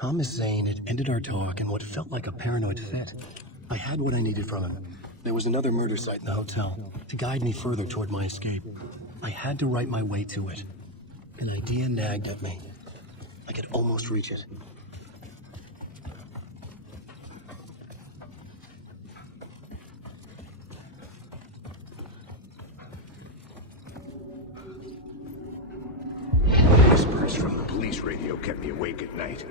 Thomas Zane had ended our talk in what felt like a paranoid fit. I had what I needed from him. There was another murder site in the hotel to guide me further toward my escape. I had to write my way to it. An idea nagged at me. I could almost reach it. Whispers from the police radio kept me awake at night.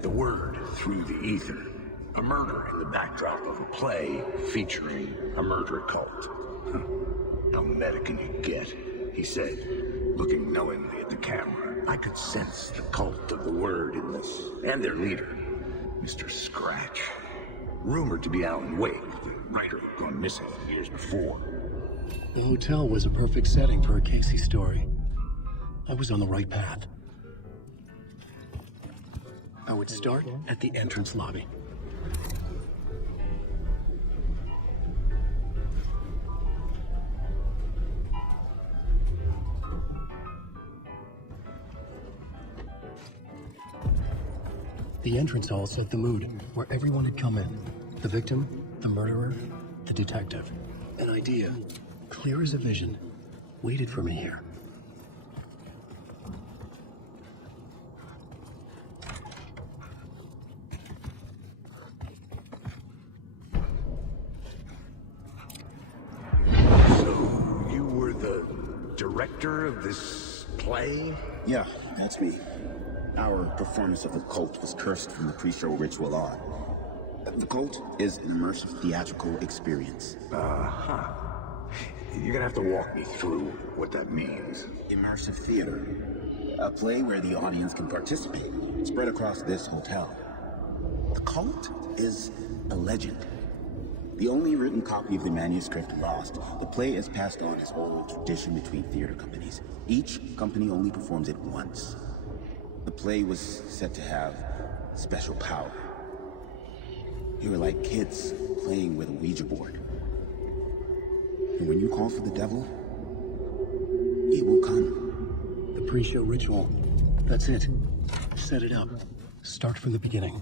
The word through the ether. A murder in the backdrop of a play featuring a murder cult. How meta can you get? He said, looking knowingly at the camera. I could sense the cult of the word in this, and their leader, Mr. Scratch. Rumored to be Alan Wake, the writer who'd gone missing years before. The hotel was a perfect setting for a Casey story. I was on the right path. I would start at the entrance lobby. The entrance hall set the mood, where everyone had come in. The victim, the murderer, the detective. An idea, clear as a vision, waited for me here. So, you were the director of this play? Yeah, that's me. Our performance of the cult was cursed from the pre-show ritual on. The cult is an immersive theatrical experience. Uh-huh. You're gonna have to walk me through what that means. Immersive theater. A play where the audience can participate, spread across this hotel. The cult is a legend. The only written copy of the manuscript lost, the play is passed on as oral tradition between theater companies. Each company only performs it once. The play was said to have special power. You were like kids playing with a Ouija board. And when you call for the devil, it will come. The pre-show ritual. That's it. Set it up. Start from the beginning.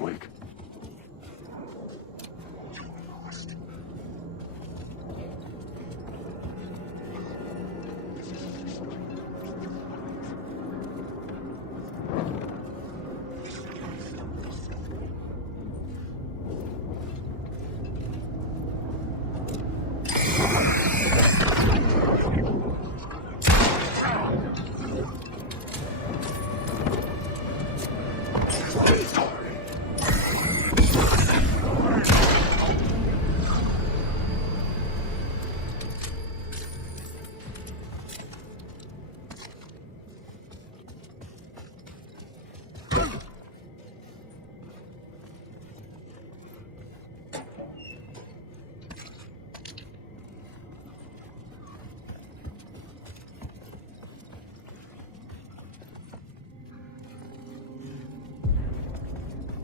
Wake.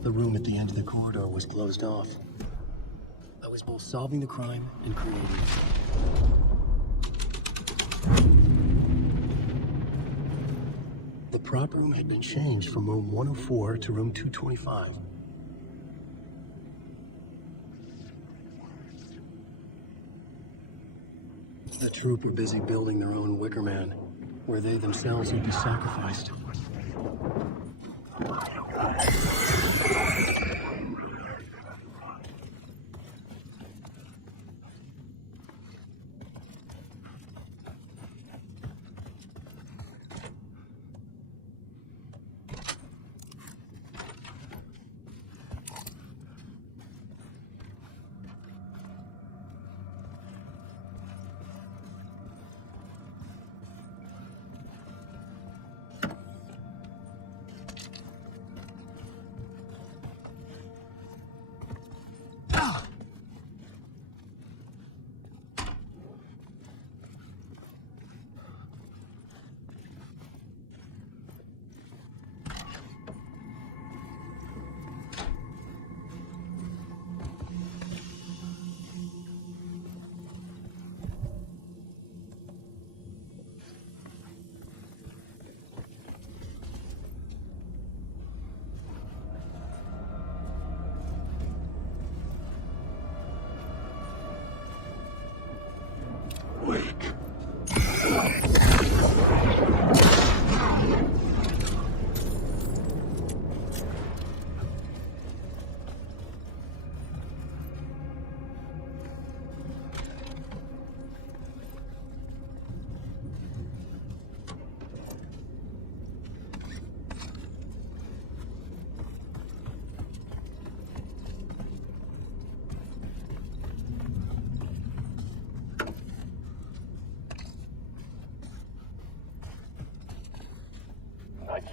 The room at the end of the corridor was closed off. I was both solving the crime and creating it. The prop room had been changed from room 104 to room 225. The troupe were busy building their own Wicker Man, where they themselves would be sacrificed.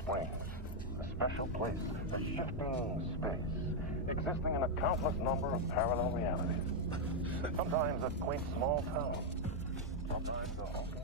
Springs, a special place, a shifting space, existing in a countless number of parallel realities. Sometimes a quaint small town, sometimes a hulking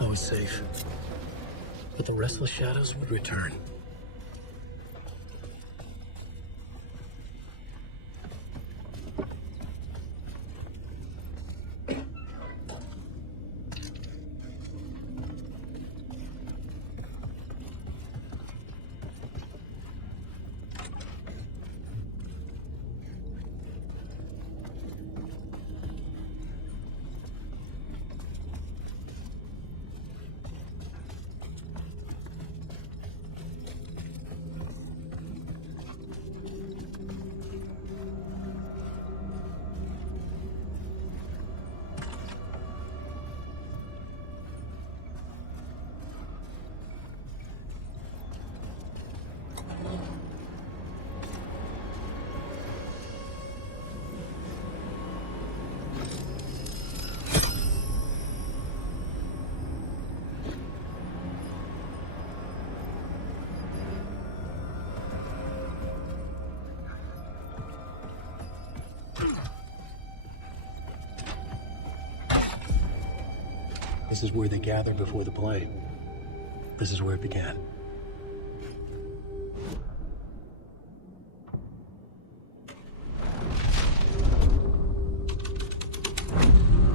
I was safe. But the restless shadows would return. This is where they gathered before the play. This is where it began.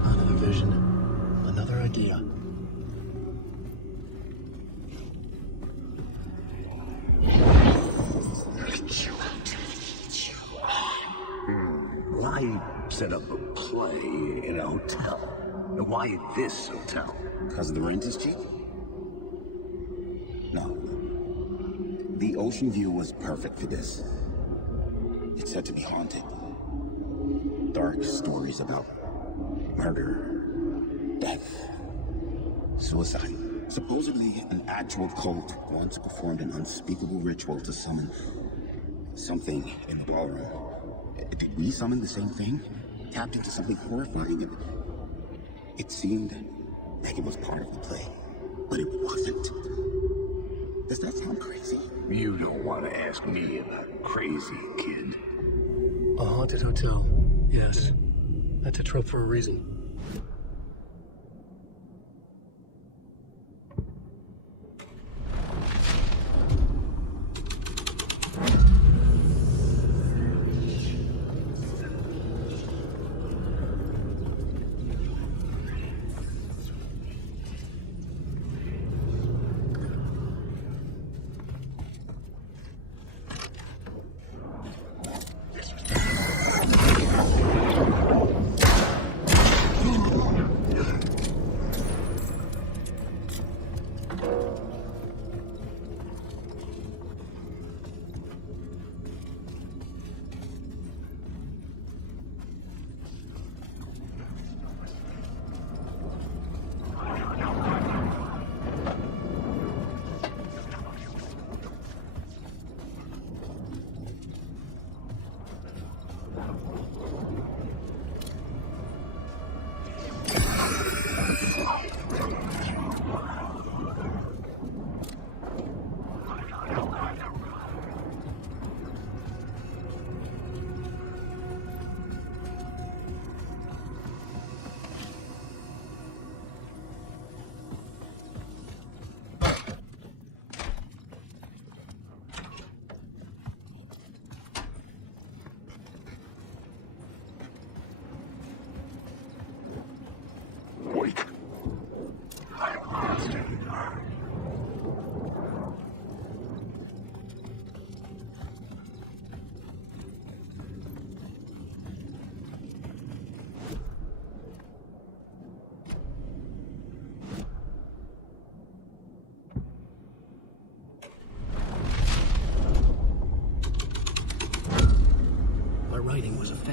Another vision, another idea. Why set up a play in a hotel? And why this hotel? Because the rent is cheap? No. The ocean view was perfect for this. It's said to be haunted. Dark stories about murder, death, suicide. Supposedly, an actual cult once performed an unspeakable ritual to summon something in the ballroom. Did we summon the same thing? Tapped into something horrifying. It seemed like it was part of the play, but it wasn't. Does that sound crazy? You don't want to ask me about crazy, kid. A haunted hotel. Yes. That's a trope for a reason.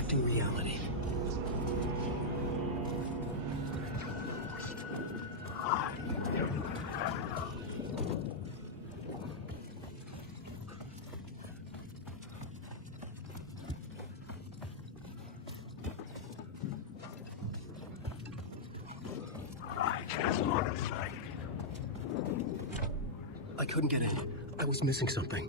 affecting reality. I couldn't get in. I was missing something.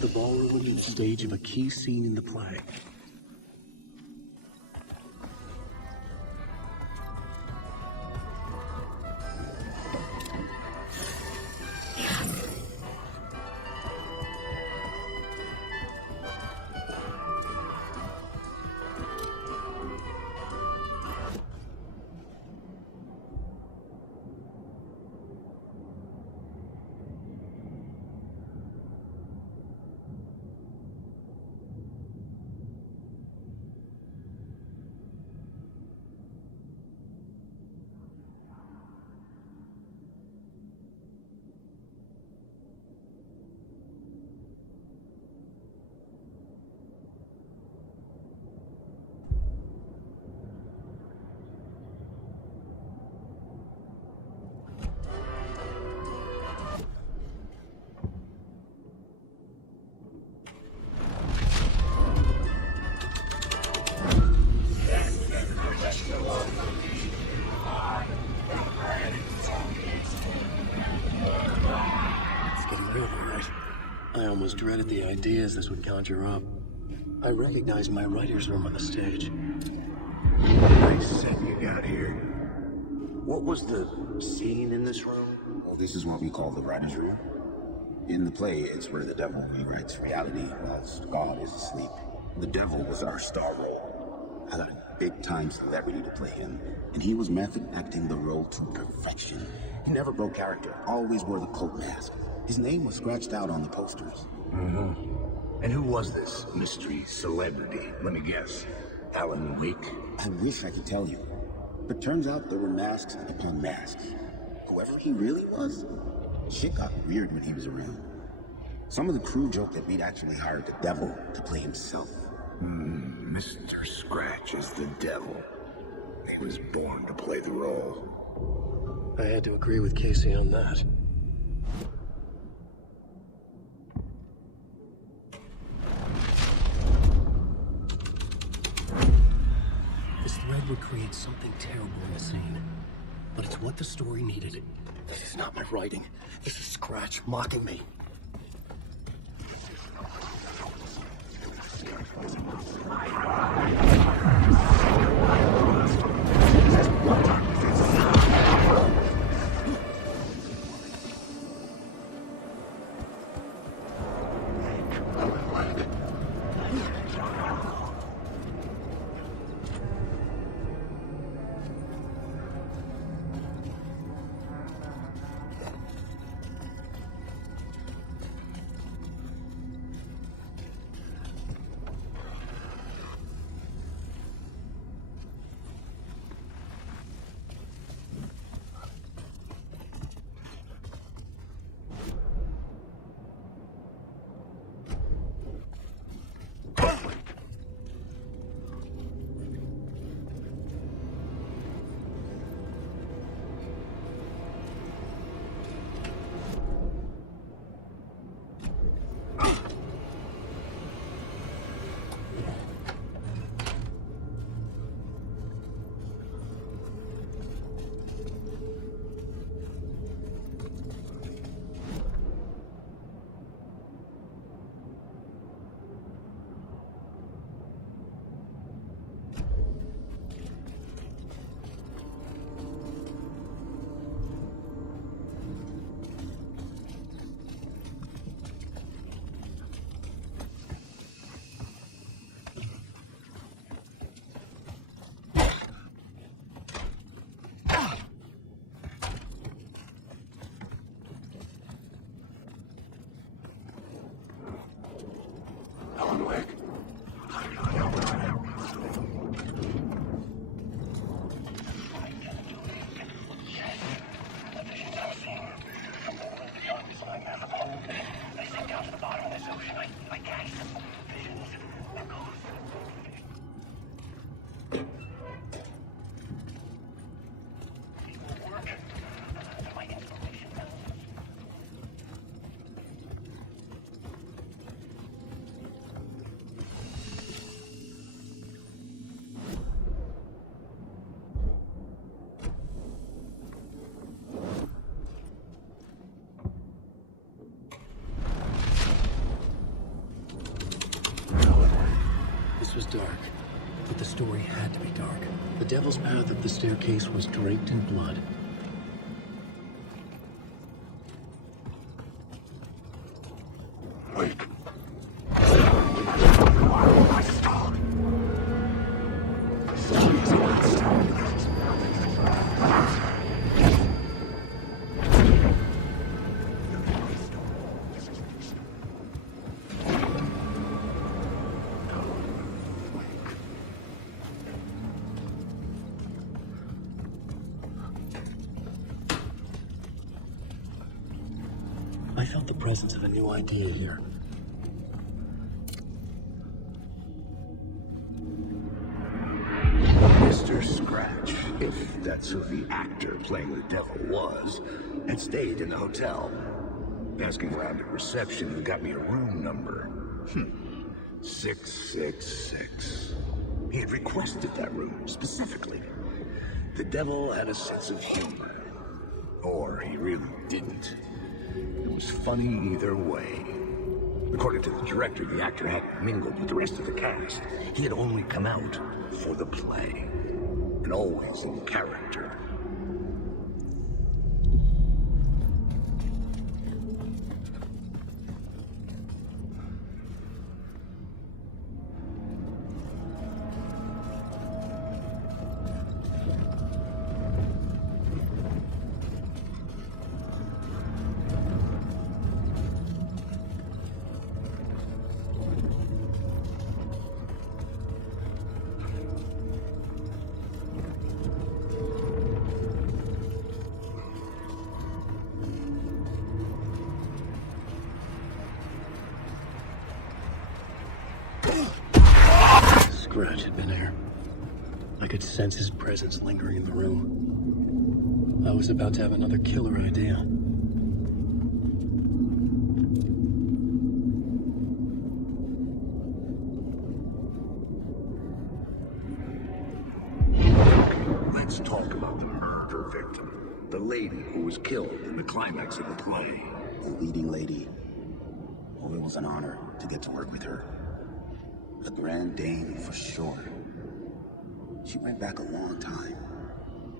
The ballroom would be the stage of a key scene in the play. I almost dreaded the ideas this would conjure up. I recognized my writer's room on the stage. Nice set you got here. What was the scene in this room? Well, this is what we call the writer's room. In the play, it's where the devil rewrites reality whilst God is asleep. The devil was our star role. I got a big-time celebrity to play him, and he was method acting the role to perfection. He never broke character, always wore the cult mask. His name was scratched out on the posters. And who was this mystery celebrity? Let me guess. Alan Wake? I wish I could tell you, but turns out there were masks upon masks. Whoever he really was, shit got weird when he was around. Some of the crew joked that we'd actually hired the devil to play himself. Mr. Scratch is the devil. He was born to play the role. I had to agree with Casey on that. This thread would create something terrible in the scene, but it's what the story needed. This is not my writing. This is Scratch mocking me. Alan Wake. was dark, but the story had to be dark. The devil's path up the staircase was draped in blood. Wake. I felt the presence of a new idea here. Mr. Scratch, if that's who the actor playing the devil was, had stayed in the hotel. Asking around at reception who got me a room number. 666. He had requested that room, specifically. The devil had a sense of humor. Or he really didn't. It was funny either way. According to the director, the actor hadn't mingled with the rest of the cast. He had only come out for the play. And always in character. Scratch had been there. I could sense his presence lingering in the room. I was about to have another killer idea. Let's talk about the murder victim. The lady who was killed in the climax of the play. The leading lady. Oh, it was an honor to get to work with her. The Grand Dame for sure. She went back a long time.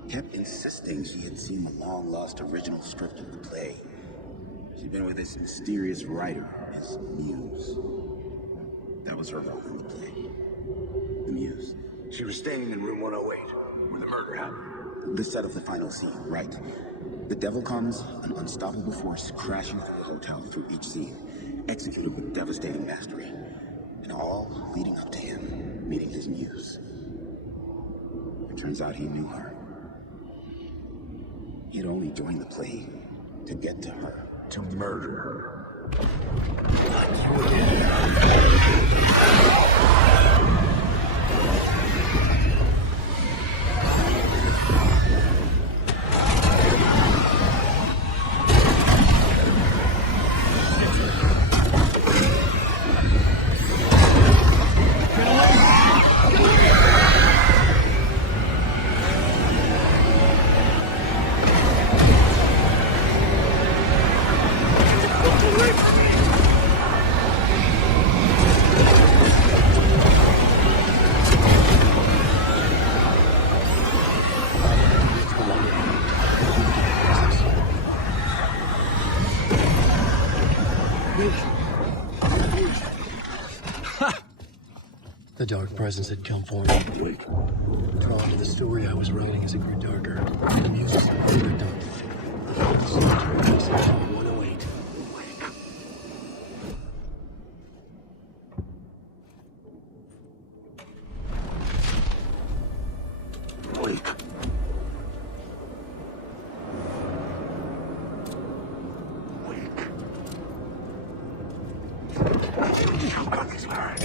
Kept insisting she had seen the long-lost original script of the play. She'd been with this mysterious writer, his muse. That was her role in the play. The muse. She was staying in room 108, where the murder happened. The set of the final scene, right. The devil comes, an unstoppable force crashing through the hotel through each scene, executed with devastating mastery. And all leading up to him meeting his muse. It turns out he knew her. He had only joined the play to get to her. To murder her. The dark presence had come for me. Wake. Drawn to the story I was writing as it grew darker. The music's a victim. The center 108. Wake. Wake. You got this, man.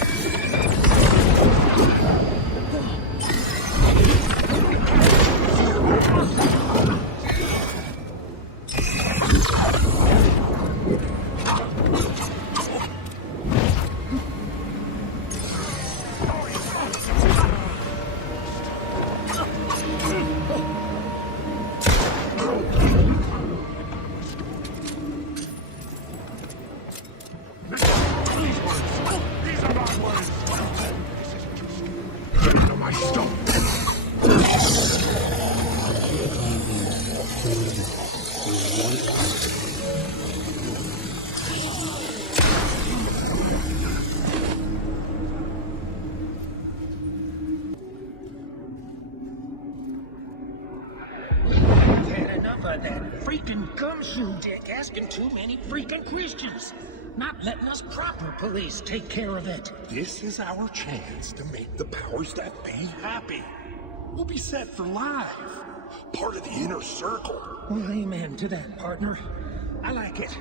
gumshoe, Dick, asking too many freaking questions. Not letting us proper police take care of it. This is our chance to make the powers that be happy. We'll be set for life. Part of the inner circle. Well, amen to that, partner. I like it.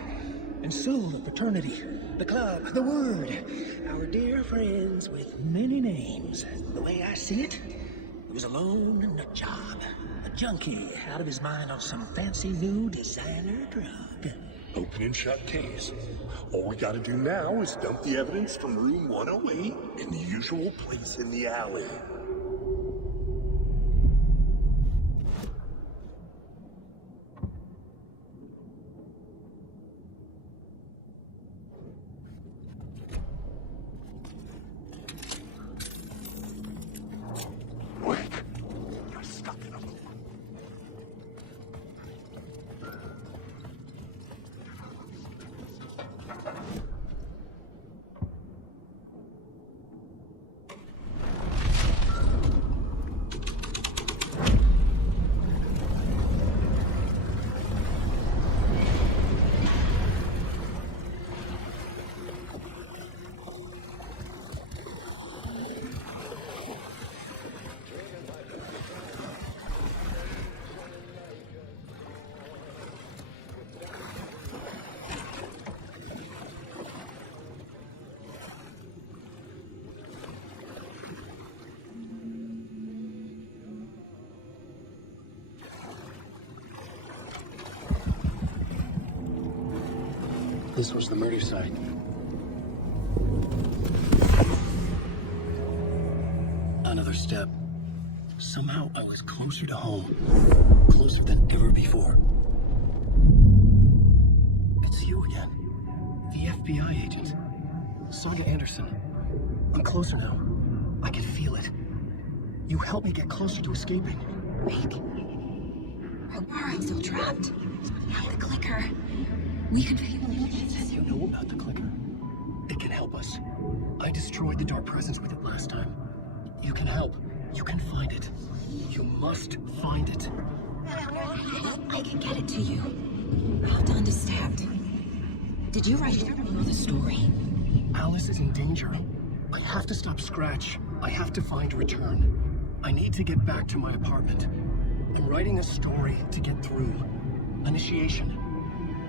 And so the fraternity, the club, the word, our dear friends with many names. The way I see it, it was a lone nut job. A junkie out of his mind on some fancy new designer drug. Open and shut case. All we gotta do now is dump the evidence from room 108 in the usual place in the alley. This was the murder site. Another step. Somehow I was closer to home. Closer than ever before. It's you again. The FBI agent. Saga Anderson. I'm closer now. I can feel it. You helped me get closer to escaping. Wait. Where I'm still trapped. Not the clicker. We could be... You know about the clicker? It can help us. I destroyed the dark presence with it last time. You can help. You can find it. You must find it. I can get it to you. I have to understand. Did you write the story? Alice is in danger. I have to stop Scratch. I have to find Return. I need to get back to my apartment. I'm writing a story to get through. Initiation.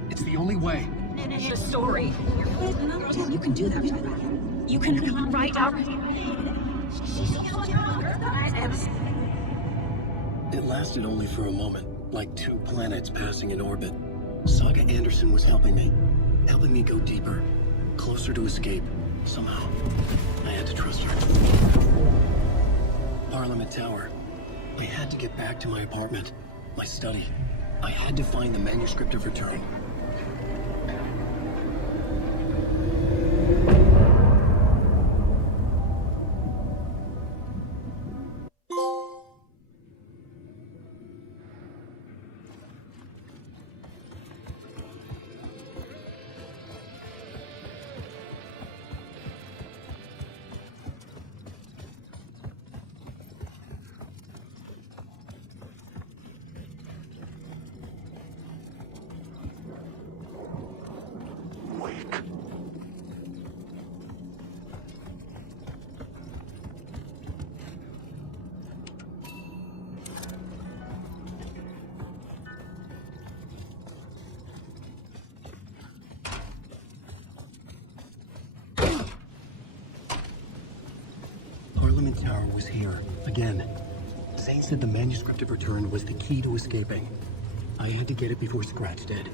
It's the only way. The story. You can do that. You can write out... It lasted only for a moment, like two planets passing in orbit. Saga Anderson was helping me go deeper, closer to escape. Somehow, I had to trust her. Parliament Tower. I had to get back to my apartment, my study. I had to find the manuscript of Return. Parliament Tower was here, again. Zane said the manuscript of Return was the key to escaping. I had to get it before Scratch did.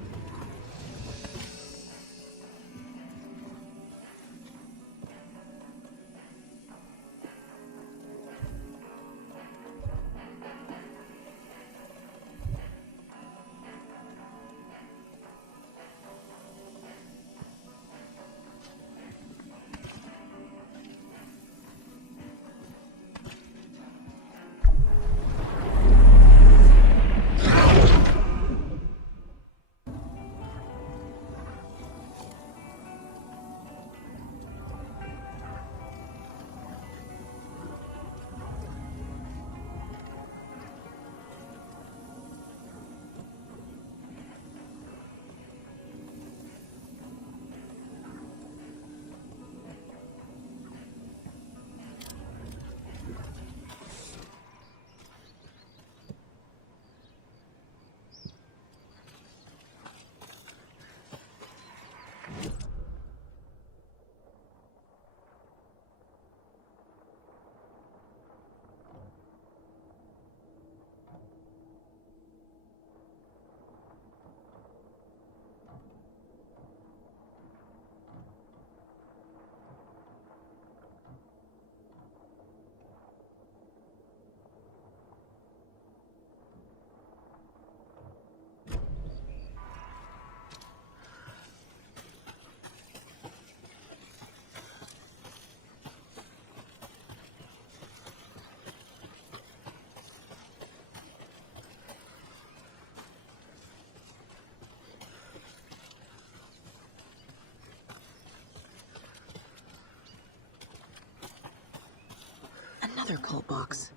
another cult box.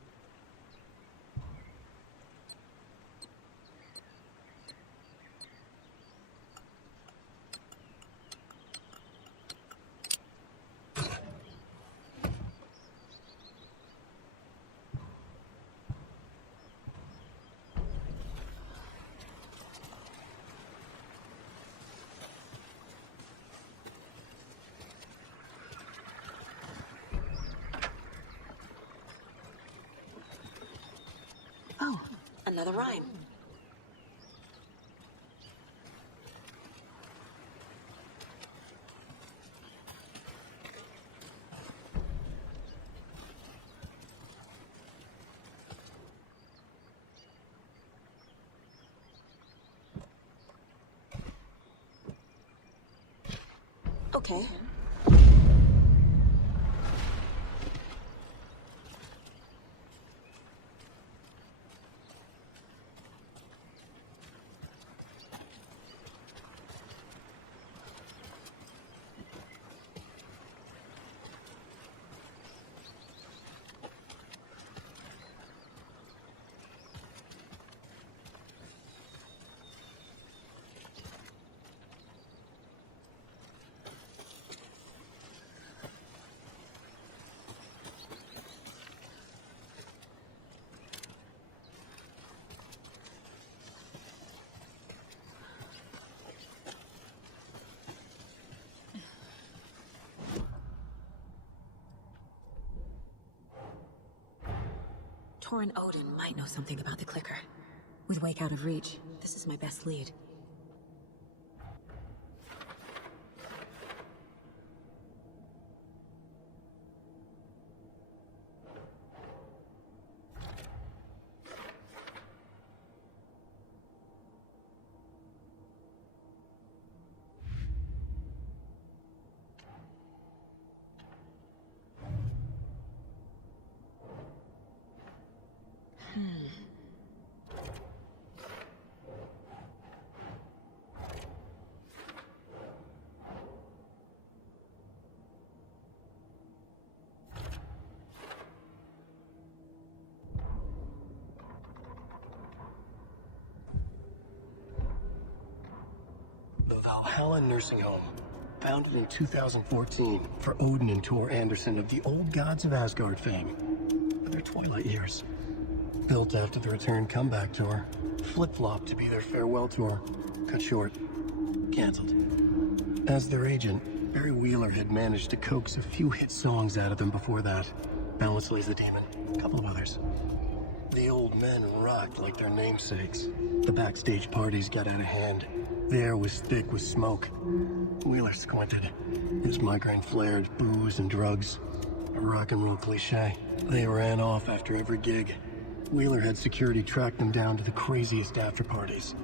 Oh, another rhyme. Okay. Torin Odin might know something about the clicker. With Wake out of reach, this is my best lead. The Valhalla Nursing Home, founded in 2014 for Odin and Tor Anderson of the old gods of Asgard fame, their twilight years. Built after the return comeback tour, flip-flopped to be their farewell tour, cut short, canceled. As their agent, Barry Wheeler had managed to coax a few hit songs out of them before that. Balance Lays the Demon, a couple of others. The old men rocked like their namesakes. The backstage parties got out of hand. The air was thick with smoke. Wheeler squinted. His migraine flared, booze and drugs. A rock and roll cliche. They ran off after every gig. Wheeler had security track them down to the craziest after parties.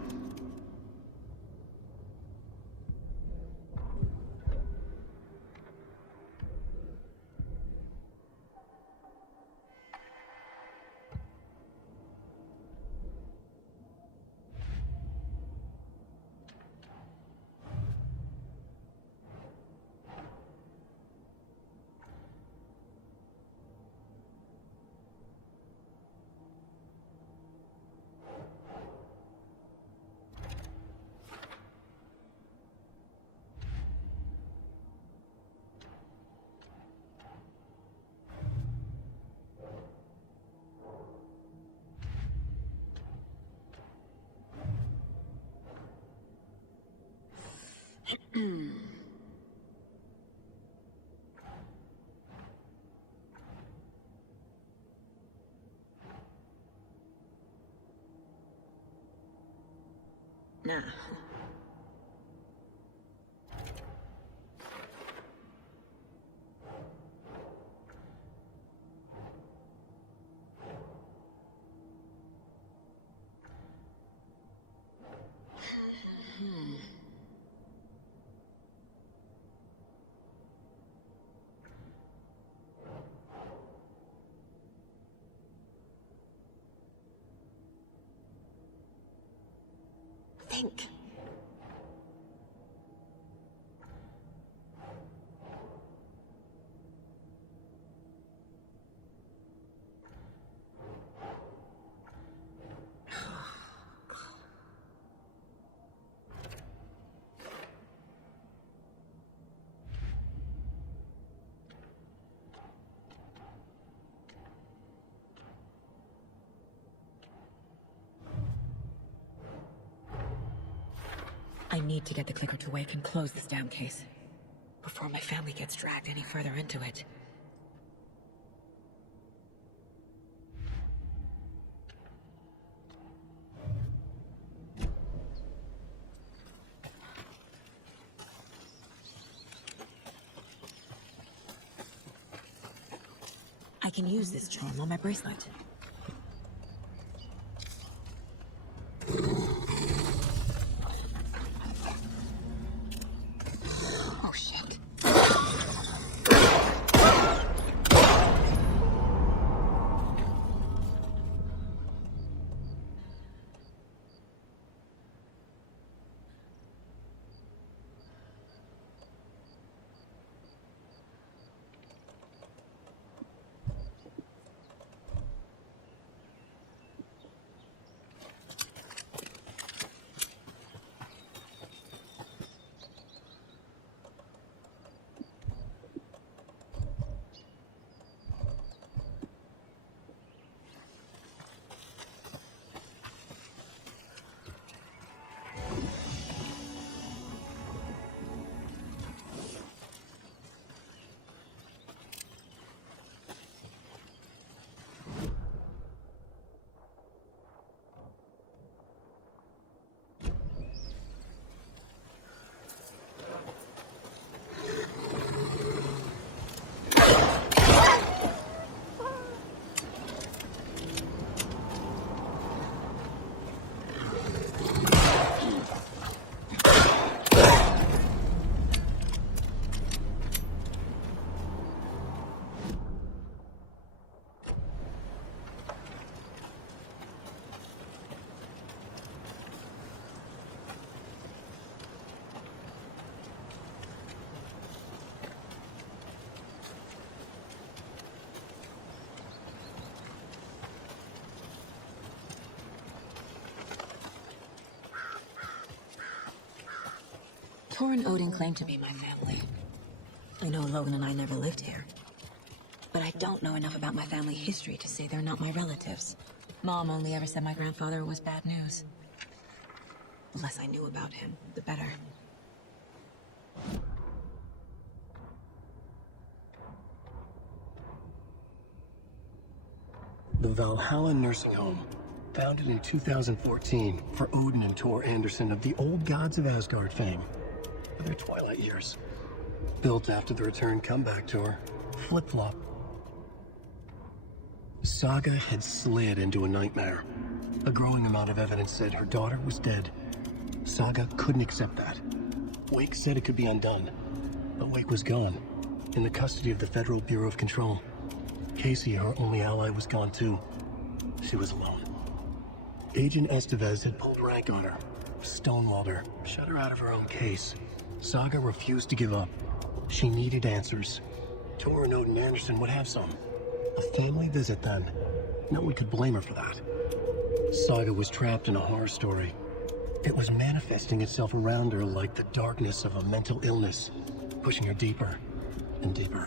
Nah. Think. I need to get the clicker to wake and close this damn case before my family gets dragged any further into it. I can use this charm on my bracelet. Oh, shit. Tor and Odin claim to be my family. I know Logan and I never lived here. But I don't know enough about my family history to say they're not my relatives. Mom only ever said my grandfather was bad news. The less I knew about him, the better. The Valhalla Nursing Home, founded in 2014 for Odin and Tor Anderson of the old gods of Asgard fame, for their twilight years. Built after the return comeback tour, Flip-Flop. Saga had slid into a nightmare. A growing amount of evidence said her daughter was dead. Saga couldn't accept that. Wake said it could be undone, but Wake was gone, in the custody of the Federal Bureau of Control. Casey, her only ally, was gone too. She was alone. Agent Estevez had pulled rank on her, stonewalled her, shut her out of her own case. Saga refused to give up. She needed answers. Tor and Odin Anderson would have some. A family visit then. No one could blame her for that. Saga was trapped in a horror story. It was manifesting itself around her like the darkness of a mental illness, pushing her deeper and deeper.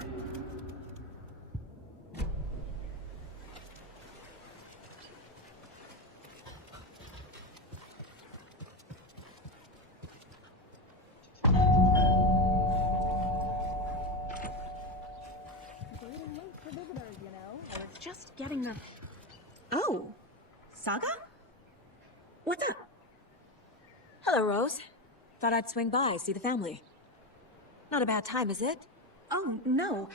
Just getting the... Oh, Saga? What's up? Hello, Rose. Thought I'd swing by, see the family. Not a bad time, is it? Oh, no.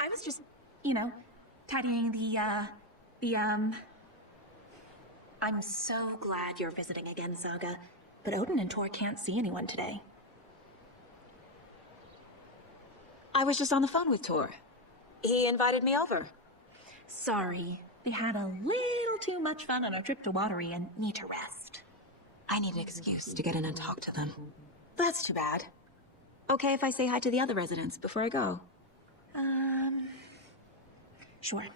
I was just, tidying the... I'm so glad you're visiting again, Saga. But Odin and Tor can't see anyone today. I was just on the phone with Tor. He invited me over. Sorry. They had a little too much fun on our trip to Watery and need to rest. I need an excuse to get in and talk to them. That's too bad. Okay if I say hi to the other residents before I go? Sure.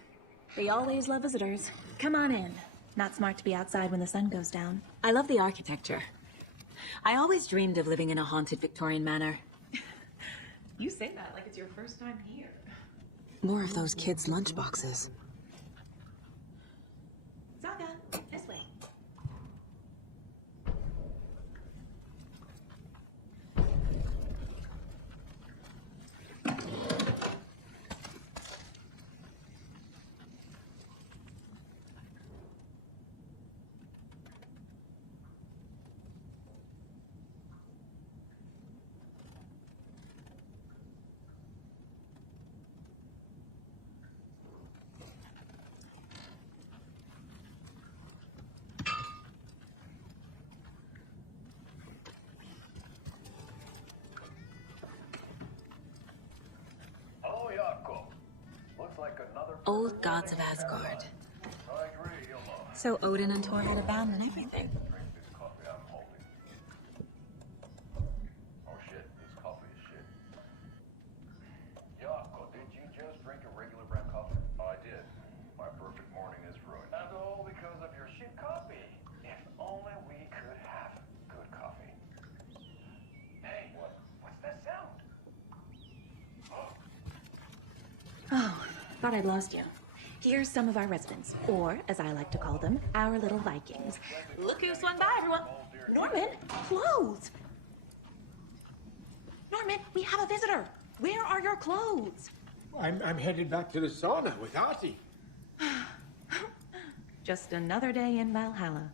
They always love visitors. Come on in. Not smart to be outside when the sun goes down. I love the architecture. I always dreamed of living in a haunted Victorian manor. You say that like it's your first time here. More of those kids' lunchboxes. Saga, this way. Old gods of Asgard. So Odin and Thor had a band and everything. Oh shit, this coffee is shit. Jaakko, did you just drink a regular brand coffee? I did. My perfect morning is ruined. And all because of your shit coffee. If only we could have good coffee. Hey, what's that sound? Oh, thought I'd lost you. Here's some of our residents, or as I like to call them, our little Vikings. Look who swung by, everyone. Norman, clothes. Norman, we have a visitor. Where are your clothes? I'm headed back to the sauna with Ozzy. Just another day in Valhalla.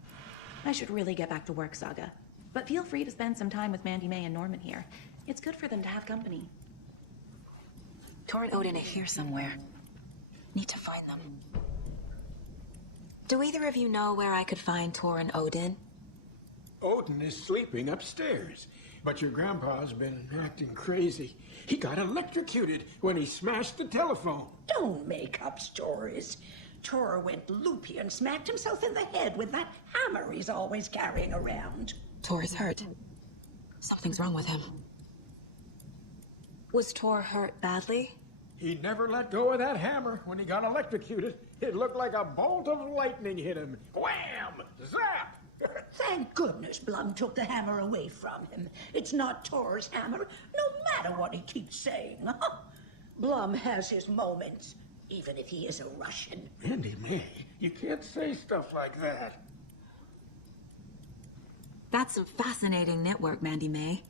I should really get back to work, Saga. But feel free to spend some time with Mandy May and Norman here. It's good for them to have company. Thor and Odin are here somewhere. Need to find them. Do either of you know where I could find Thor and Odin? Odin is sleeping upstairs, but your grandpa's been acting crazy. He got electrocuted when he smashed the telephone. Don't make up stories. Thor went loopy and smacked himself in the head with that hammer he's always carrying around. Thor is hurt. Something's wrong with him. Was Thor hurt badly? He never let go of that hammer when he got electrocuted. It looked like a bolt of lightning hit him. Wham! Zap! Thank goodness Blum took the hammer away from him. It's not Thor's hammer, no matter what he keeps saying. Blum has his moments, even if he is a Russian. Mandy May, you can't say stuff like that. That's some fascinating network, Mandy May.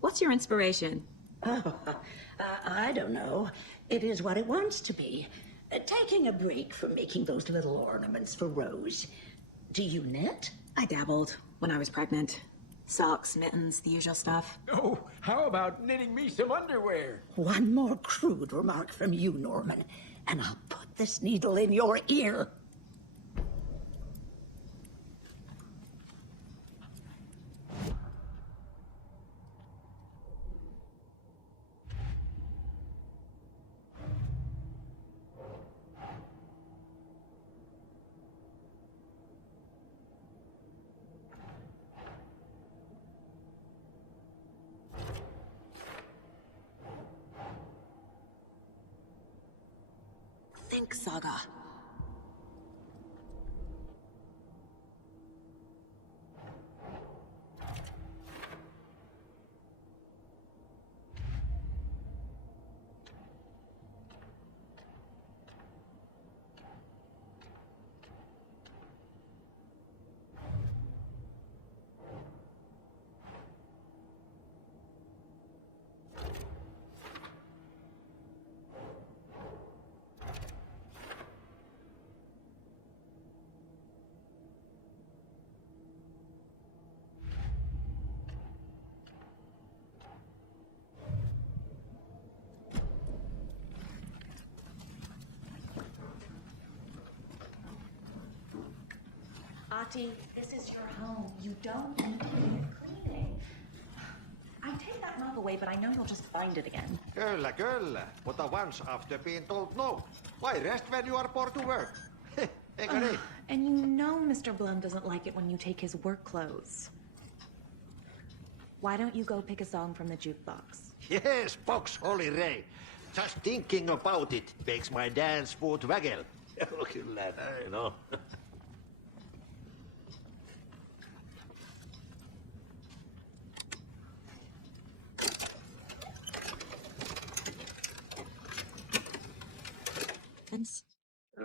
What's your inspiration? I don't know. It is what it wants to be. Taking a break from making those little ornaments for Rose. Do you knit? I dabbled when I was pregnant. Socks, mittens, the usual stuff. Oh, how about knitting me some underwear? One more crude remark from you, Norman, and I'll put this needle in your ear. Think, Saga. Ati, this is your home. You don't need to be cleaning. I take that mop away, but I know you'll just find it again. Kyllä, kyllä. Mutta once after being told no, why rest when you are poor to work? Eikö niin? And you know Mr. Blum doesn't like it when you take his work clothes. Why don't you go pick a song from the jukebox? Yes, box Holy Ray. Just thinking about it makes my dance foot waggle. Kyllä näin on.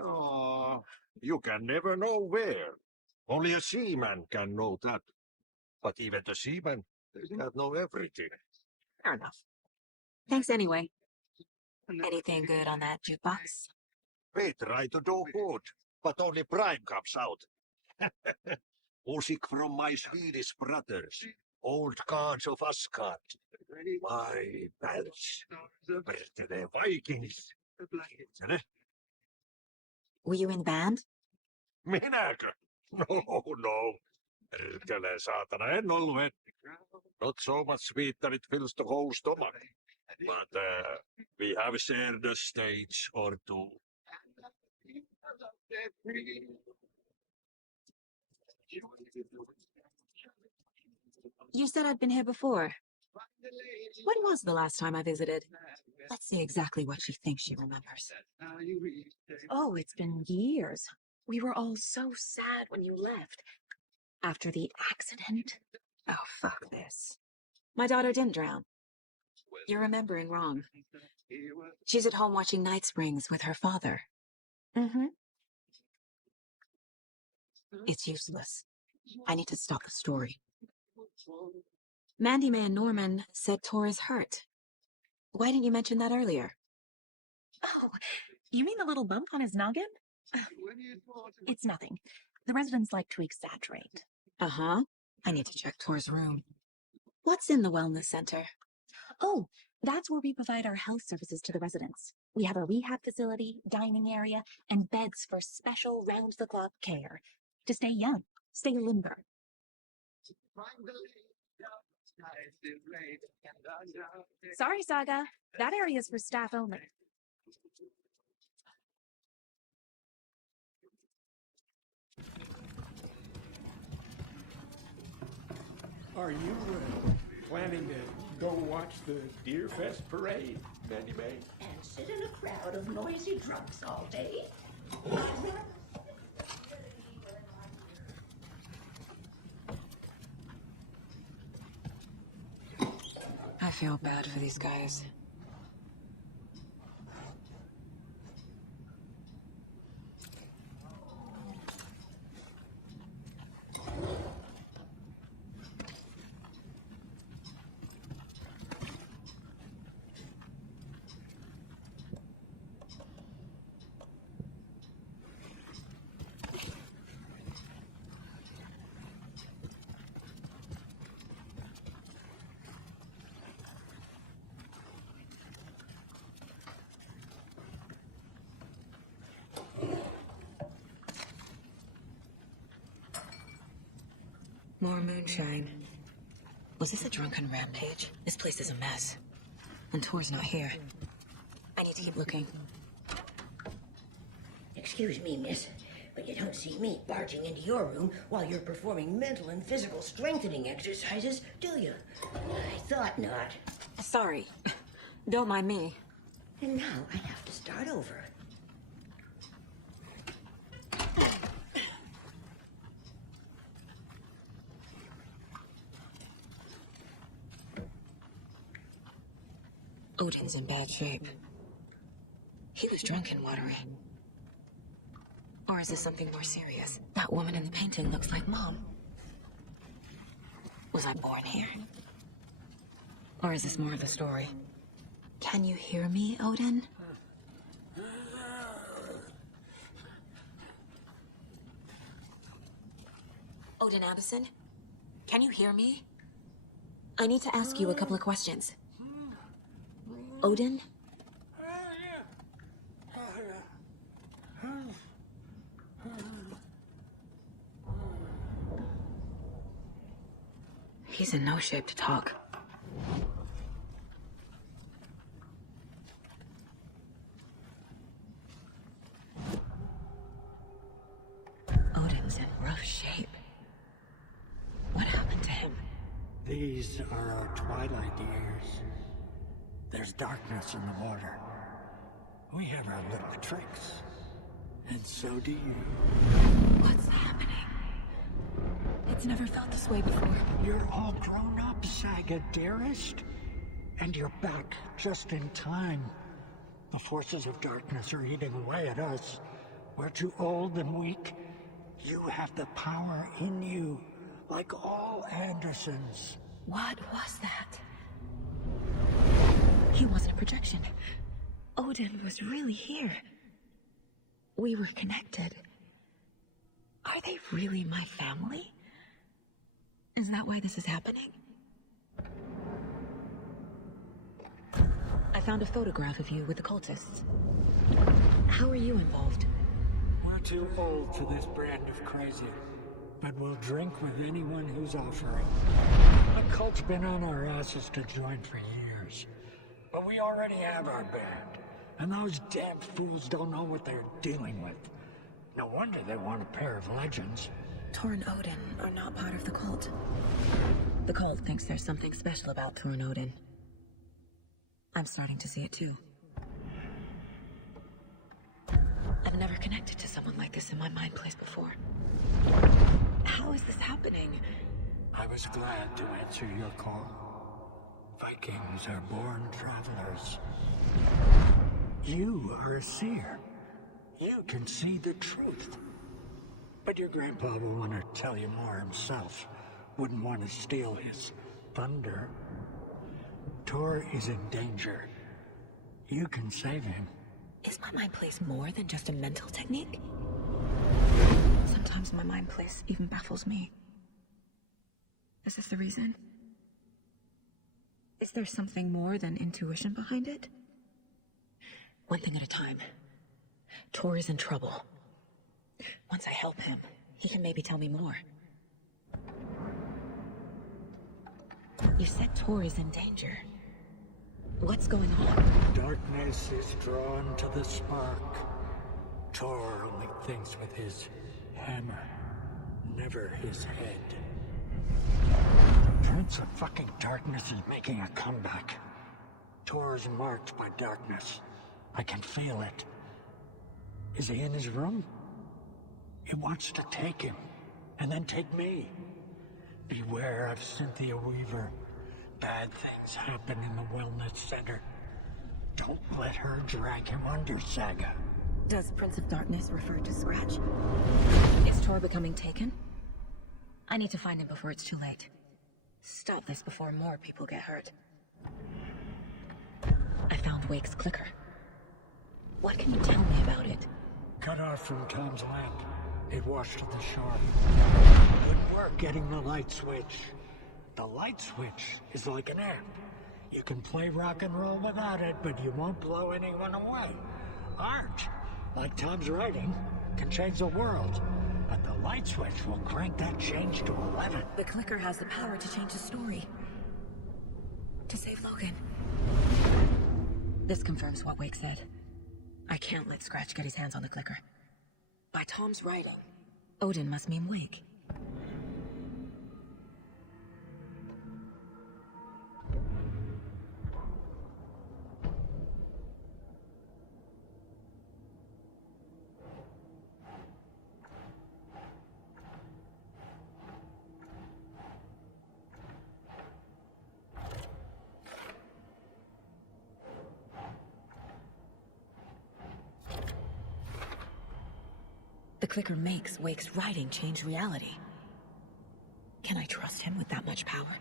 Oh, you can never know where. Only a seaman can know that. But even the seaman does not know everything. Fair enough. Thanks anyway. Anything good on that jukebox? We try to do good, but only Prime comes out. Music from my Swedish brothers, old gods of Asgard. My pals, the Vikings. Were you in the band? Minäkö? No. Perkele, saatana, en ollut. Not so much sweet that it fills the whole stomach. But we have shared a stage or two. You said I'd been here before. When was the last time I visited? Let's see exactly what she thinks she remembers. Oh, it's been years. We were all so sad when you left. After the accident. Oh, fuck this. My daughter didn't drown. You're remembering wrong. She's at home watching Night Springs with her father. Mm-hmm. It's useless. I need to stop the story. Mandy Man Norman said Tor is hurt. Why didn't you mention that earlier? Oh, you mean the little bump on his noggin? It's nothing. The residents like to exaggerate. Uh-huh. I need to check Tor's room. What's in the wellness center? Oh, that's where we provide our health services to the residents. We have a rehab facility, dining area, and beds for special round-the-clock care. To stay young, stay limber. Sorry, Saga. That area's for staff only. Are you planning to go watch the Deer Fest parade, Mandy May? And sit in a crowd of noisy drunks all day? I feel bad for these guys. More moonshine. Was this a drunken rampage? This place is a mess. And Tor's not here. I need to keep looking. Excuse me, miss, but you don't see me barging into your room while you're performing mental and physical strengthening exercises, do you? I thought not. Sorry. Don't mind me. And now I have to start over. Odin's in bad shape. He was drunk and watery. Or is this something more serious? That woman in the painting looks like Mom. Was I born here? Or is this more of the story? Can you hear me, Odin? Odin Anderson? Can you hear me? I need to ask you a couple of questions. Odin? He's in no shape to talk. Odin's in rough shape. What happened to him? These are our twilight years. There's darkness in the water. We have our little tricks. And so do you. What's happening? It's never felt this way before. You're all grown up, Saga, dearest. And you're back just in time. The forces of darkness are eating away at us. We're too old and weak. You have the power in you, like all Andersons. What was that? He wasn't a projection. Odin was really here. We were connected. Are they really my family? Is that why this is happening? I found a photograph of you with the cultists. How are you involved? We're too old for this brand of crazy, but we'll drink with anyone who's offering. The cult's been on our asses to join for years, but we already have our band, and those damn fools don't know what they're dealing with. No wonder they want a pair of legends. Tor and Odin are not part of the cult. The cult thinks there's something special about Tor and Odin. I'm starting to see it too. I've never connected to someone like this in my mind place before. How is this happening? I was glad to answer your call. Vikings are born travelers. You are a seer. You can see the truth. But your grandpa will want to tell you more himself. Wouldn't want to steal his thunder. Tor is in danger. You can save him. Is my mind place more than just a mental technique? Sometimes my mind place even baffles me. Is this the reason? Is there something more than intuition behind it? One thing at a time. Tor is in trouble. Once I help him, he can maybe tell me more. You said Tor is in danger. What's going on? Darkness is drawn to the spark. Tor only thinks with his hammer, never his head. The Prince of fucking Darkness is making a comeback. Tor is marked by darkness. I can feel it. Is he in his room? He wants to take him, and then take me. Beware of Cynthia Weaver. Bad things happen in the wellness center. Don't let her drag him under, Saga. Does Prince of Darkness refer to Scratch? Is Tor becoming taken? I need to find him before it's too late. Stop this before more people get hurt. I found Wake's clicker. What can you tell me about it? Cut off from Tom's lamp. It washed to the shore. Good work getting the light switch. The light switch is like an amp. You can play rock and roll without it, but you won't blow anyone away. Art, like Tom's writing, can change the world. But the light switch will crank that change to 11. The clicker has the power to change the story. To save Logan. This confirms what Wake said. I can't let Scratch get his hands on the clicker. By Tom's writing, Odin must mean Wake. The clicker makes Wake's writing change reality. Can I trust him with that much power?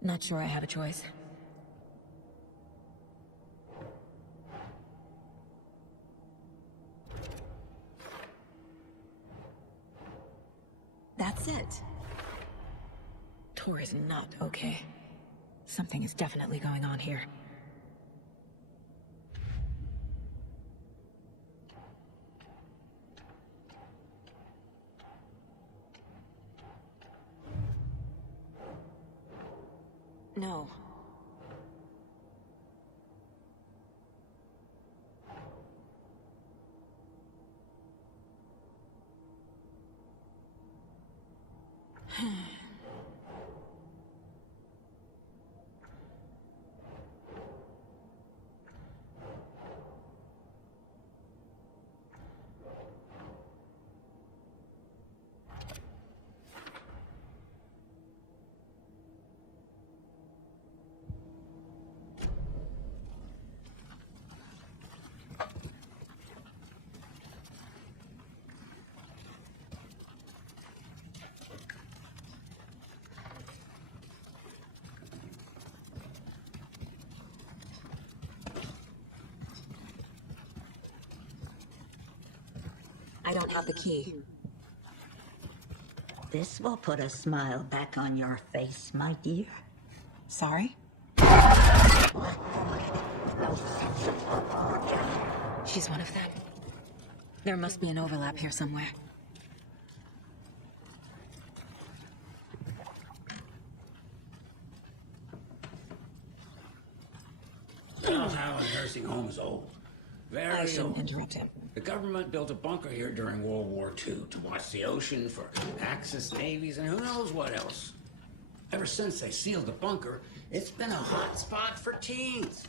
Not sure I have a choice. That's it. Tor is not okay. Something is definitely going on here. No. I don't have the key. This will put a smile back on your face, my dear. Sorry? She's one of them. There must be an overlap here somewhere. Tells how a nursing home is old. I Very shouldn't old. interrupt him. The government built a bunker here during World War II to watch the ocean for Axis navies and who knows what else. Ever since they sealed the bunker, it's been a hot spot for teens.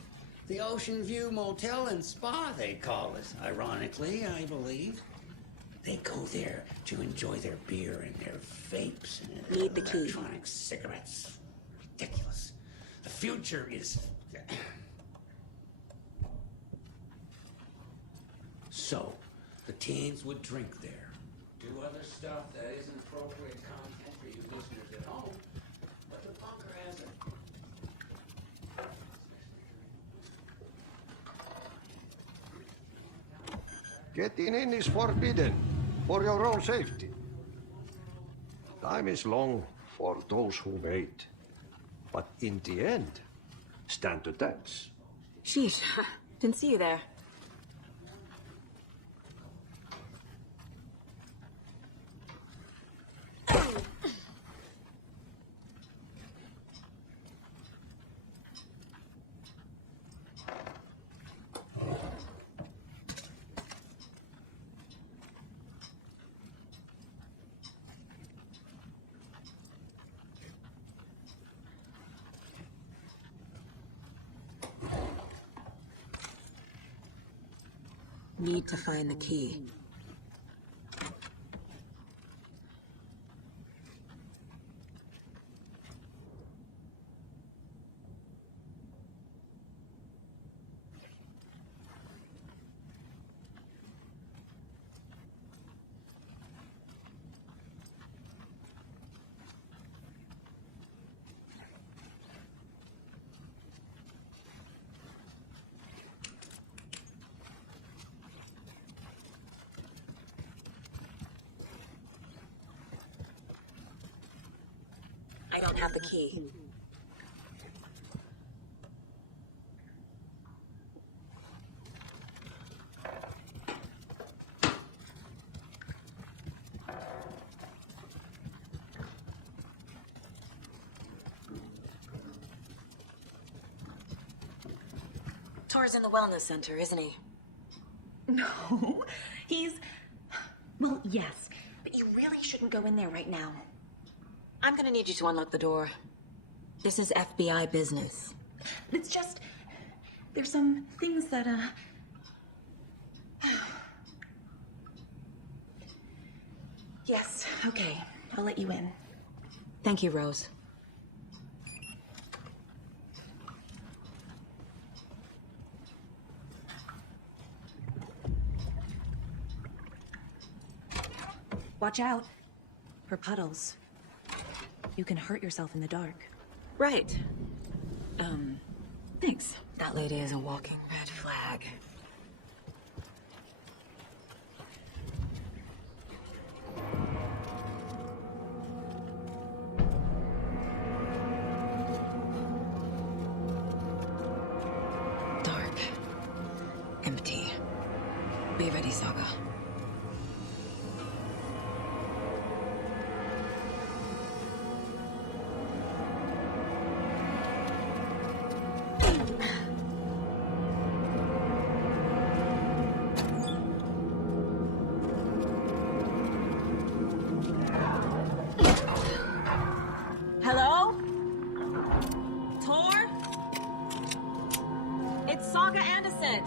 The Ocean View Motel and Spa, they call it. Ironically, I believe. They go there to enjoy their beer and their vapes and Need the key. electronic cigarettes. Ridiculous. The future is... So, the teens would drink there. Do other stuff that isn't appropriate content for you listeners at home. But the bunker has a... Getting in is forbidden, for your own safety. Time is long for those who wait. But in the end, stand to dance. Sheesh. Didn't see you there. Need to find the key. I don't have the key. Tor's in the wellness center, isn't he? No, he's... Well, yes, but you really shouldn't go in there right now. I'm gonna need you to unlock the door. This is FBI business. It's just... There's some things that, Yes, okay. I'll let you in. Thank you, Rose. Watch out for puddles. You can hurt yourself in the dark. Right. Thanks. That lady is a walking red flag. Dark. Empty. Be ready, Saga. Hello? Tor? It's Saga Anderson.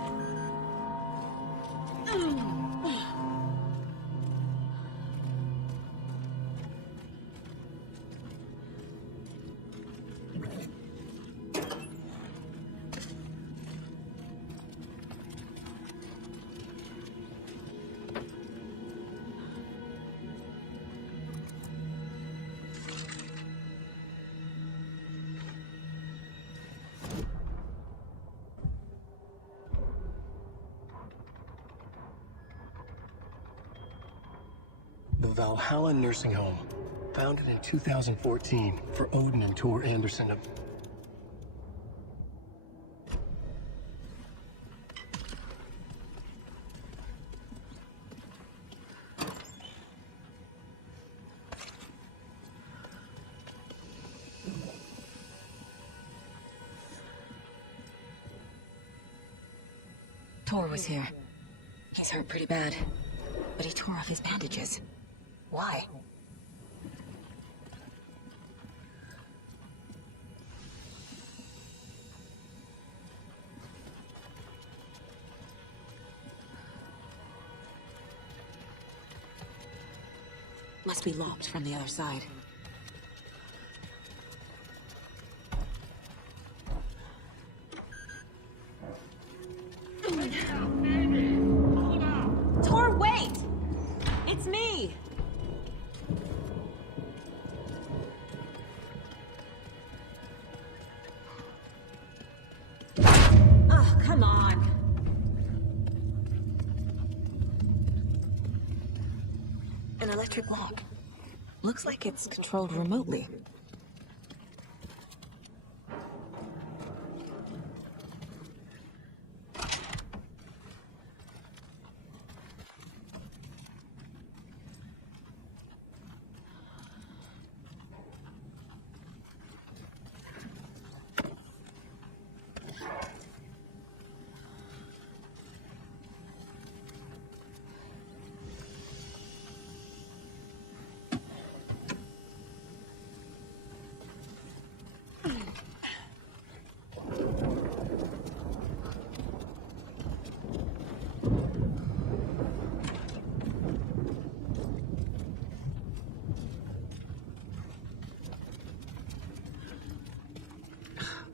The Valhalla Nursing Home, founded in 2014 for Odin and Tor Anderson. Tor was here. He's hurt pretty bad, but he tore off his bandages. Why? Must be locked from the other side. Tor, wait! It's me! Oh, come on. An electric lock. Looks like it's controlled remotely.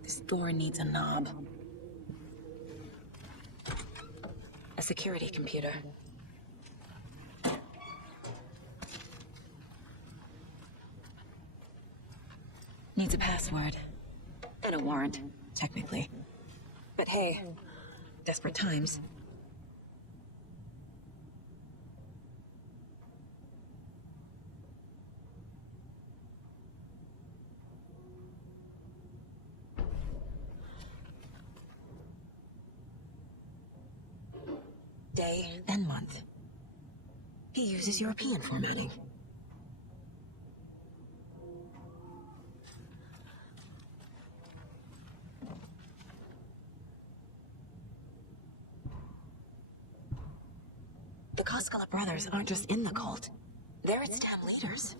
This door needs a knob. A security computer. Needs a password. And a warrant, technically. But hey, desperate times. Day, then month. He uses European formatting. The Koskala brothers aren't just in the cult. They're its damn leaders.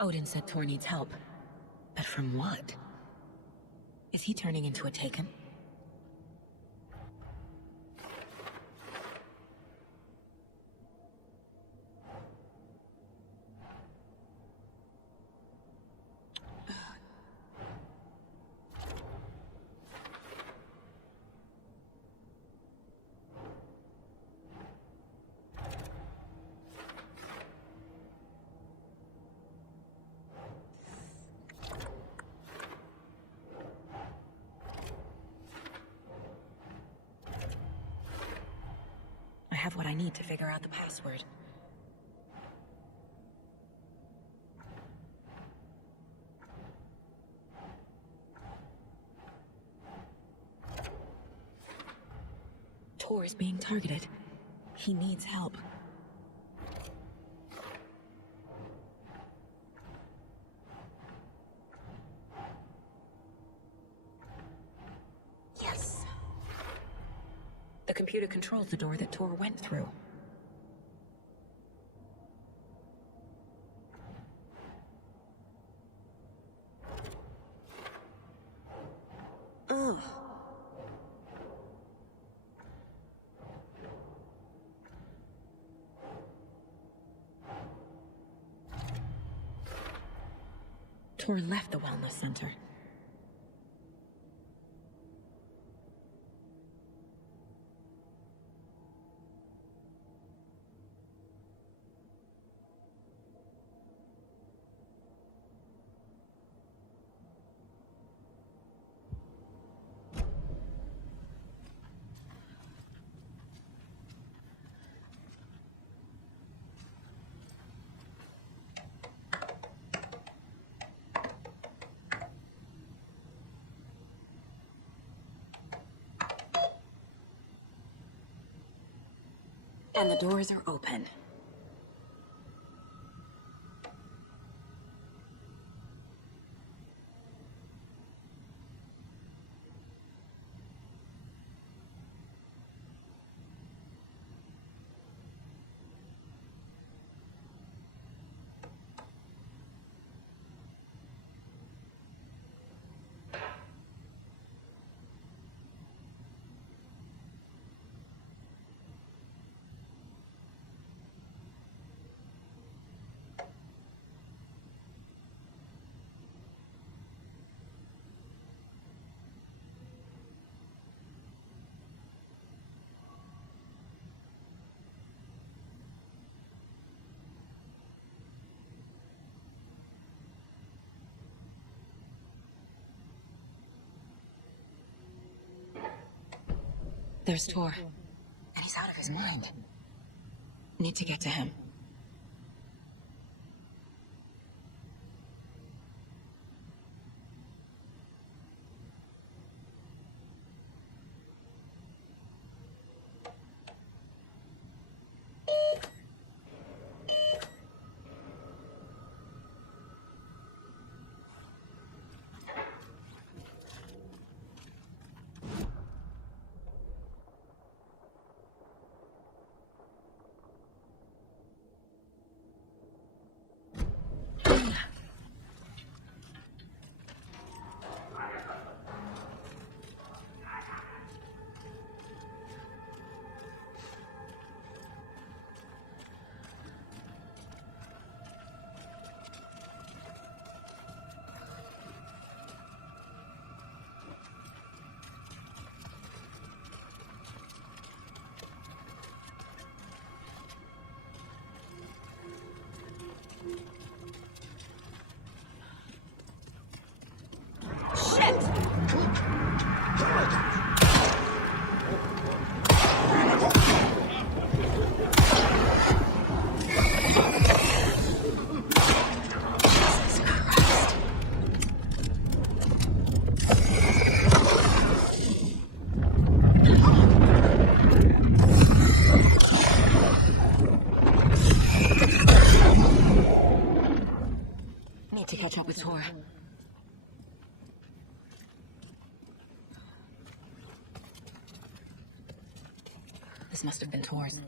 Odin said Tor needs help. But from what? Is he turning into a Taken? I have what I need to figure out the password. Tor is being targeted. He needs help. Yes. The computer controls the door that Tor went through. Ugh. Tor left the wellness center. And the doors are open. There's Tor. And he's out of his mind. Need to get to him. Need to catch up with Tor. This must have been Tor's.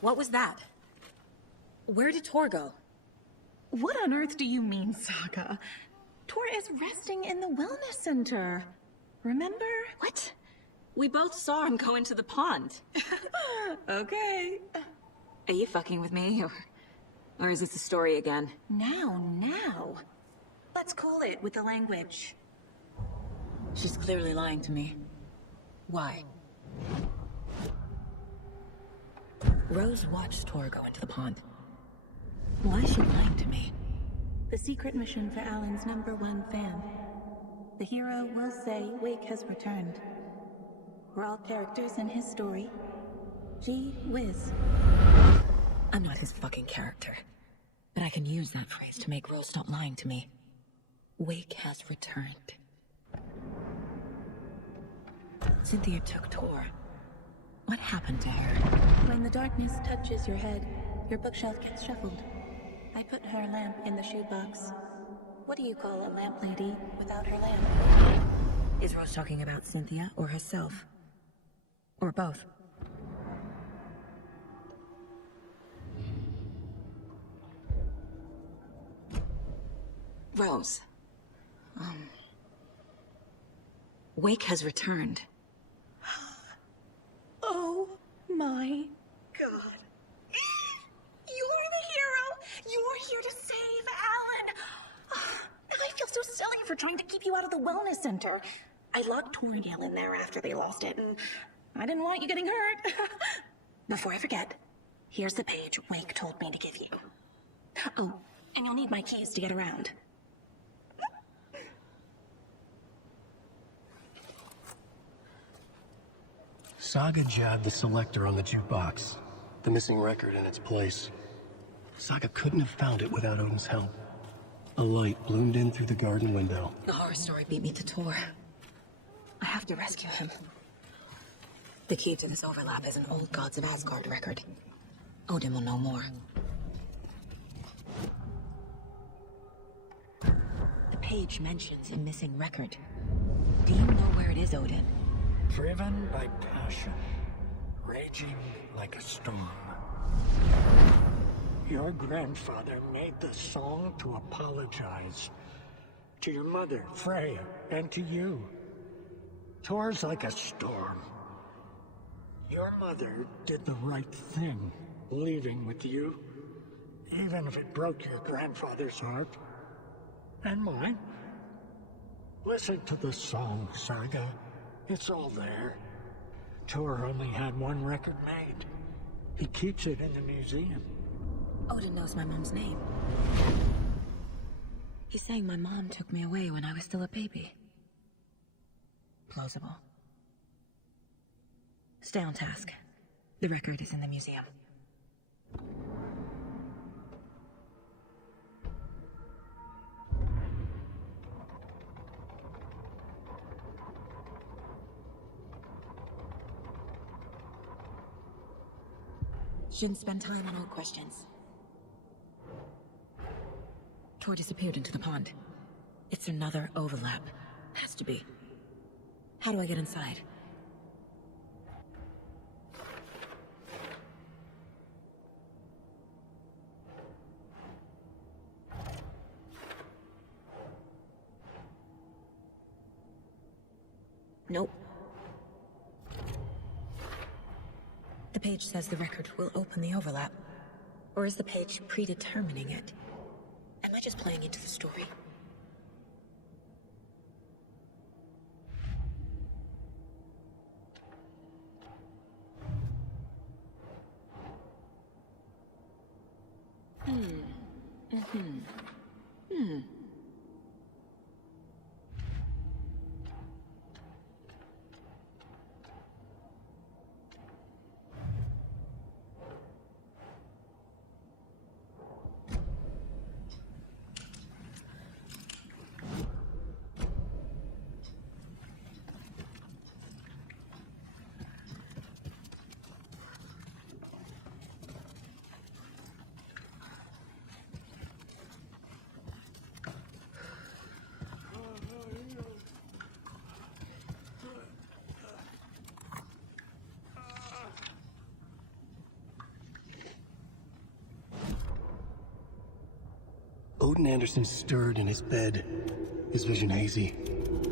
What was that? Where did Tor go? What on earth do you mean, Saga? Tor is resting in the wellness center. Remember? What? We both saw him go into the pond. Okay. Are you fucking with me, or is this a story again? Now. Let's cool it with the language. She's clearly lying to me. Why? Rose watched Tor go into the pond. Why is she lying to me? The secret mission for Alan's #1 fan. The hero will say Wake has returned. We're all characters in his story. Gee whiz. I'm not his fucking character. But I can use that phrase to make Rose stop lying to me. Wake has returned. Cynthia took Tor. What happened to her? When the darkness touches your head, your bookshelf gets shuffled. I put her lamp in the shoebox. What do you call a lamp lady without her lamp? Is Rose talking about Cynthia or herself? Or both? Rose. Wake has returned. Oh my God. You're the hero! You're here to save Alan! I feel so silly for trying to keep you out of the wellness center. I locked Tor and Gale in there after they lost it, and I didn't want you getting hurt. Before I forget, here's the page Wake told me to give you. Oh, and you'll need my keys to get around. Saga jabbed the selector on the jukebox, the missing record in its place. Saga couldn't have found it without Odin's help. A light bloomed in through the garden window. The horror story beat me to Tor. I have to rescue him. The key to this overlap is an old Gods of Asgard record. Odin will know more. The page mentions a missing record. Do you know where it is, Odin? Driven by passion, raging like a storm. Your grandfather made the song to apologize. To your mother, Freya, and to you. Tor's like a storm. Your mother did the right thing, leaving with you, even if it broke your grandfather's heart. And mine. Listen to the song, Saga. It's all there. Tor only had one record made. He keeps it in the museum. Odin knows my mom's name. He's saying my mom took me away when I was still a baby. Plausible. Stay on task. The record is in the museum. Shouldn't spend time on old questions. Tor disappeared into the pond. It's another overlap. Has to be. How do I get inside? Nope. The page says the record will open the overlap. Or is the page predetermining it? Am I just playing into the story? Odin Anderson stirred in his bed. his vision hazy,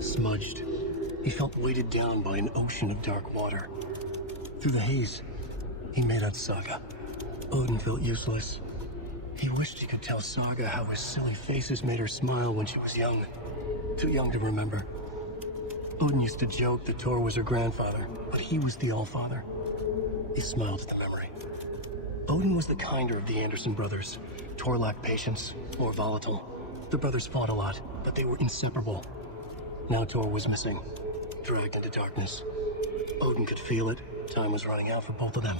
smudged. He felt weighted down by an ocean of dark water. Through the haze, he made out Saga. Odin felt useless. He wished he could tell Saga how his silly faces made her smile when she was young. Too young to remember. Odin used to joke that Tor was her grandfather, but he was the Allfather. He smiled at the memory. Odin was the kinder of the Anderson brothers. Tor lacked patience, more volatile. The brothers fought a lot, but they were inseparable. Now Tor was missing, dragged into darkness. Odin could feel it. Time was running out for both of them.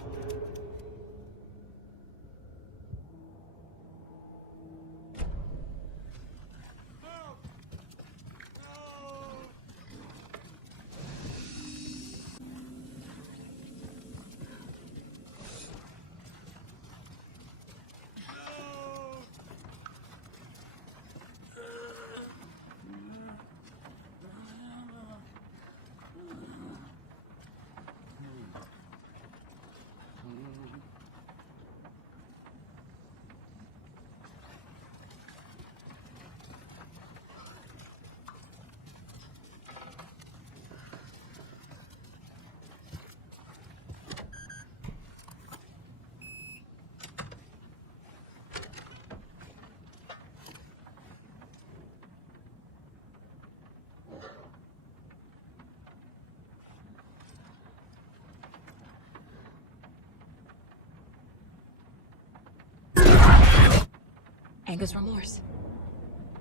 Anger's remorse.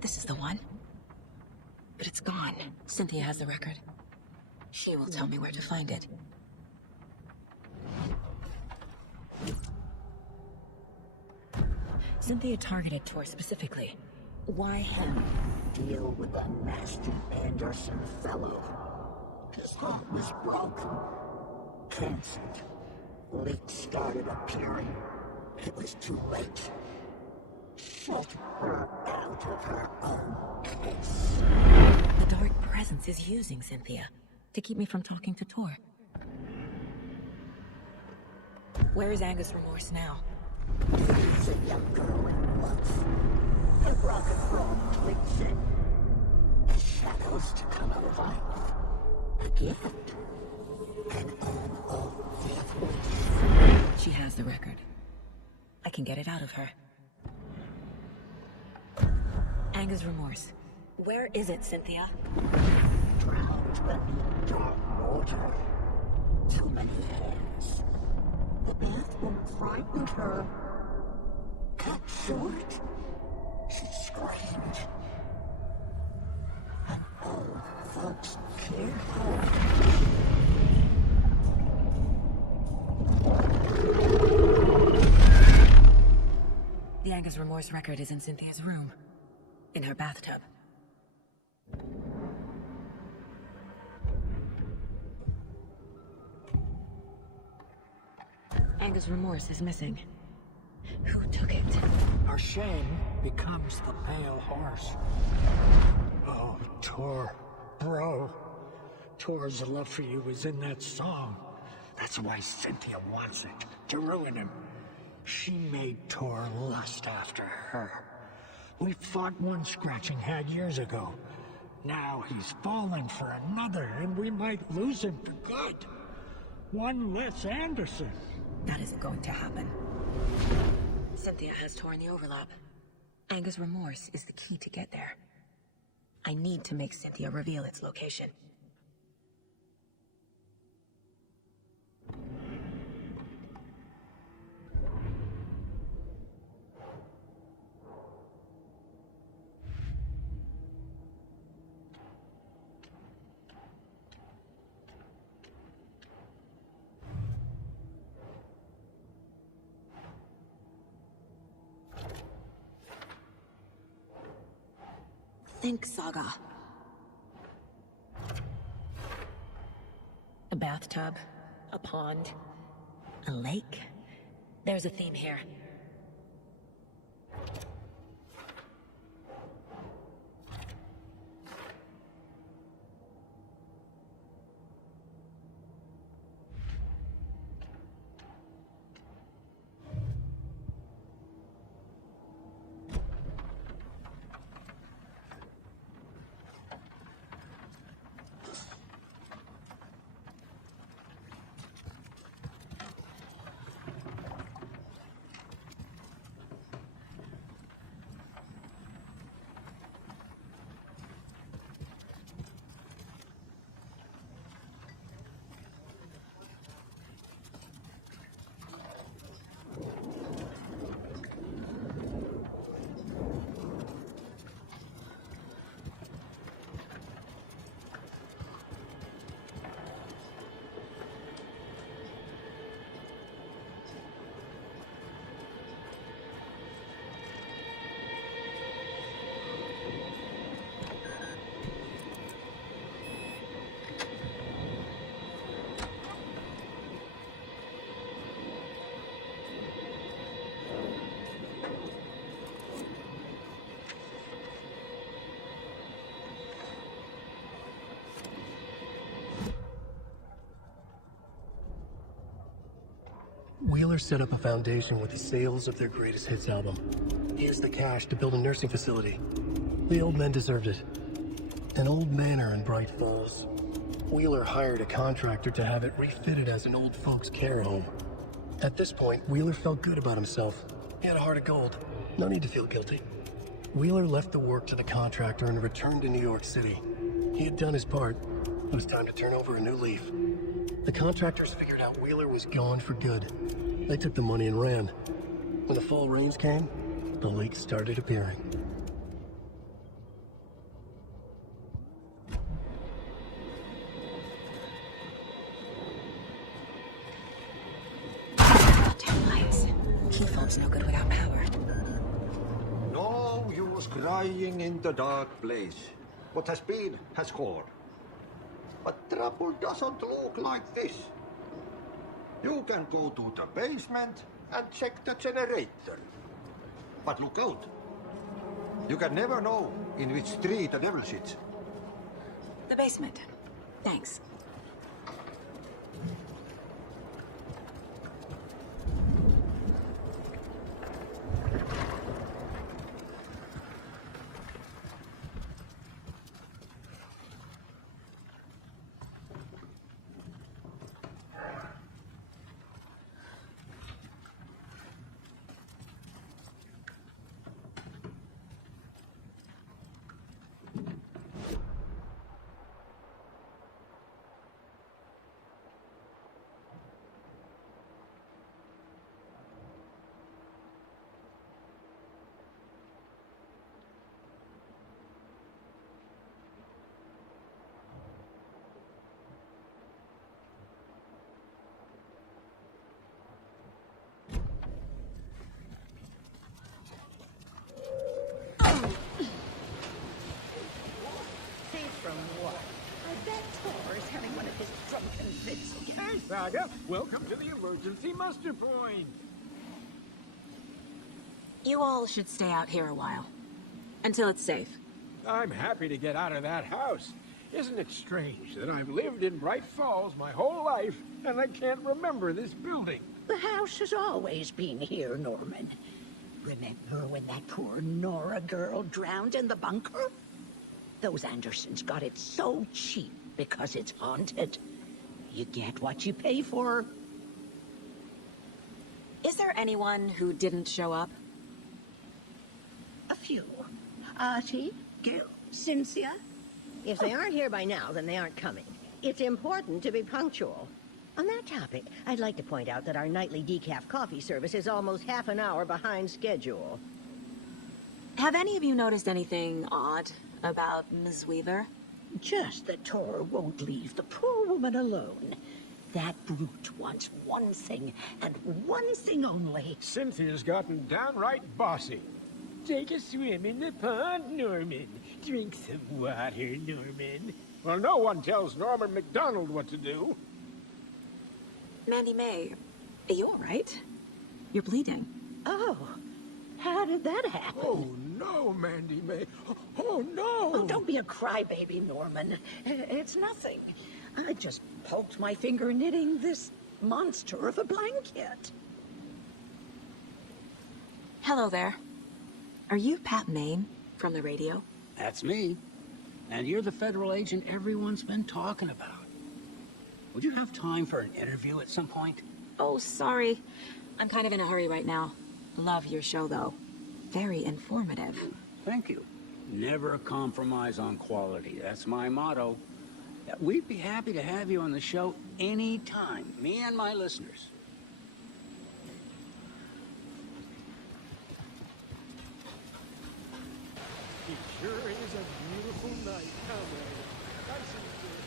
This is the one. But it's gone. Cynthia has the record. She will tell me where to find it. Cynthia targeted Tor specifically. Why him? Deal with that nasty Anderson fellow. His heart was broken. Canceled. Leaks started appearing. It was too late. Shut her out of her own case. The dark presence is using Cynthia to keep me from talking to Tor. Where is Anger's remorse now? She's a young girl in love. Her rocket throne clicks in. The shadows to come alive. A gift. An old gift. She has the record. I can get it out of her. Anger's remorse. Where is it, Cynthia? Drowned beneath dark water. Too many hands. The bathroom frightened her. Cut short. She screamed. And old folks cared her. The Anger's remorse record is in Cynthia's room. In her bathtub. Anger's remorse is missing. Who took it? Our shame becomes the pale horse. Oh, Tor. Bro. Tor's love for you was in that song. That's why Cynthia wants it. To ruin him. She made Tor lust after her. We fought one scratching head years ago. Now he's fallen for another, and we might lose him for good. One less Anderson. That isn't going to happen. Cynthia has torn the overlap. Anger's remorse is the key to get there. I need to make Cynthia reveal its location. Think, Saga. A bathtub, a pond, a lake. There's a theme here. Wheeler set up a foundation with the sales of their greatest hits album. He used the cash to build a nursing facility. The old men deserved it. An old manor in Bright Falls. Wheeler hired a contractor to have it refitted as an old folks' care home. At this point, Wheeler felt good about himself. He had a heart of gold. No need to feel guilty. Wheeler left the work to the contractor and returned to New York City. He had done his part. It was time to turn over a new leaf. The contractors figured out Wheeler was gone for good. They took the money and ran. When the fall rains came, the leaks started appearing. Damn lights. Key fob's no good without power. No use crying in the dark place. What has been has gone. But trouble doesn't look like this. You can go to the basement and check the generator. But look out. You can never know in which tree the devil sits. The basement. Thanks. Saga, welcome to the emergency muster point. You all should stay out here a while. Until it's safe. I'm happy to get out of that house. Isn't it strange that I've lived in Bright Falls my whole life and I can't remember this building? The house has always been here, Norman. Remember when that poor Nora girl drowned in the bunker? Those Andersons got it so cheap because it's haunted. You get what you pay for. Is there anyone who didn't show up? A few. Artie, Gil, Cynthia. If they aren't here by now, then they aren't coming. It's important to be punctual. On that topic, I'd like to point out that our nightly decaf coffee service is almost half an hour behind schedule. Have any of you noticed anything odd about Ms. Weaver? Just that Tor won't leave the poor woman alone. That brute wants one thing, and one thing only. Cynthia's gotten downright bossy. Take a swim in the pond, Norman. Drink some water, Norman. Well, no one tells Norman McDonald what to do. Mandy May, are you all right? You're bleeding. Oh, how did that happen? Oh, no, Mandy May. Oh, no. Oh, don't be a crybaby, Norman. It's nothing. I just poked my finger knitting this monster of a blanket. Hello there. Are you Pat Maine from the radio? That's me. And you're the federal agent everyone's been talking about. Would you have time for an interview at some point? Oh, sorry. I'm kind of in a hurry right now. Love your show, though. Very informative. Thank you. Never compromise on quality. That's my motto. We'd be happy to have you on the show anytime, me and my listeners. It sure is a beautiful night, comrade. Nice and clear.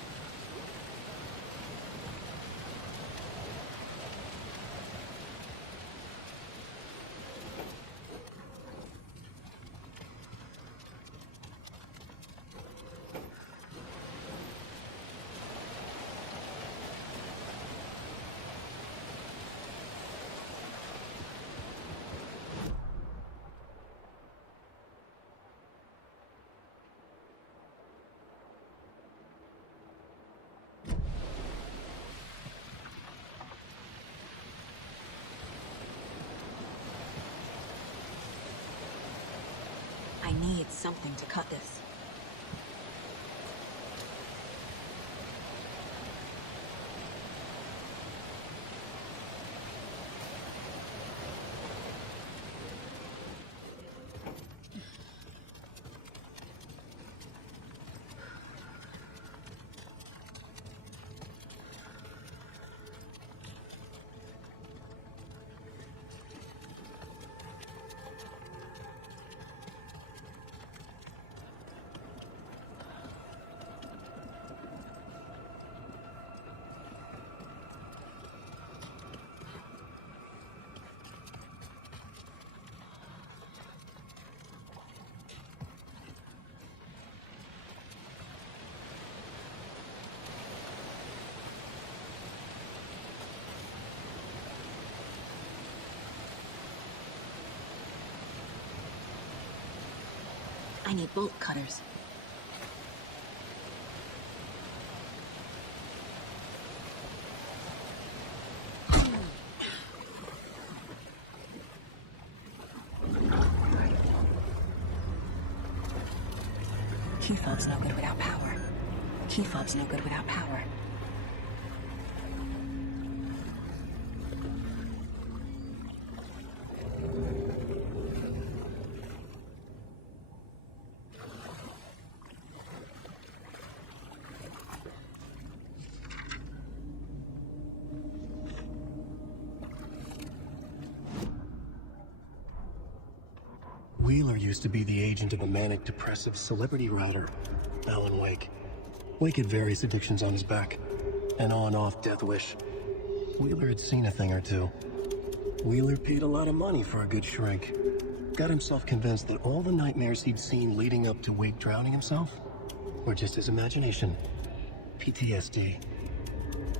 I need something to cut this. I need bolt cutters. Key fob's no good without power. Key fob's no good without power. Wheeler used to be the agent of a manic-depressive celebrity writer, Alan Wake. Wake had various addictions on his back. An on-off death wish. Wheeler had seen a thing or two. Wheeler paid a lot of money for a good shrink. Got himself convinced that all the nightmares he'd seen leading up to Wake drowning himself were just his imagination. PTSD.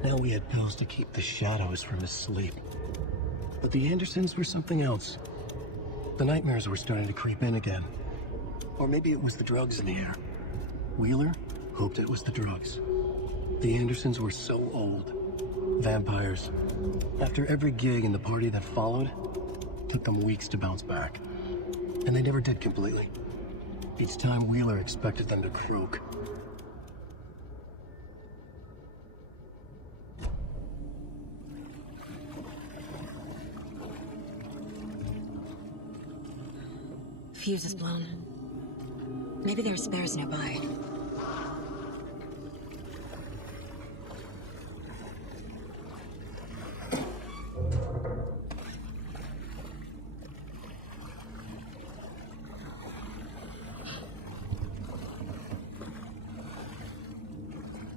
Now we had pills to keep the shadows from his sleep. But the Andersons were something else. The nightmares were starting to creep in again. Or maybe it was the drugs in the air. Wheeler hoped it was the drugs. The Andersons were so old. Vampires. After every gig and the party that followed, took them weeks to bounce back. And they never did completely. Each time Wheeler expected them to croak. Fuse is blown. Maybe there are spares nearby.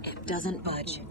It doesn't budge.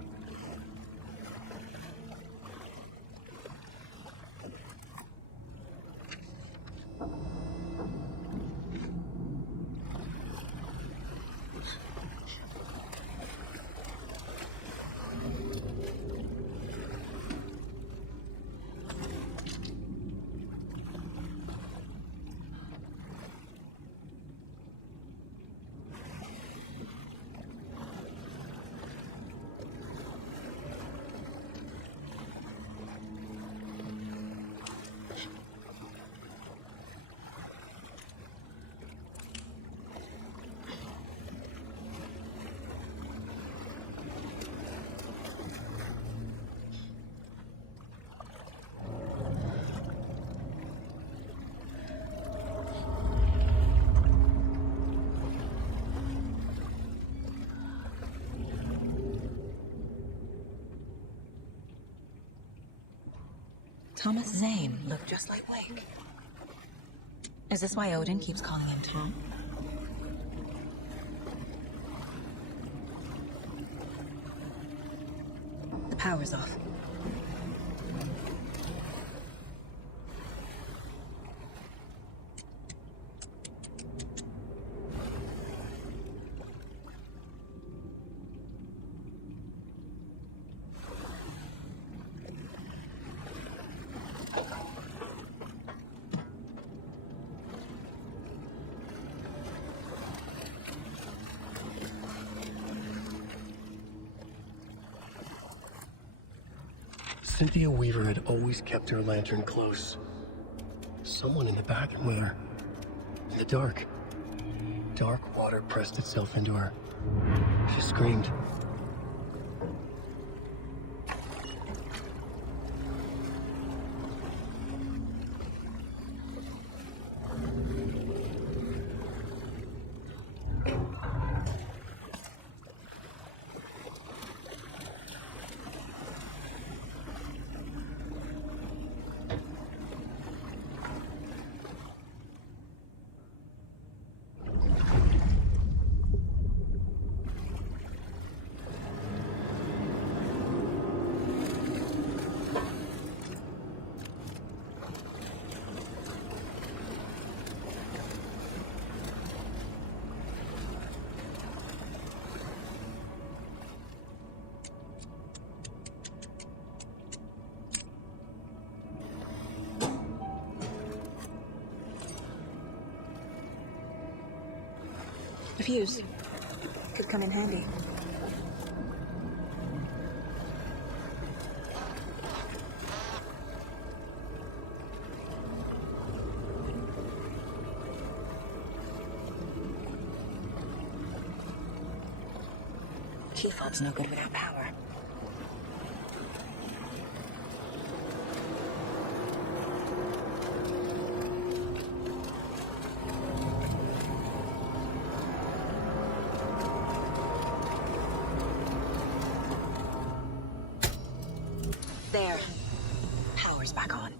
Thomas Zane looked just like Wake. Is this why Odin keeps calling him Tom? The power's off. Cynthia Weaver had always kept her lantern close. Someone in the back with her. In the dark. dark water pressed itself into her. She screamed. A fuse. Could come in handy. Key fob's no good without power. There. Power's back on.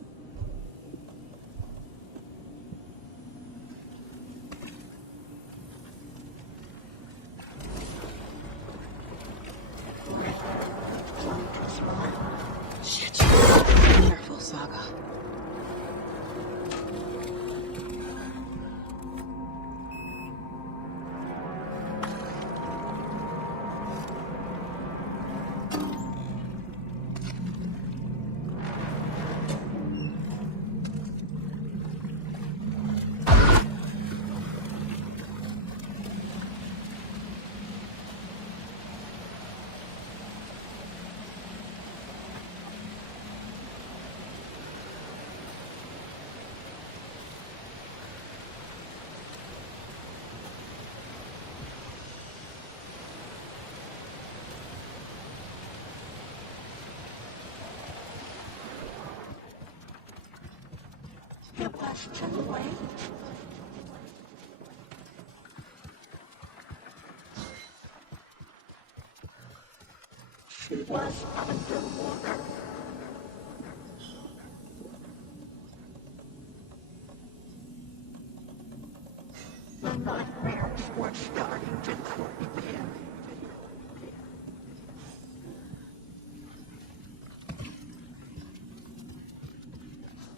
Shit. Careful, Saga. Your question away. She was underwater. The nightmares were starting to creep in.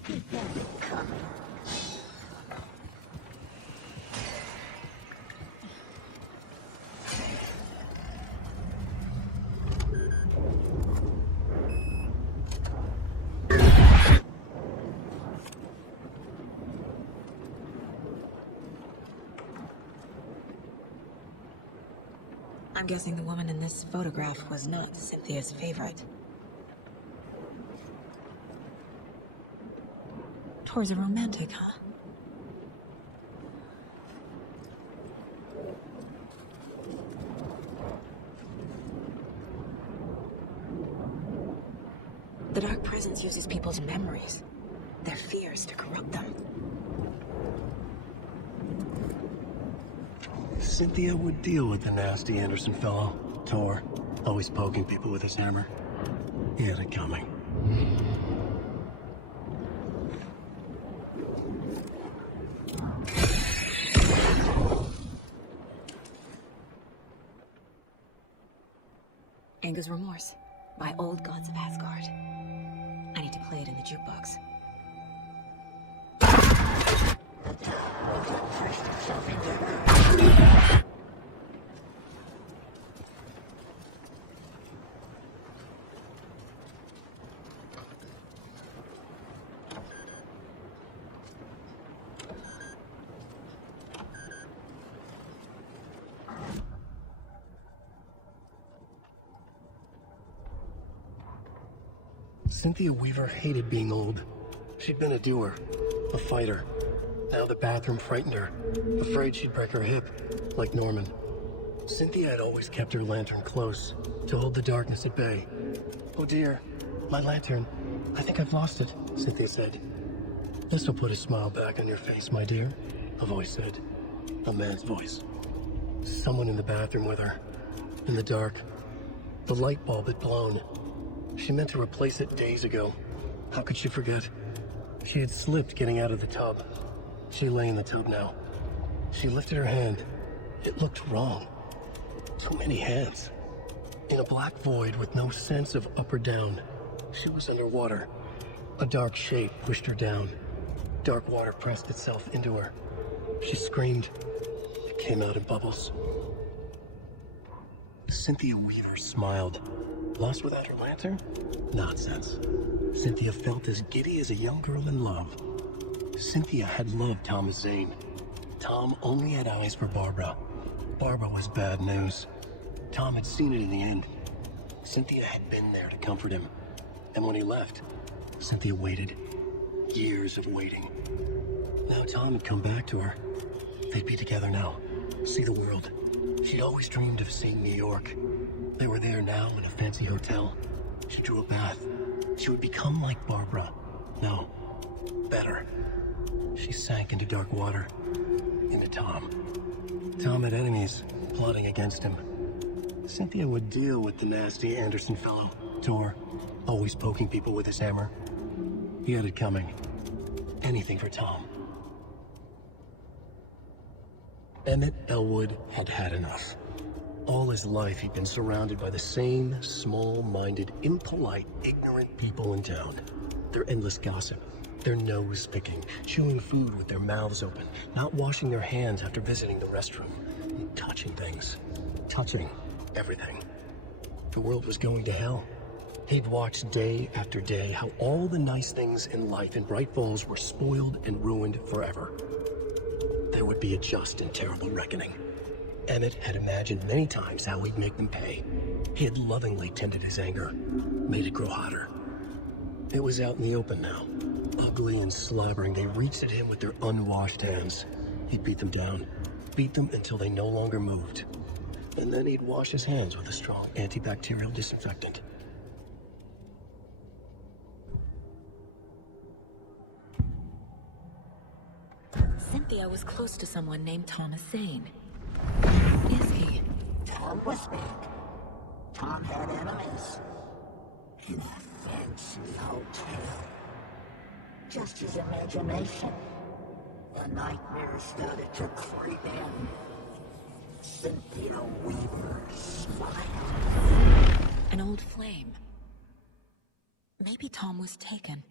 Keep on coming. I'm guessing the woman in this photograph was not Cynthia's favorite. Tor's a romantic, huh? The Dark Presence uses people's memories, their fears to corrupt them. Cynthia would deal with the nasty Anderson fellow, Tor, always poking people with his hammer. He had it coming. Anger's Remorse by Old Gods of Asgard. I need to play it in the jukebox. Cynthia Weaver hated being old. She'd been a doer, a fighter. Now the bathroom frightened her, afraid she'd break her hip, like Norman. Cynthia had always kept her lantern close, to hold the darkness at bay. "Oh dear, my lantern. I think I've lost it," Cynthia said. "This'll put a smile back on your face, my dear," a voice said. A man's voice. Someone in the bathroom with her. In the dark. The light bulb had blown. She meant to replace it days ago. How could she forget? She had slipped getting out of the tub. She lay in the tub now. She lifted her hand. It looked wrong. Too many hands. In a black void with no sense of up or down. She was underwater. A dark shape pushed her down. Dark water pressed itself into her. She screamed. It came out in bubbles. Cynthia Weaver smiled. Lost without her lantern? Nonsense. Cynthia felt as giddy as a young girl in love. Cynthia had loved Thomas Zane. Tom only had eyes for Barbara. Barbara was bad news. Tom had seen it in the end. Cynthia had been there to comfort him. And when he left, Cynthia waited. Years of waiting. Now Tom had come back to her. They'd be together now. See the world. She'd always dreamed of seeing New York. They were there now in a fancy hotel. She drew a bath. She would become like Barbara. No, better. She sank into dark water. Into Tom. Tom had enemies plotting against him. Cynthia would deal with the nasty Anderson fellow, Tor, always poking people with his hammer. He had it coming. Anything for Tom. Emmett Elwood had had enough. All his life he'd been surrounded by the same small-minded, impolite, ignorant people in town. Their endless gossip, their nose-picking, chewing food with their mouths open, not washing their hands after visiting the restroom, and touching things. Touching everything. The world was going to hell. He'd watched day after day how all the nice things in life in Bright Falls were spoiled and ruined forever. There would be a just and terrible reckoning. Emmett had imagined many times how he'd make them pay. He had lovingly tended his anger, made it grow hotter. It was out in the open now. Ugly and slobbering, they reached at him with their unwashed hands. He'd beat them down, beat them until they no longer moved. And then he'd wash his hands with a strong antibacterial disinfectant. Cynthia was close to someone named Thomas Zane. Is he? Tom was back. Tom had enemies. In a fancy hotel. Just his imagination. The nightmare started to creep in. Cynthia Weaver smiled. An old flame. Maybe Tom was taken.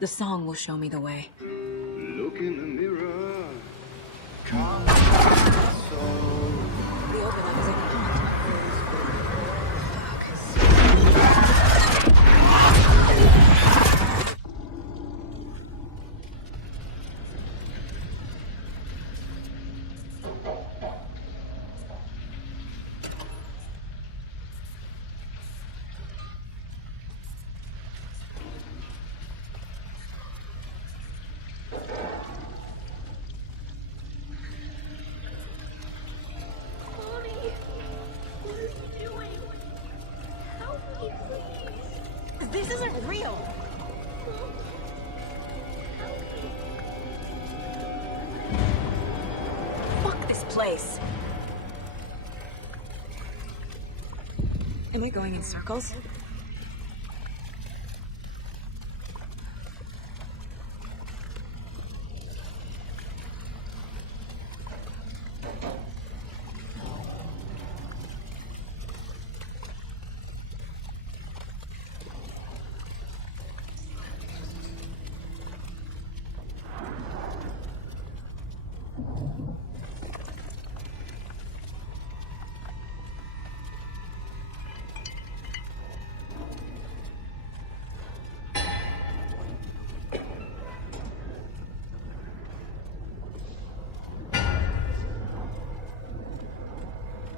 The song will show me the way. Look in the mirror. Come The overlap is like a haunt. place. Am I going in circles?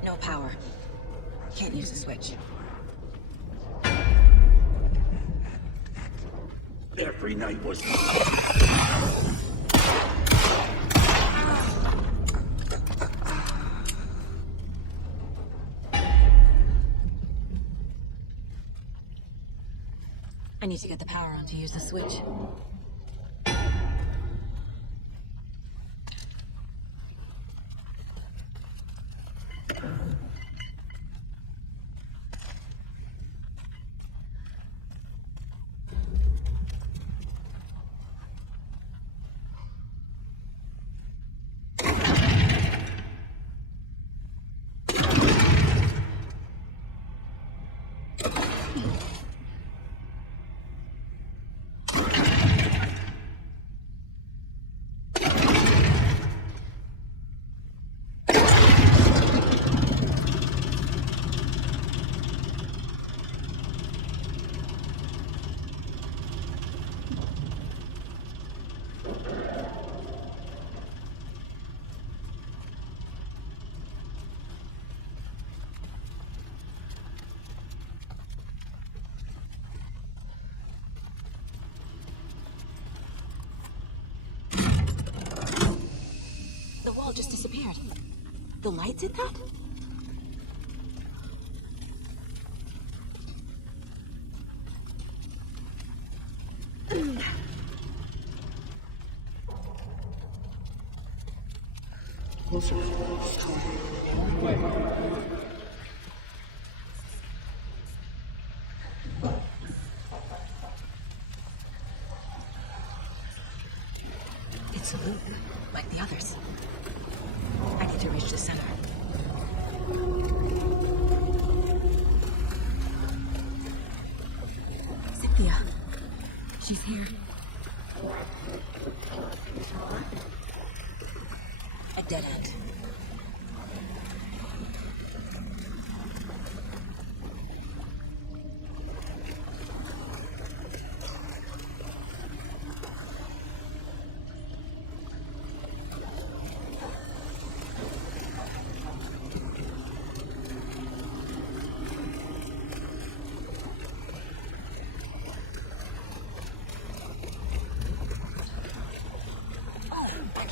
No power. Can't use the switch. Every night was... I need to get the power on to use the switch. The wall just disappeared. The light did that? It's a loop, like the others. I need to reach the center. Cynthia. She's here. A dead end.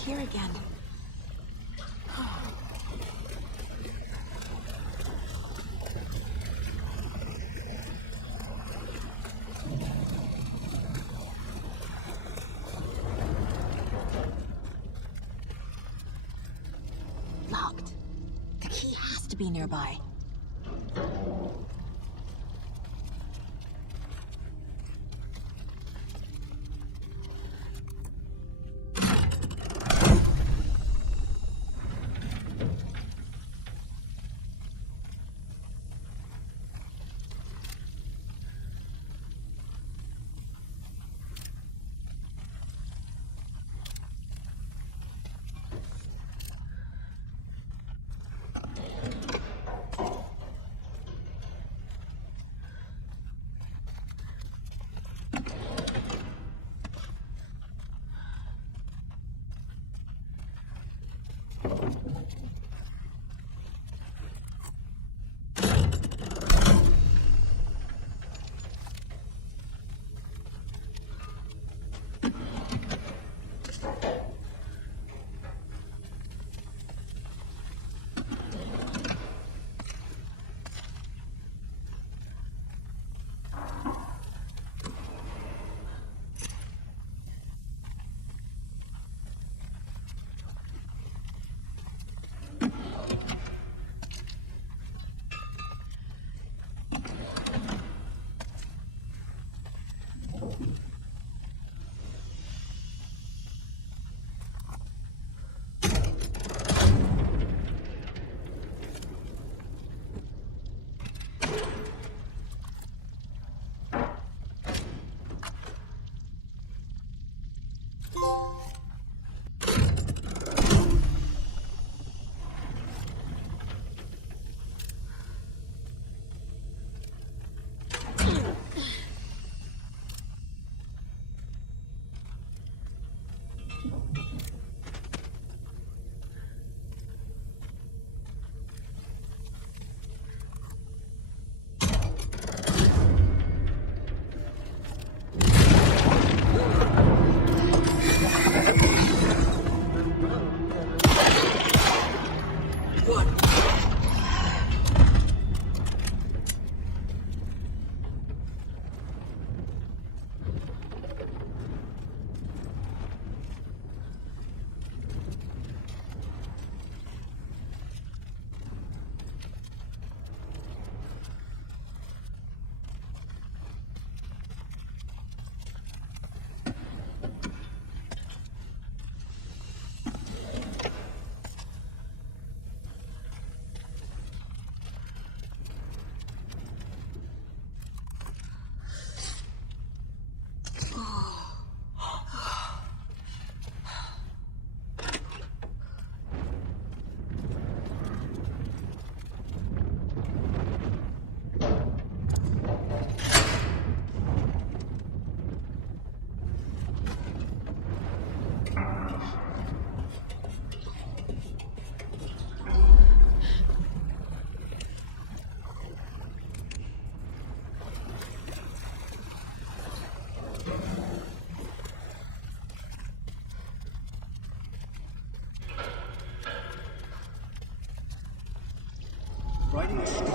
Here again. Locked. The key has to be nearby. Writing a story.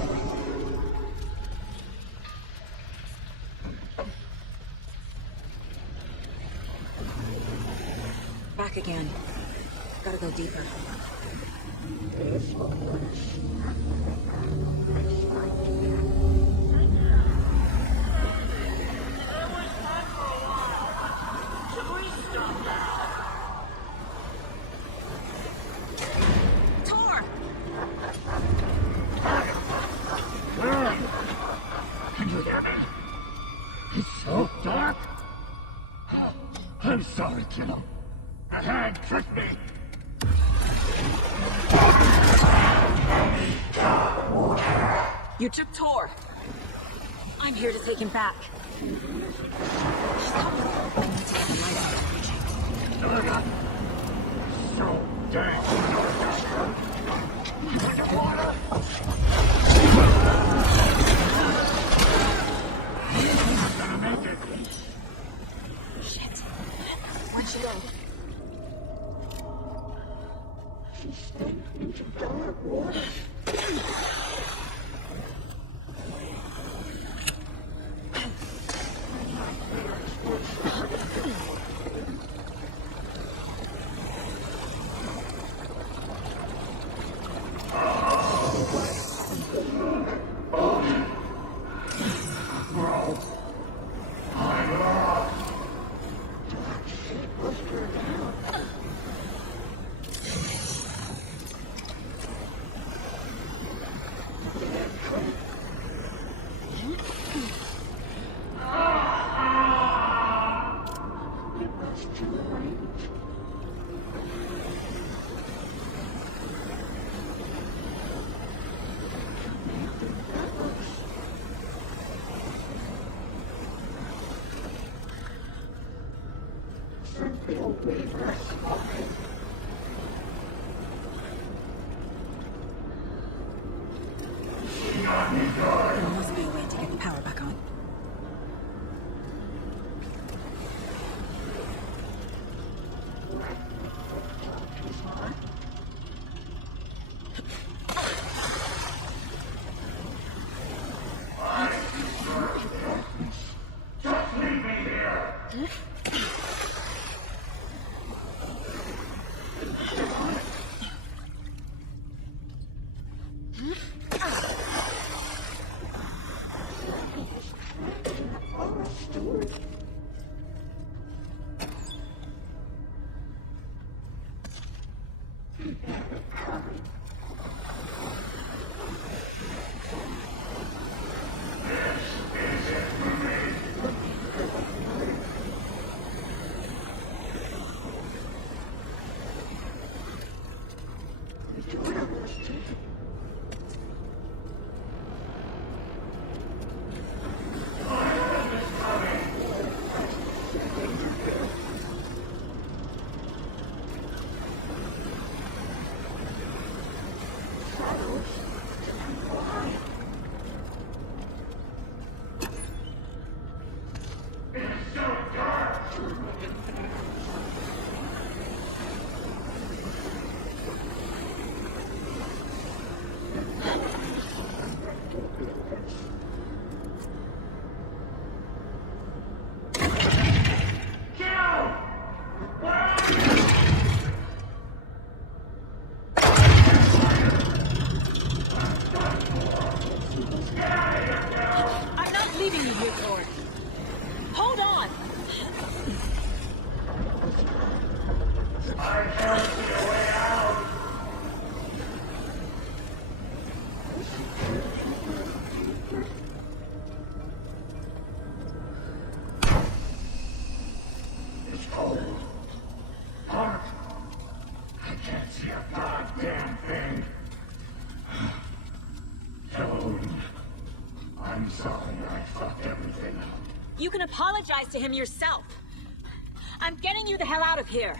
Back again. Gotta go deeper. Tor! Can you hear me? It's so dark. I'm sorry, kiddo. The hand tricked me. You took Tor. I'm here to take him back. I need to get the lights on the project. So dang. Underwater. I'm not gonna make it. Shit. Where'd she go? There must be a way to get the power back on. It's cold. Hot. I can't see a goddamn thing. Joan, I'm sorry I fucked everything up. You can apologize to him yourself. I'm getting you the hell out of here.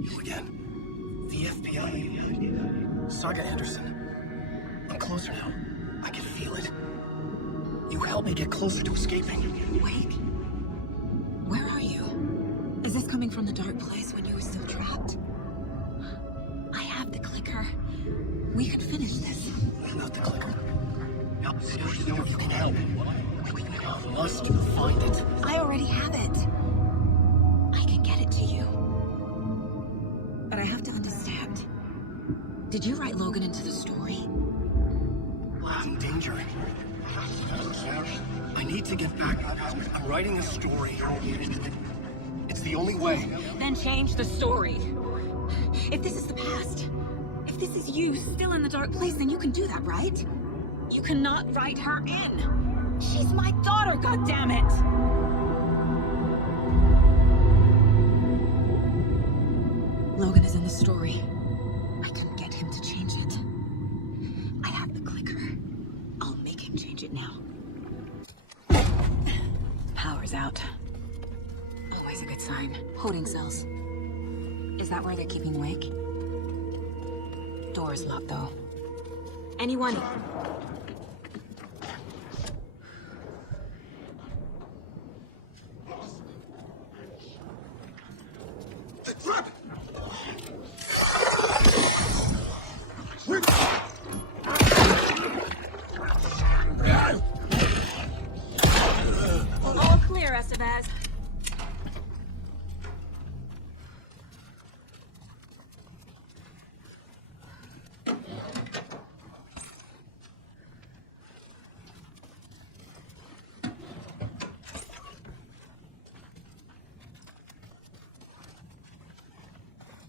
You again. The FBI. Saga Anderson. I'm closer now. I can feel it. You helped me get closer to escaping. Wait. Where are you? Is this coming from the dark place when you were still trapped? I have the clicker. We can finish this. Not the clicker. No, seriously, you can help. You must find it. I already have it. I can get it to you. But I have to understand. Did you write Logan into the story? I'm in danger. I need to get back. I'm writing a story. It's the only way. Then change the story. If this is the past, if this is you still in the dark place, then you can do that, right? You cannot write her in. She's my daughter, goddammit! Logan is in the story. I can get him to change it. I have the clicker. I'll make him change it now. Power's out. Always a good sign. Holding cells. Is that where they're keeping Wake? Door's locked, though. Anyone? All clear, Estevez.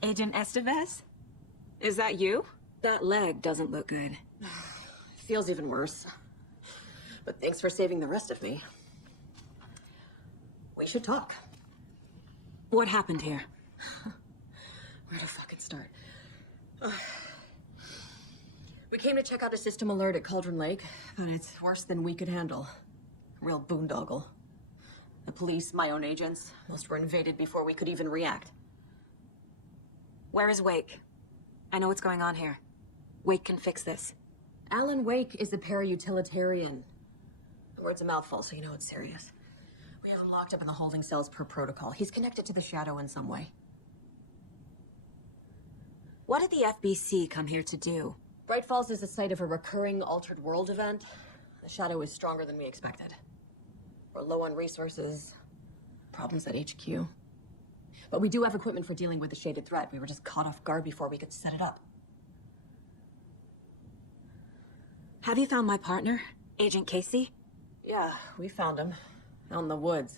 Agent Estevez? Is that you? That leg doesn't look good. Feels even worse. But thanks for saving the rest of me. We should talk. What happened here? Where to fucking start? We came to check out a system alert at Cauldron Lake, but it's worse than we could handle. Real boondoggle. The police, my own agents, most were invaded before we could even react. Where is Wake? I know what's going on here. Wake can fix this. Alan Wake is a para-utilitarian. The word's a mouthful, so you know it's serious. We have him locked up in the holding cells per protocol. He's connected to the Shadow in some way. What did the FBC come here to do? Bright Falls is the site of a recurring altered world event. The Shadow is stronger than we expected. We're low on resources. Problems at HQ. But we do have equipment for dealing with the shaded threat. We were just caught off guard before we could set it up. Have you found my partner, Agent Casey? Yeah, we found him. Out in the woods.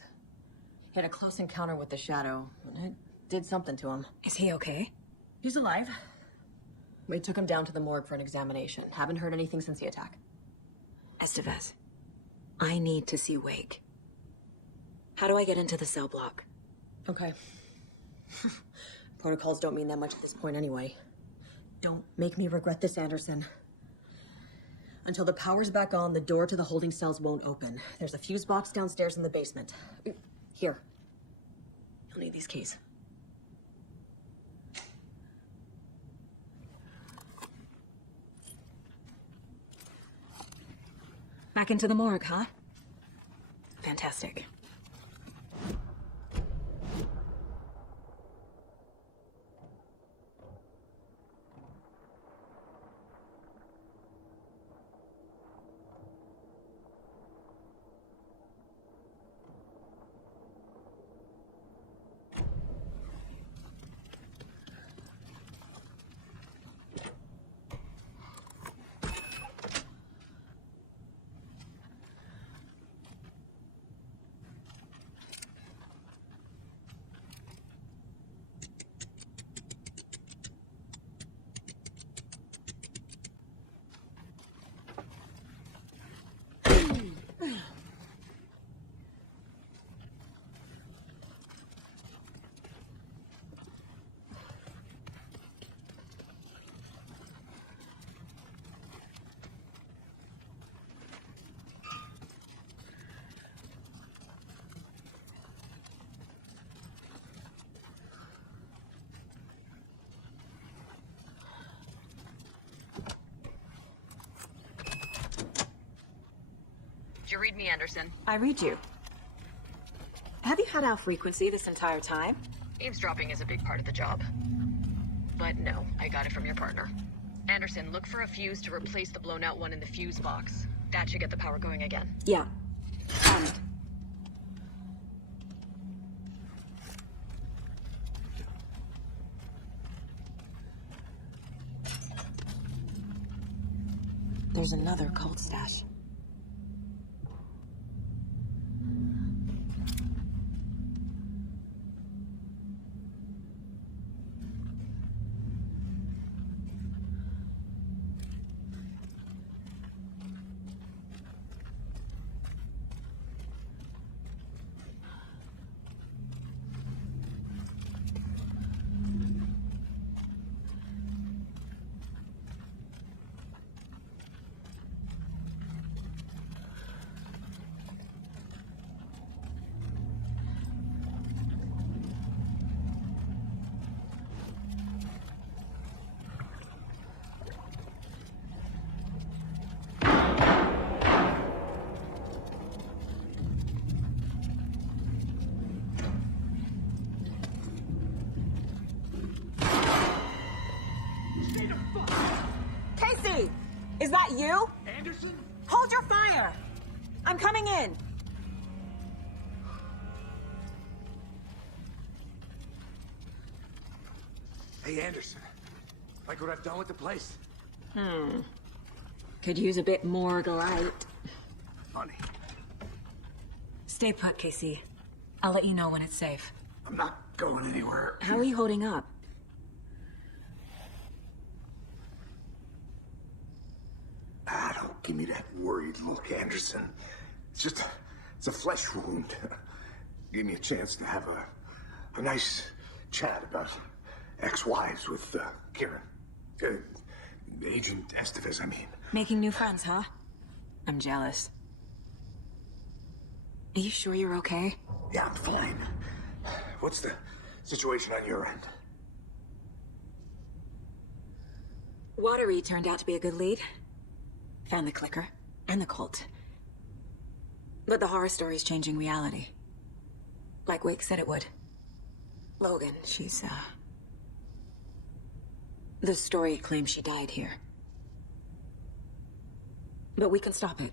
He had a close encounter with the Shadow, and it did something to him. Is he okay? He's alive. We took him down to the morgue for an examination. Haven't heard anything since the attack. Estevez, I need to see Wake. How do I get into the cell block? Okay. Protocols don't mean that much at this point anyway. Don't make me regret this, Anderson. Until the power's back on, the door to the holding cells won't open. There's a fuse box downstairs in the basement. Here. You'll need these keys. Back into the morgue, huh? Fantastic. Did you read me, Anderson? I read you. Have you had our frequency this entire time? Eavesdropping is a big part of the job. But no, I got it from your partner. Anderson, look for a fuse to replace the blown out one in the fuse box. That should get the power going again. Yeah. On it. There's another cult stash. Casey! Is that you? Anderson? Hold your fire! I'm coming in. Hey, Anderson. Like what I've done with the place? Could use a bit more light. Honey, Stay put, Casey. I'll let you know when it's safe. I'm not going anywhere. How are you holding up? Don't give me that worried look, Anderson. It's a flesh wound. Give me a chance to have a nice chat about ex-wives with Kieran. Agent Estevez, I mean. Making new friends, huh? I'm jealous. Are you sure you're okay? Yeah, I'm fine. What's the situation on your end? Watery turned out to be a good lead. Found the clicker and the cult. But the horror story's changing reality. Like Wake said it would. Logan, she's, the story claims she died here. But we can stop it.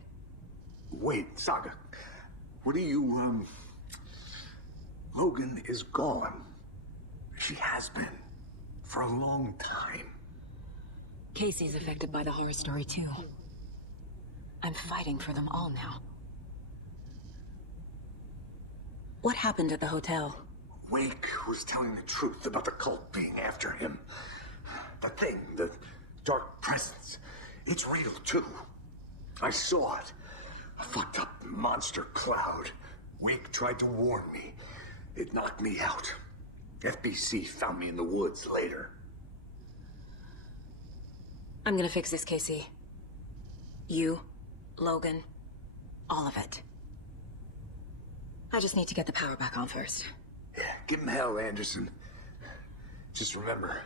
Wait, Saga. What do you, Logan is gone. She has been. For a long time. Casey's affected by the horror story, too. I'm fighting for them all now. What happened at the hotel? Wake was telling the truth about the cult being after him. The thing, the dark presence, it's real too. I saw it. A fucked up monster cloud. Wake tried to warn me. It knocked me out. FBC found me in the woods later. I'm gonna fix this, Casey. You, Logan, all of it. I just need to get the power back on first. Yeah, give him hell, Anderson. Just remember,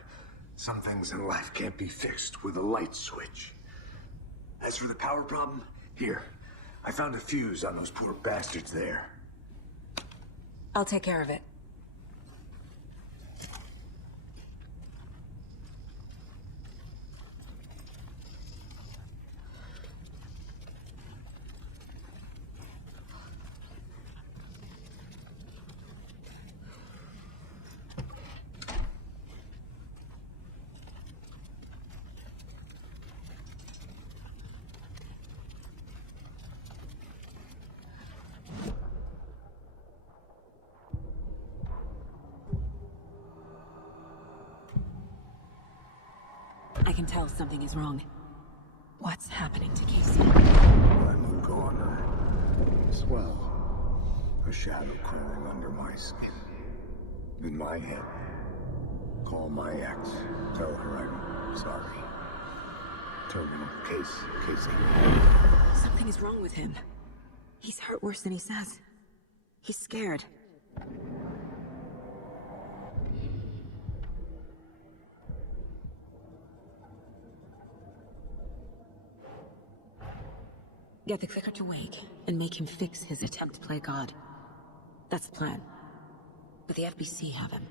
some things in life can't be fixed with a light switch. As for the power problem, here, I found a fuse on those poor bastards there. I'll take care of it. I can tell something is wrong. What's happening to Casey? I'm a goner. Swell. A shadow crawling under my skin. In my head. Call my ex. Tell her I'm sorry. Terminal case, Casey. Something is wrong with him. He's hurt worse than he says. He's scared. Get the clicker to Wake and make him fix his attempt to play God. That's the plan. But the FBC have him.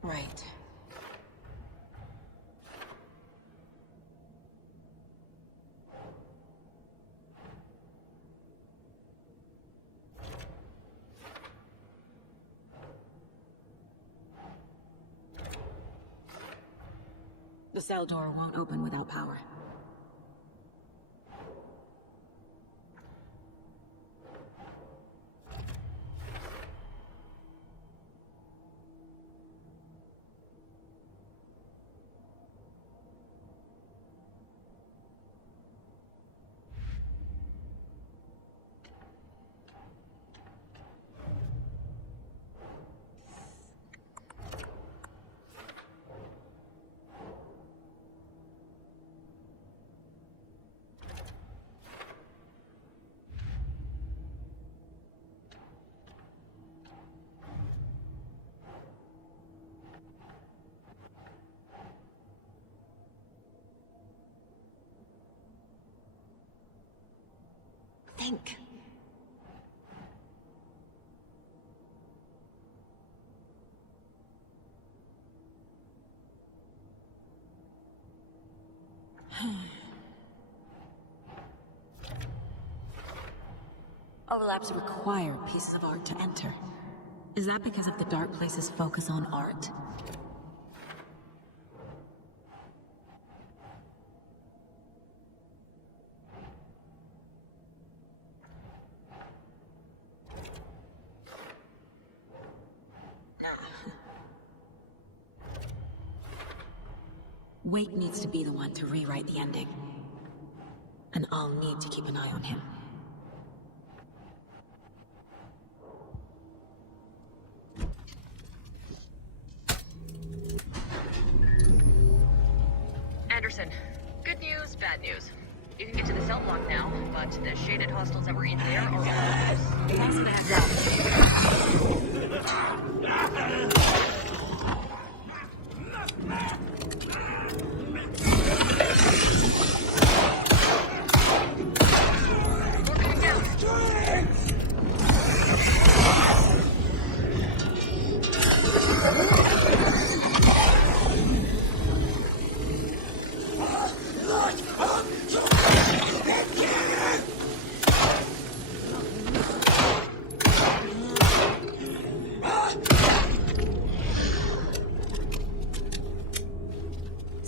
Right. The cell door won't open without power. Think. Overlaps require pieces of art to enter. Is that because of the dark place's focus on art? Wake needs to be the one to rewrite the ending. And I'll need to keep an eye on him. Anderson, good news, bad news. You can get to the cell block now, but the shaded hostels that were in there are all loose. Thanks for the heads up.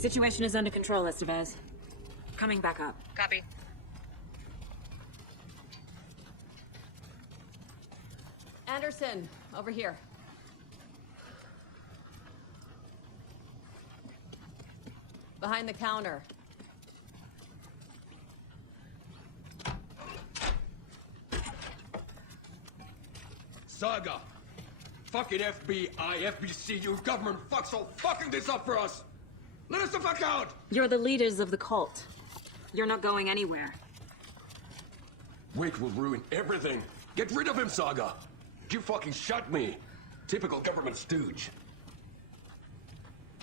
Situation is under control, Estevez. Coming back up. Copy. Anderson, over here. Behind the counter. Saga! Fucking FBI, FBC, you government fucks all fucking this up for us! Let us the fuck out! You're the leaders of the cult. You're not going anywhere. Wake will ruin everything. Get rid of him, Saga! You fucking shot me! Typical government stooge.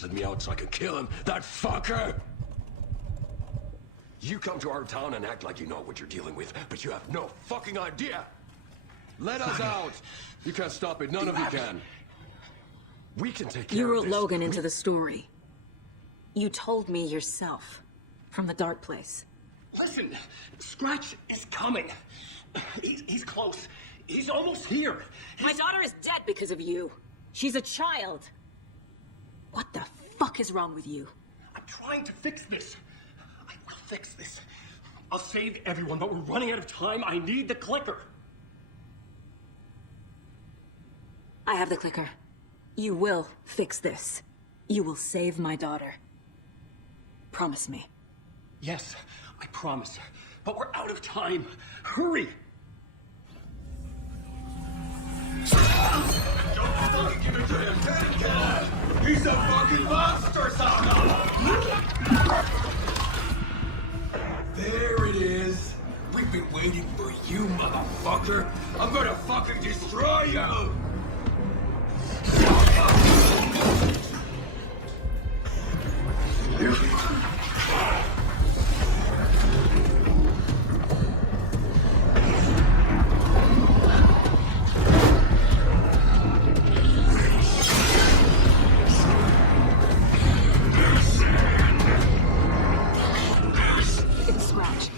Let me out so I can kill him, that fucker! You come to our town and act like you know what you're dealing with, but you have no fucking idea! Let us out! You can't stop it, none of you can. We can take care You of wrote this. Logan into the story. You told me yourself. From the dark place. Listen, Scratch is coming. He's close. He's almost here. My daughter is dead because of you. She's a child. What the fuck is wrong with you? I'm trying to fix this. I will fix this. I'll save everyone, but we're running out of time. I need the clicker. I have the clicker. You will fix this. You will save my daughter. Promise me. Yes, I promise. But we're out of time. Hurry! Don't fucking give it to him! Take it! He's a fucking monster, Saga! There it is! We've been waiting for you, motherfucker! I'm gonna fucking destroy you! It's Scratch.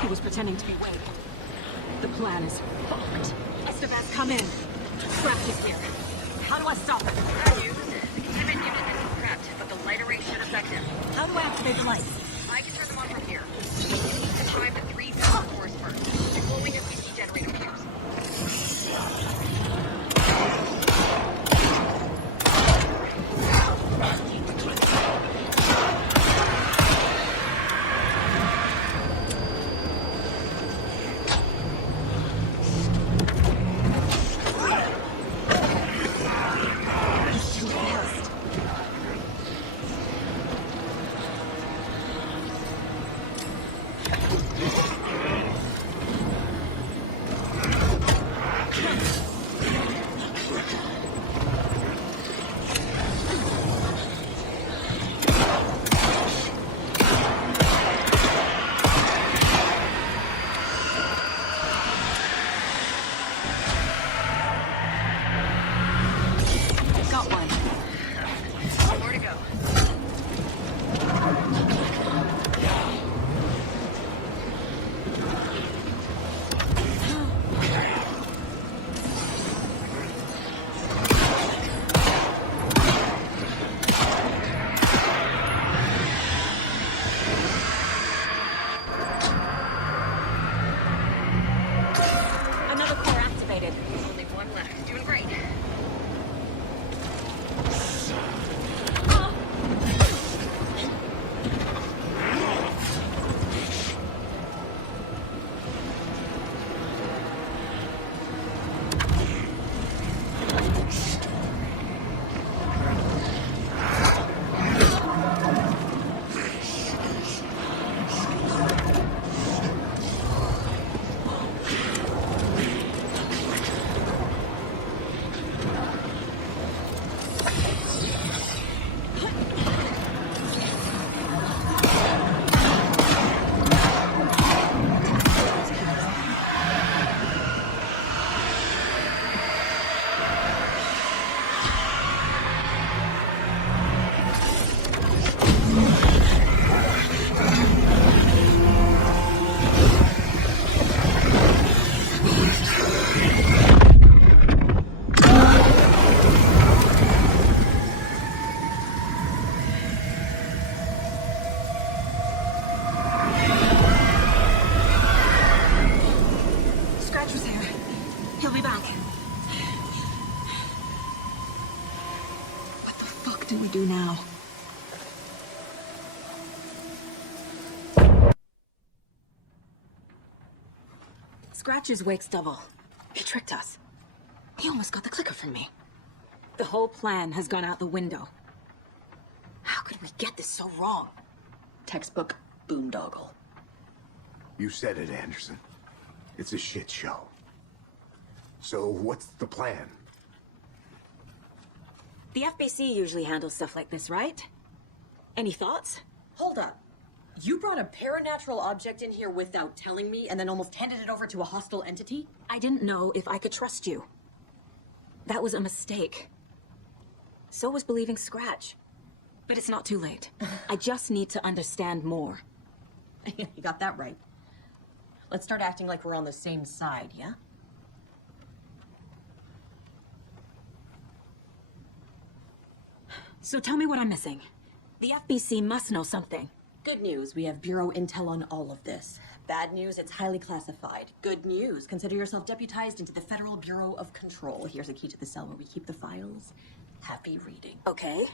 He was pretending to be Wade. The plan is fucked. Estevez, come in. Scratch is here. How do I stop him? Bad news. The containment unit isn't prepped, but the light array should affect him. How do I activate the lights? I can turn them on from here. You need to drive the 3 power cores first, before we FBC generator fuse. do now? Scratch's wake's double. He tricked us. He almost got the clicker from me. The whole plan has gone out the window. How could we get this so wrong? Textbook boondoggle. You said it, Anderson. It's a shit show. So what's the plan? The FBC usually handles stuff like this, right? Any thoughts? Hold up. You brought a paranatural object in here without telling me and then almost handed it over to a hostile entity? I didn't know if I could trust you. That was a mistake. So was believing Scratch. But it's not too late. I just need to understand more. You got that right. Let's start acting like we're on the same side, yeah? So tell me what I'm missing. The FBC must know something. Good news, we have Bureau intel on all of this. Bad news, it's highly classified. Good news, consider yourself deputized into the Federal Bureau of Control. Here's a key to the cell where we keep the files. Happy reading. Okay.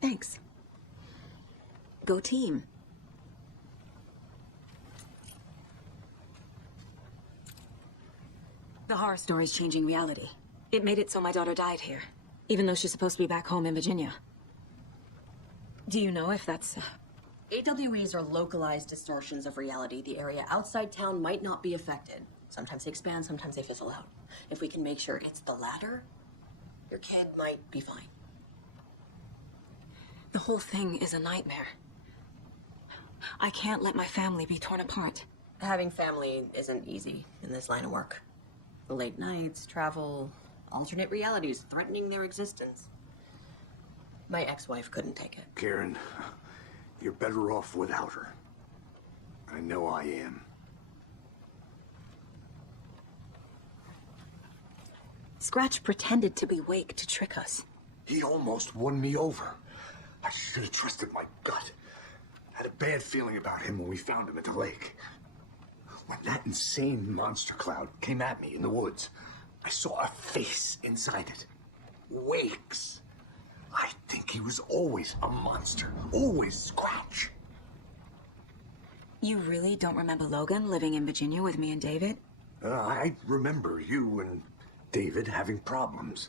Thanks. Go team. The horror story's changing reality. It made it so my daughter died here, even though she's supposed to be back home in Virginia. Do you know if that's... AWEs are localized distortions of reality. The area outside town might not be affected. Sometimes they expand, sometimes they fizzle out. If we can make sure it's the latter, your kid might be fine. The whole thing is a nightmare. I can't let my family be torn apart. Having family isn't easy in this line of work. The late nights, travel, alternate realities threatening their existence. My ex-wife couldn't take it. Karen, you're better off without her. I know I am. Scratch pretended to be Wake to trick us. He almost won me over. I should have trusted my gut. Had a bad feeling about him when we found him at the lake. When that insane monster cloud came at me in the woods, I saw a face inside it. Wake's. I think he was always a monster. Always Scratch. You really don't remember Logan living in Virginia with me and David? I remember you and David having problems.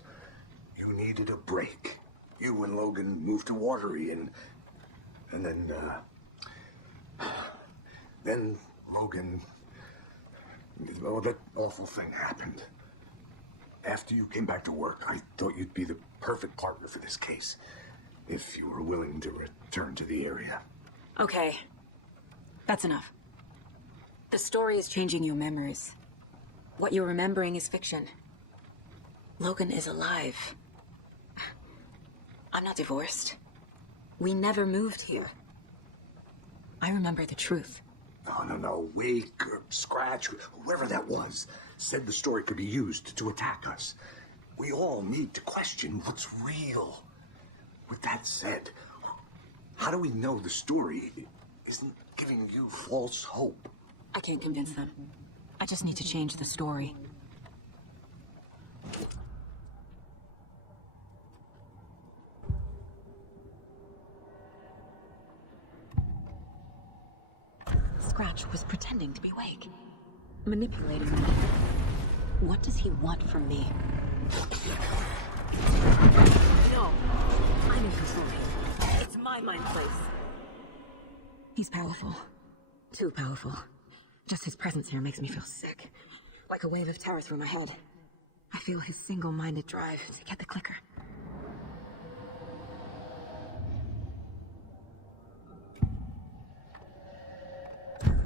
You needed a break. You and Logan moved to Watery and then Logan, well, that awful thing happened. After you came back to work, I thought you'd be the perfect partner for this case, if you were willing to return to the area. Okay. That's enough. The story is changing your memories. What you're remembering is fiction. Logan is alive. I'm not divorced. We never moved here. I remember the truth. No. Wake, or Scratch, whoever that was, said the story could be used to attack us. We all need to question what's real. With that said, how do we know the story isn't giving you false hope? I can't convince them. I just need to change the story. Scratch was pretending to be Wake, manipulating me. What does he want from me? No, I'm in control here. It's my mind place. He's powerful. Too powerful. Just his presence here makes me feel sick. Like a wave of terror through my head. I feel his single-minded drive to get the clicker.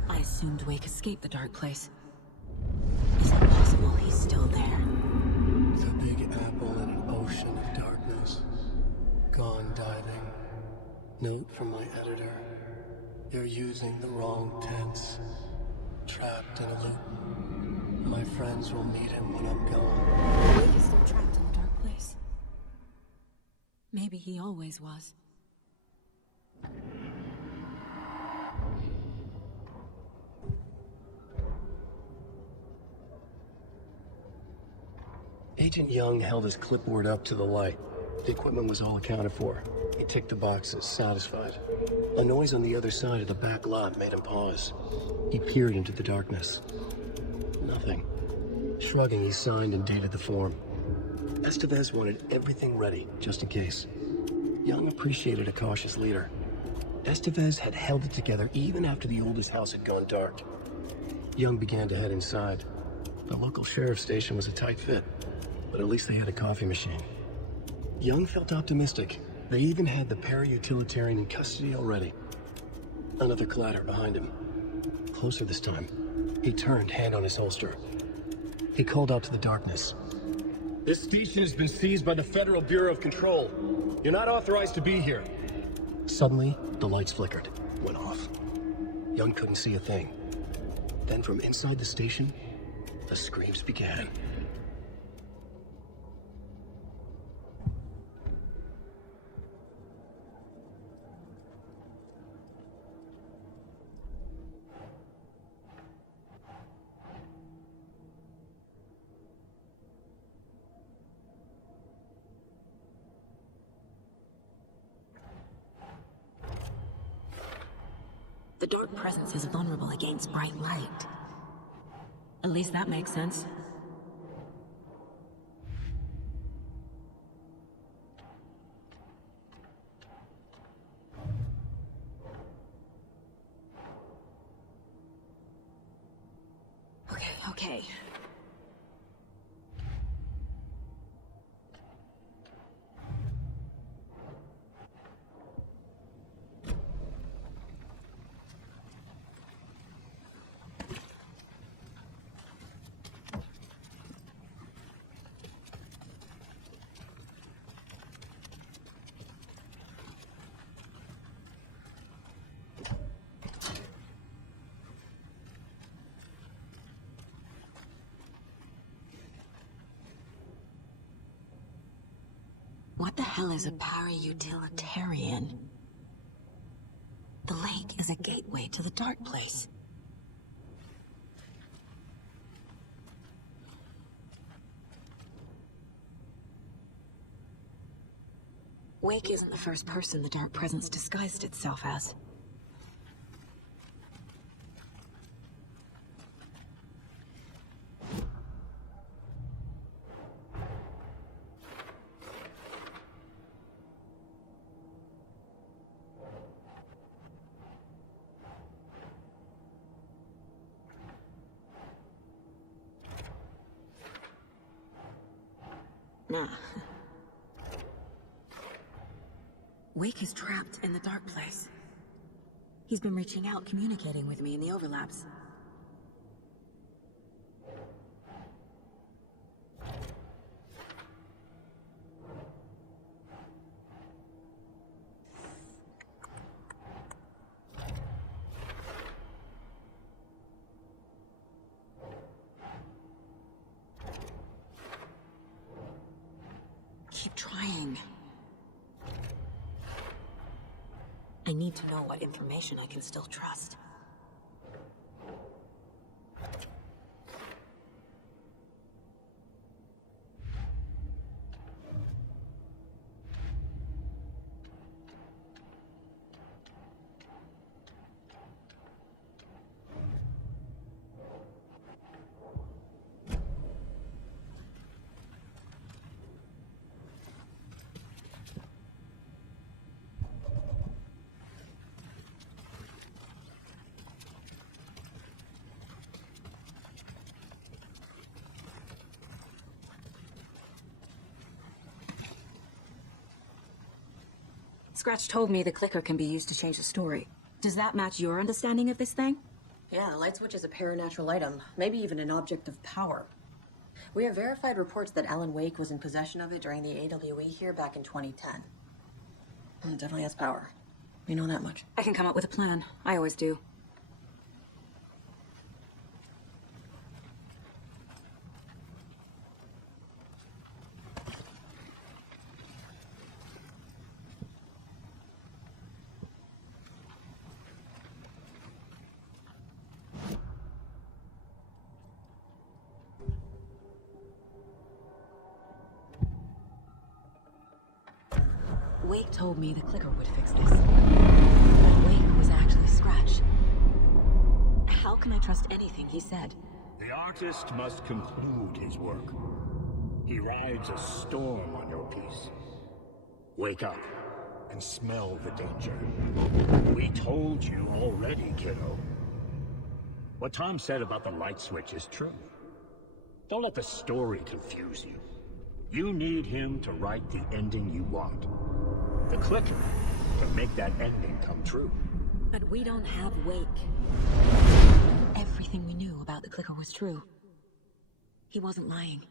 I assumed Wake escaped the dark place. Is it possible he's still there? The big apple in an ocean of darkness. Gone diving. Note from my editor. You're using the wrong tense. Trapped in a loop. My friends will meet him when I'm gone. Wake is still trapped in a dark place. Maybe he always was. Agent Young held his clipboard up to the light. The equipment was all accounted for. He ticked the boxes, satisfied. A noise on the other side of the back lot made him pause. He peered into the darkness. Nothing. Shrugging, he signed and dated the form. Estevez wanted everything ready, just in case. Young appreciated a cautious leader. Estevez had held it together even after the oldest house had gone dark. Young began to head inside. The local sheriff's station was a tight fit, but at least they had a coffee machine. Young felt optimistic. They even had the para-utilitarian in custody already. Another clatter behind him. Closer this time. He turned, hand on his holster. He called out to the darkness. "This station has been seized by the Federal Bureau of Control. You're not authorized to be here." Suddenly, the lights flickered, went off. Young couldn't see a thing. Then from inside the station, the screams began. The dark presence is vulnerable against bright light. At least that makes sense. Okay. What the hell is a para-utilitarian? The lake is a gateway to the dark place. Wake isn't the first person the dark presence disguised itself as. Nah. Wake is trapped in the dark place. He's been reaching out, communicating with me in the overlaps. Keep trying. I need to know what information I can still trust. Scratch told me the clicker can be used to change the story. Does that match your understanding of this thing? Yeah, light switch is a paranatural item, maybe even an object of power. We have verified reports that Alan Wake was in possession of it during the AWE here back in 2010. It definitely has power. We know that much. I can come up with a plan. I always do. Wake told me the clicker would fix this. But Wake was actually Scratch. How can I trust anything he said? The artist must conclude his work. He rides a storm on your piece. Wake up and smell the danger. We told you already, kiddo. What Tom said about the light switch is true. Don't let the story confuse you. You need him to write the ending you want. The clicker to make that ending come true. But we don't have Wake. Everything we knew about the clicker was true. He wasn't lying.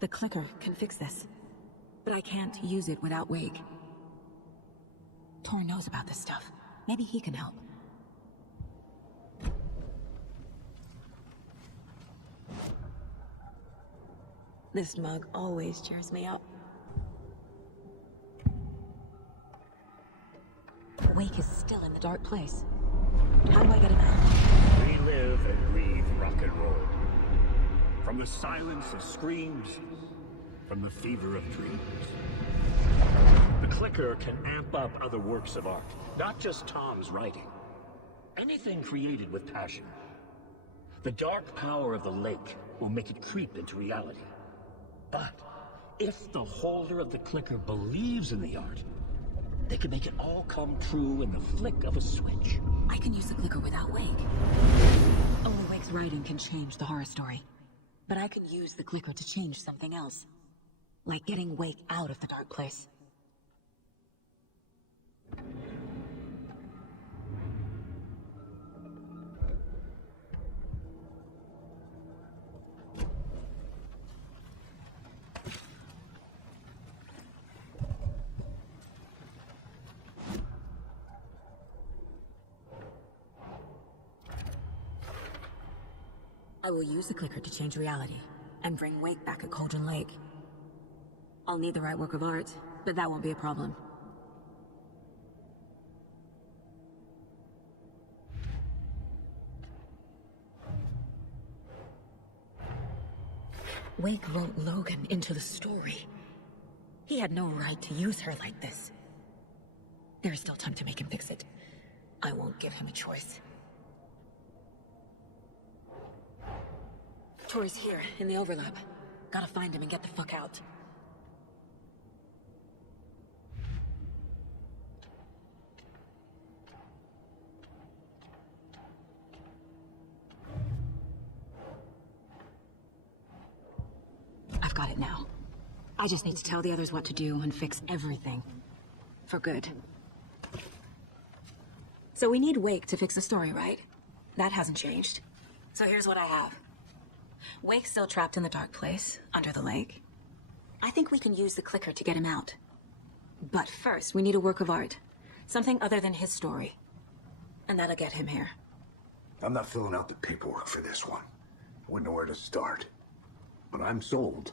The clicker can fix this, but I can't use it without Wake. Tor knows about this stuff. Maybe he can help. This mug always cheers me up. Wake is still in the dark place. How do I get him out? We live and breathe rock and roll. From the silence of screams, from the fever of dreams. The clicker can amp up other works of art, not just Tom's writing. Anything created with passion. The dark power of the lake will make it creep into reality. But if the holder of the clicker believes in the art, they can make it all come true in the flick of a switch. I can use the clicker without Wake. Only Wake's writing can change the horror story. But I can use the clicker to change something else. Like getting Wake out of the dark place. I will use the clicker to change reality, and bring Wake back at Cauldron Lake. I'll need the right work of art, but that won't be a problem. Wake wrote Logan into the story. He had no right to use her like this. There is still time to make him fix it. I won't give him a choice. Tori's here, in the overlap. Gotta find him and get the fuck out. I've got it now. I just need to tell the others what to do and fix everything. For good. So we need Wake to fix the story, right? That hasn't changed. So here's what I have. Wake's still trapped in the dark place, under the lake. I think we can use the clicker to get him out. But first, we need a work of art. Something other than his story. And that'll get him here. I'm not filling out the paperwork for this one. Wouldn't know where to start. But I'm sold.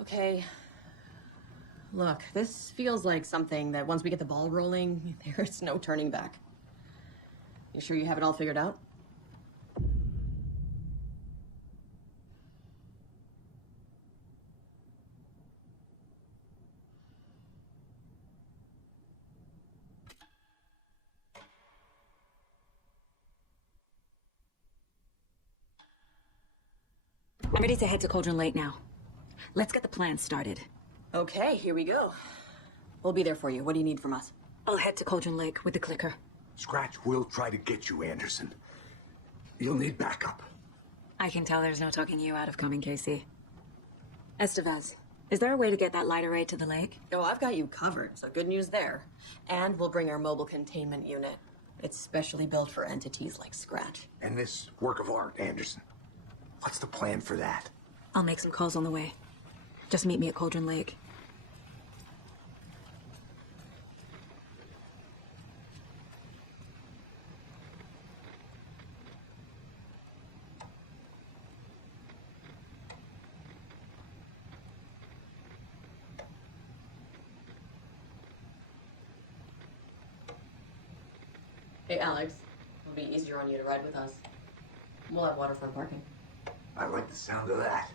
Okay. Look, this feels like something that once we get the ball rolling, there's no turning back. You sure you have it all figured out? I'm ready to head to Cauldron Lake now. Let's get the plan started. Okay, here we go. We'll be there for you. What do you need from us? I'll head to Cauldron Lake with the clicker. Scratch will try to get you, Anderson. You'll need backup. I can tell there's no talking you out of coming, Casey. Estevez, is there a way to get that light array to the lake? Oh, I've got you covered, so good news there. And we'll bring our mobile containment unit. It's specially built for entities like Scratch. And this work of art, Anderson. What's the plan for that? I'll make some calls on the way. Just meet me at Cauldron Lake. Hey, Alex. It'll be easier on you to ride with us. We'll have waterfront parking. I like the sound of that.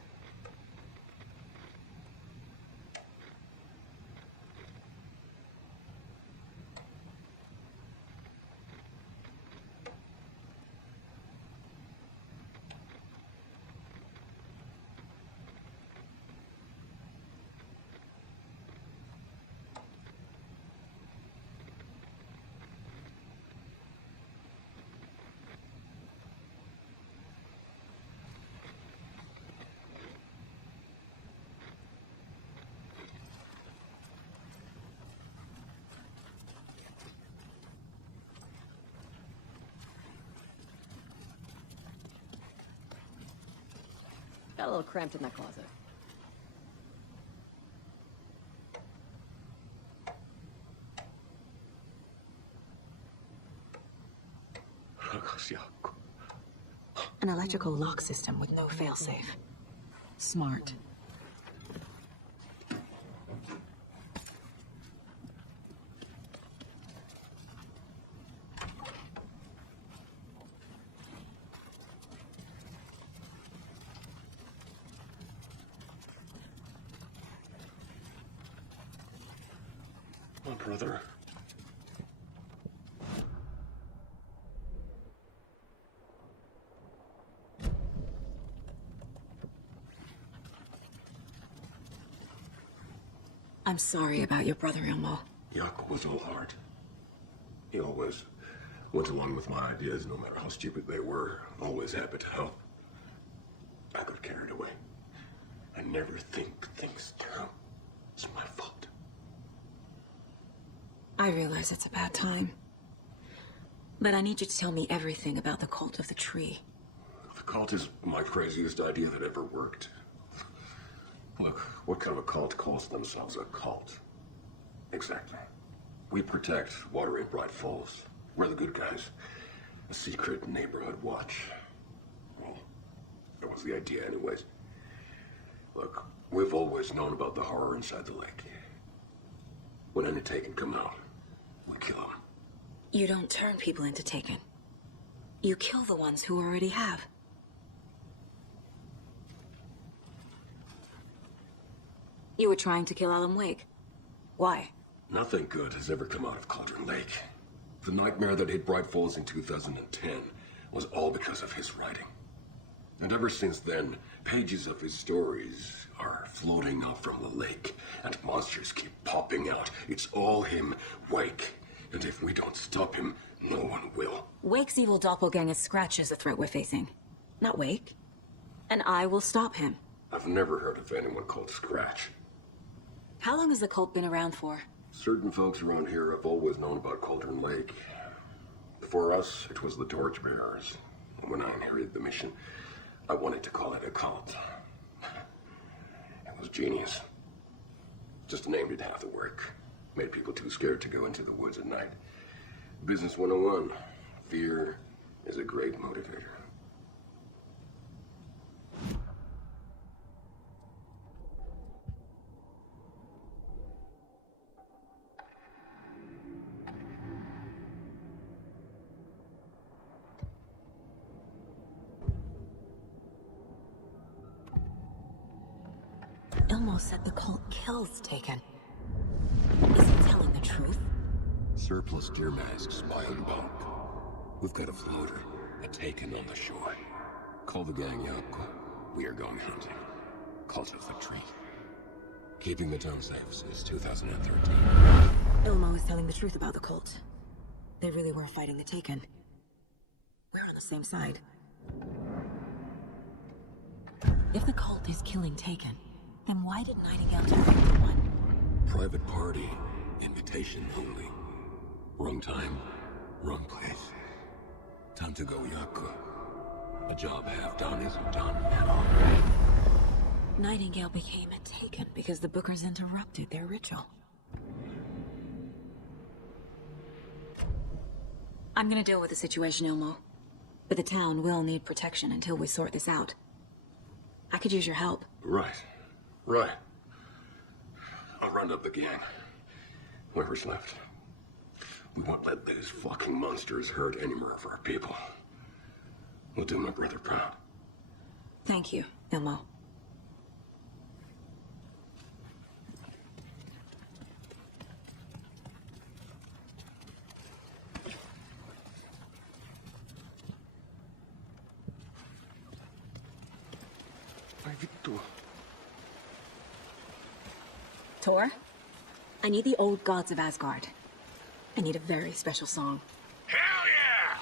Got a little cramped in that closet. An electrical lock system with no failsafe. Smart. My brother. I'm sorry about your brother, Elmo. Yuck was all heart. He always went along with my ideas, no matter how stupid they were. Always happy to help. I got carried away. I never think things through. It's my fault. I realize it's a bad time. But I need you to tell me everything about the cult of the tree. The cult is my craziest idea that ever worked. Look, what kind of a cult calls themselves a cult? Exactly. We protect water in Bright Falls. We're the good guys. A secret neighborhood watch. Well, that was the idea anyways. Look, we've always known about the horror inside the lake. When any Taken come out, we kill them. You don't turn people into Taken. You kill the ones who already have. You were trying to kill Alan Wake. Why? Nothing good has ever come out of Cauldron Lake. The nightmare that hit Bright Falls in 2010 was all because of his writing. And ever since then, pages of his stories are floating out from the lake, and monsters keep popping out. It's all him, Wake. And if we don't stop him, no one will. Wake's evil doppelganger Scratch is the threat we're facing. Not Wake. And I will stop him. I've never heard of anyone called Scratch. How long has the cult been around for? Certain folks around here have always known about Cauldron Lake. For us, it was the Torchbearers. And when I inherited the mission, I wanted to call it a cult. It was genius. Just a name did half the work. Made people too scared to go into the woods at night. Business 101. Fear is a great motivator. Elmo said the cult kills Taken. Is he telling the truth? Surplus gear masks by in bulk. We've got a floater, a Taken on the shore. Call the gang up. We are going hunting. Cult of the tree. Keeping the town safe since 2013. Elmo is telling the truth about the cult. They really were fighting the Taken. We're on the same side. If the cult is killing Taken, then why did Nightingale tell everyone? Private party. Invitation only. Wrong time, wrong place. Time to go, Yaku. A job half done isn't done at all. Nightingale became a taken because the Bookers interrupted their ritual. I'm gonna deal with the situation, Ilmo. But the town will need protection until we sort this out. I could use your help. Right. I'll round up the gang. Whoever's left. We won't let these fucking monsters hurt any more of our people. We'll do my brother proud. Thank you, Ilmo. Tor, I need the old gods of Asgard. I need a very special song. Hell yeah!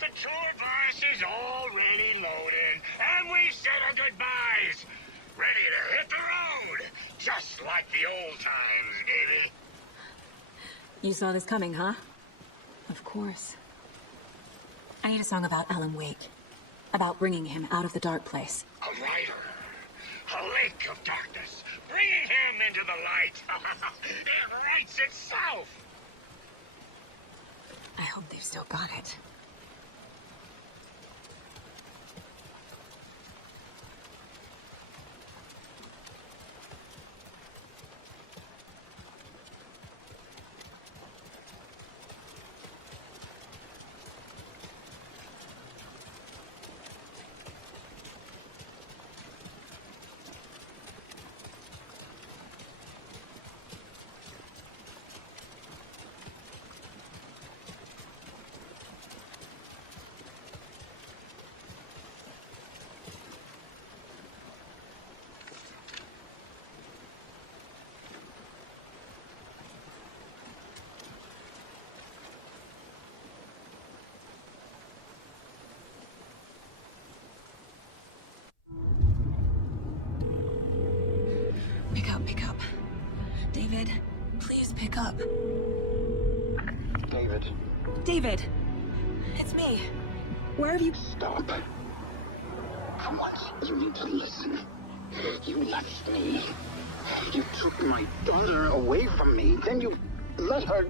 The tour bus is already loaded, and we said our goodbyes. Ready to hit the road, just like the old times, baby. You saw this coming, huh? Of course. I need a song about Alan Wake. About bringing him out of the dark place. A rider. A lake of darkness. Bringing him into the light. It writes itself. I hope they've still got it. Pick up. David, please pick up. David. David! It's me. Where have you... Stop. For once, you need to listen. You left me. You took my daughter away from me. Then you let her...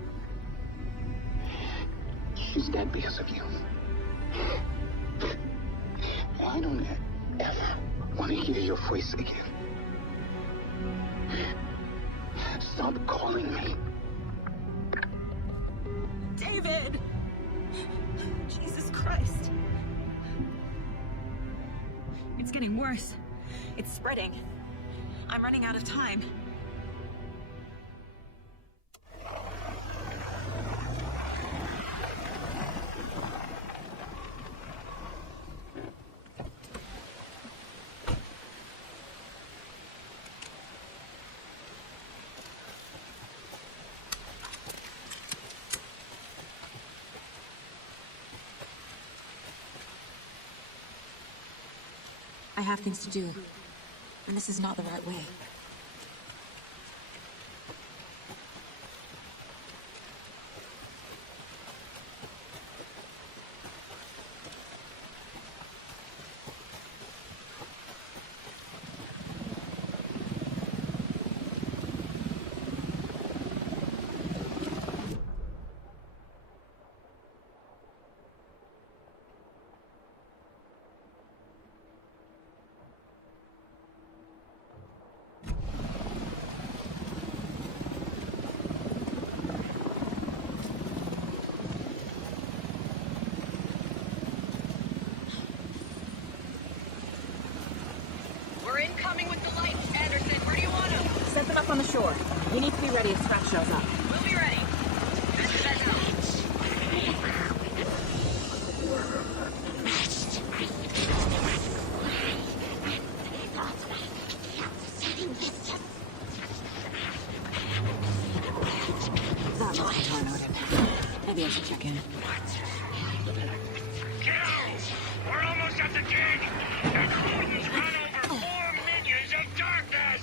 She's dead because of you. I don't ever want to hear your voice again. Stop calling me. David! Jesus Christ. It's getting worse. It's spreading. I'm running out of time. I have things to do, and this is not the right way. We're incoming with the lights, Anderson. Where do you want them? Set them up on the shore. You need to be ready if Scratch shows up. We'll be ready. This is that house. That might turn Odin. Maybe I should check in. Kiddos! We're almost at the dig! And Odin's run over 4 minions of darkness!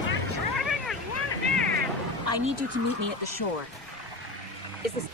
We're driving with one hand! I need you to meet me at the shore. Is this...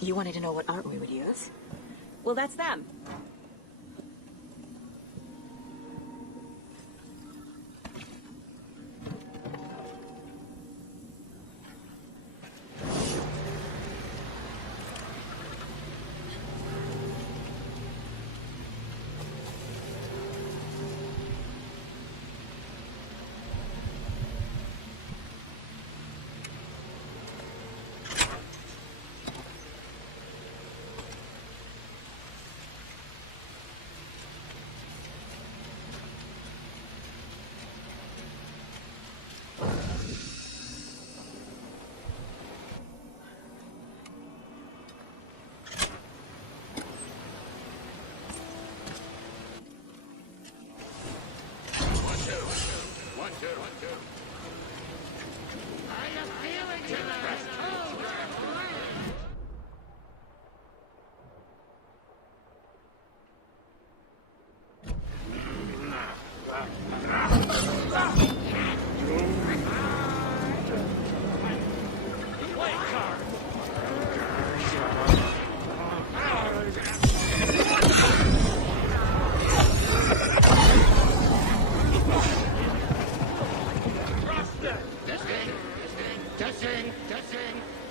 You wanted to know what art we would use? Well, that's them.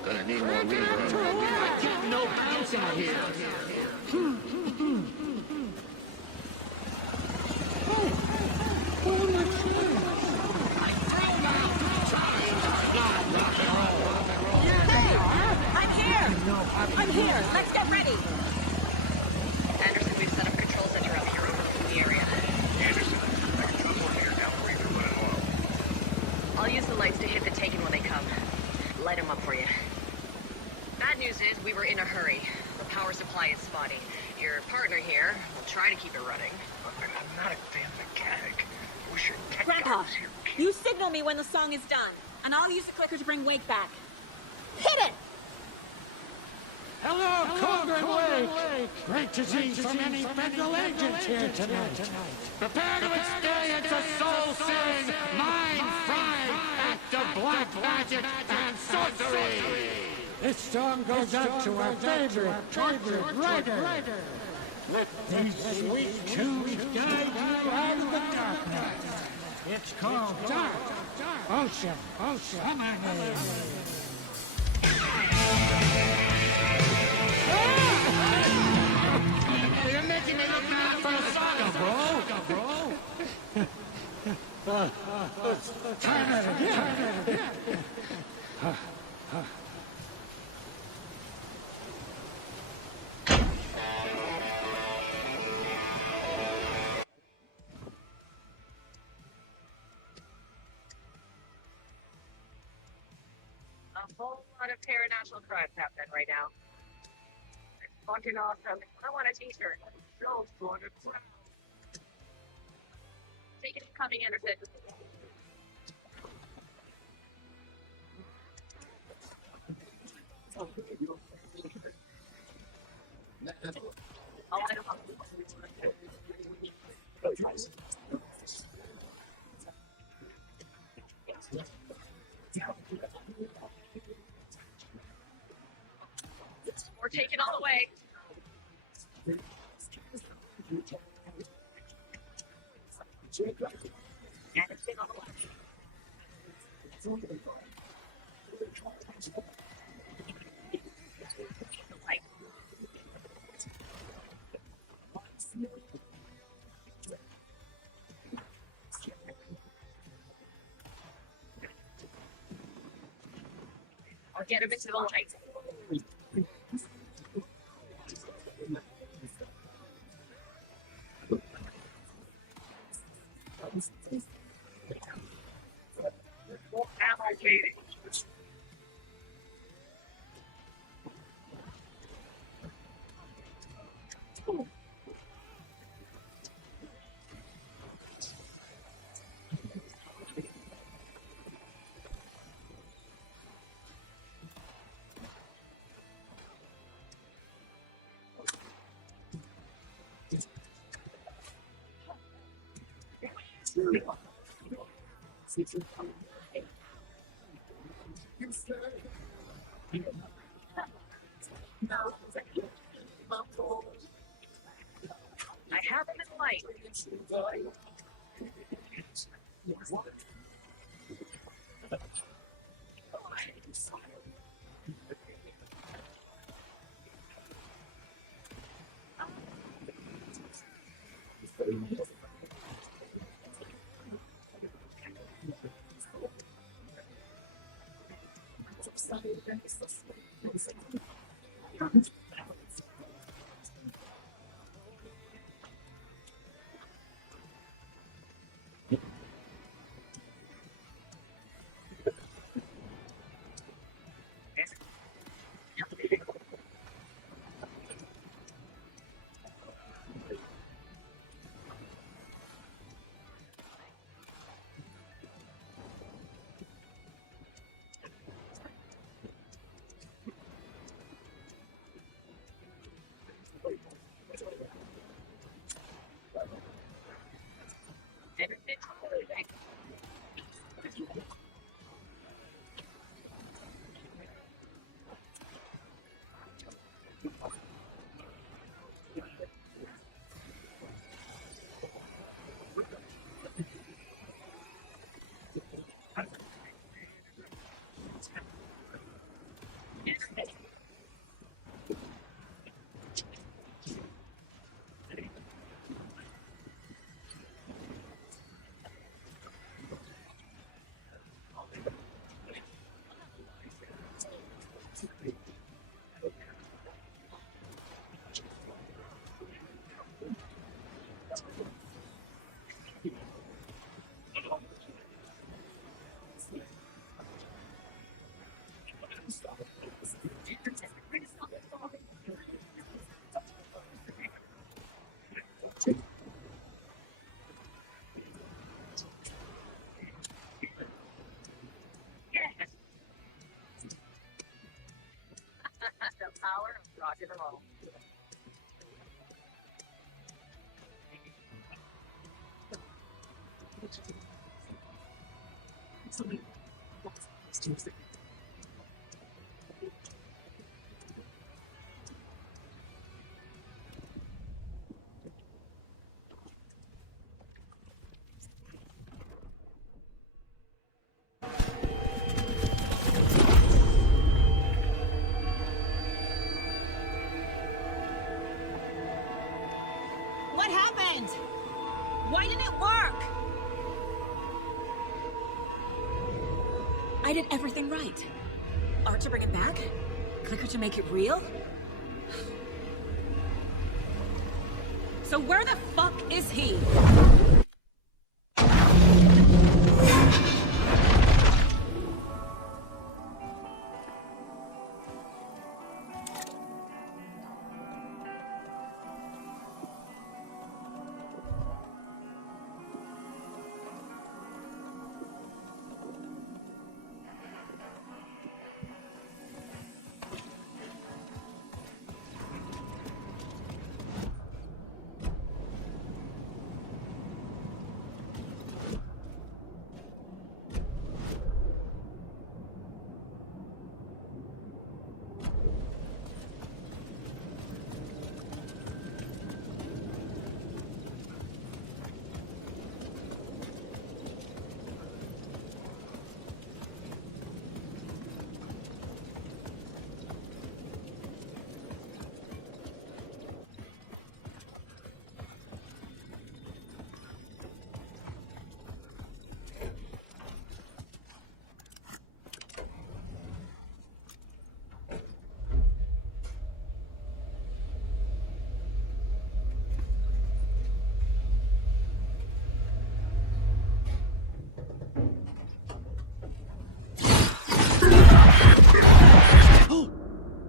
Gonna need more reverb. I get no bounce out here. I'm here. Let's get ready. Anderson, we've set up a control center out here overlooking the area. Anderson, I can jump on here now where you're running low. I'll use the lights to hit the taken when they come. Light them up for you. Bad news is we were in a hurry. The power supply is spotty. Your partner here will try to keep it running. I'm not a damn mechanic. I wish your tech Grandpa, guy was here. you signal me when the song is done, and I'll use the clicker to bring Wake back. Hit it! Hello, Cauldron Lake! Great to see so many federal agents here tonight. Prepare to experience a soul-searing, mind-frying act of black magic and sorcery! This song goes out to our favorite writer. Let these sweet tunes guide you out of the darkness. It's called Dark Ocean Lemonade. You're making me look bad for a saga, bro. Try that again. A whole lot of paranormal crimes happening right now. It's fucking awesome. I want a t-shirt. So fun. Take it coming, Anderson. I'll light 'em up. We're taking all the way. Anderson on the left. Light. I'll get him into the light. I have them in light. The power of rock and roll. What happened? Why didn't it work? I did everything right. Art to bring it back? Clicker to make it real? So where the fuck is he?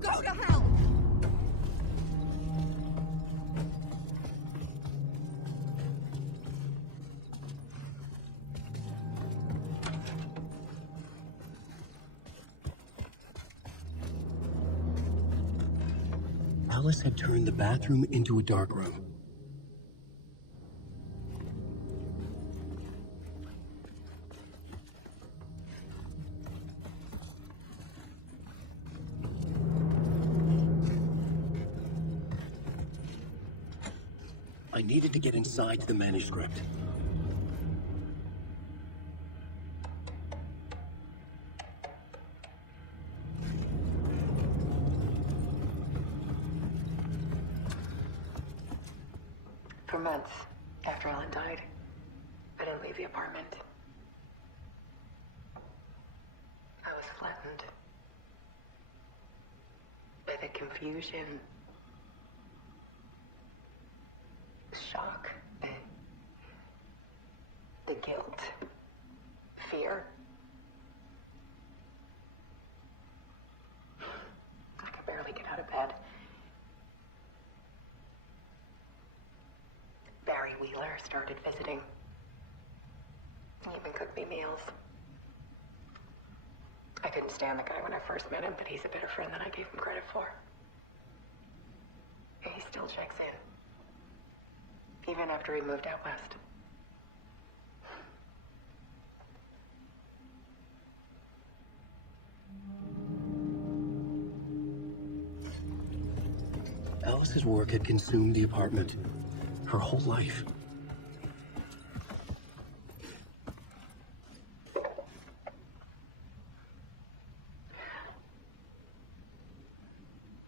Go to hell! Alice had turned the bathroom into a dark room. I needed to get inside the manuscript. For months after Alan died, I didn't leave the apartment. I was flattened by the confusion, shock, the guilt, fear. I could barely get out of bed. Barry Wheeler started visiting. He even cooked me meals. I couldn't stand the guy when I first met him, but he's a better friend than I gave him credit for. And he still checks in, even after he moved out west. Alice's work had consumed the apartment. Her whole life.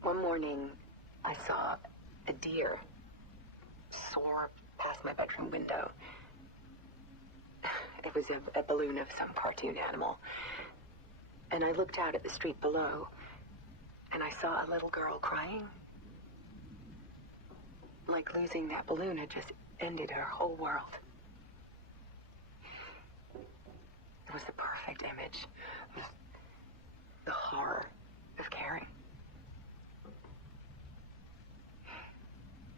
One morning, I saw a deer soar past my bedroom window. It was a balloon of some cartoon animal. And I looked out at the street below, and I saw a little girl crying. Like losing that balloon had just ended her whole world. It was the perfect image of the horror of caring.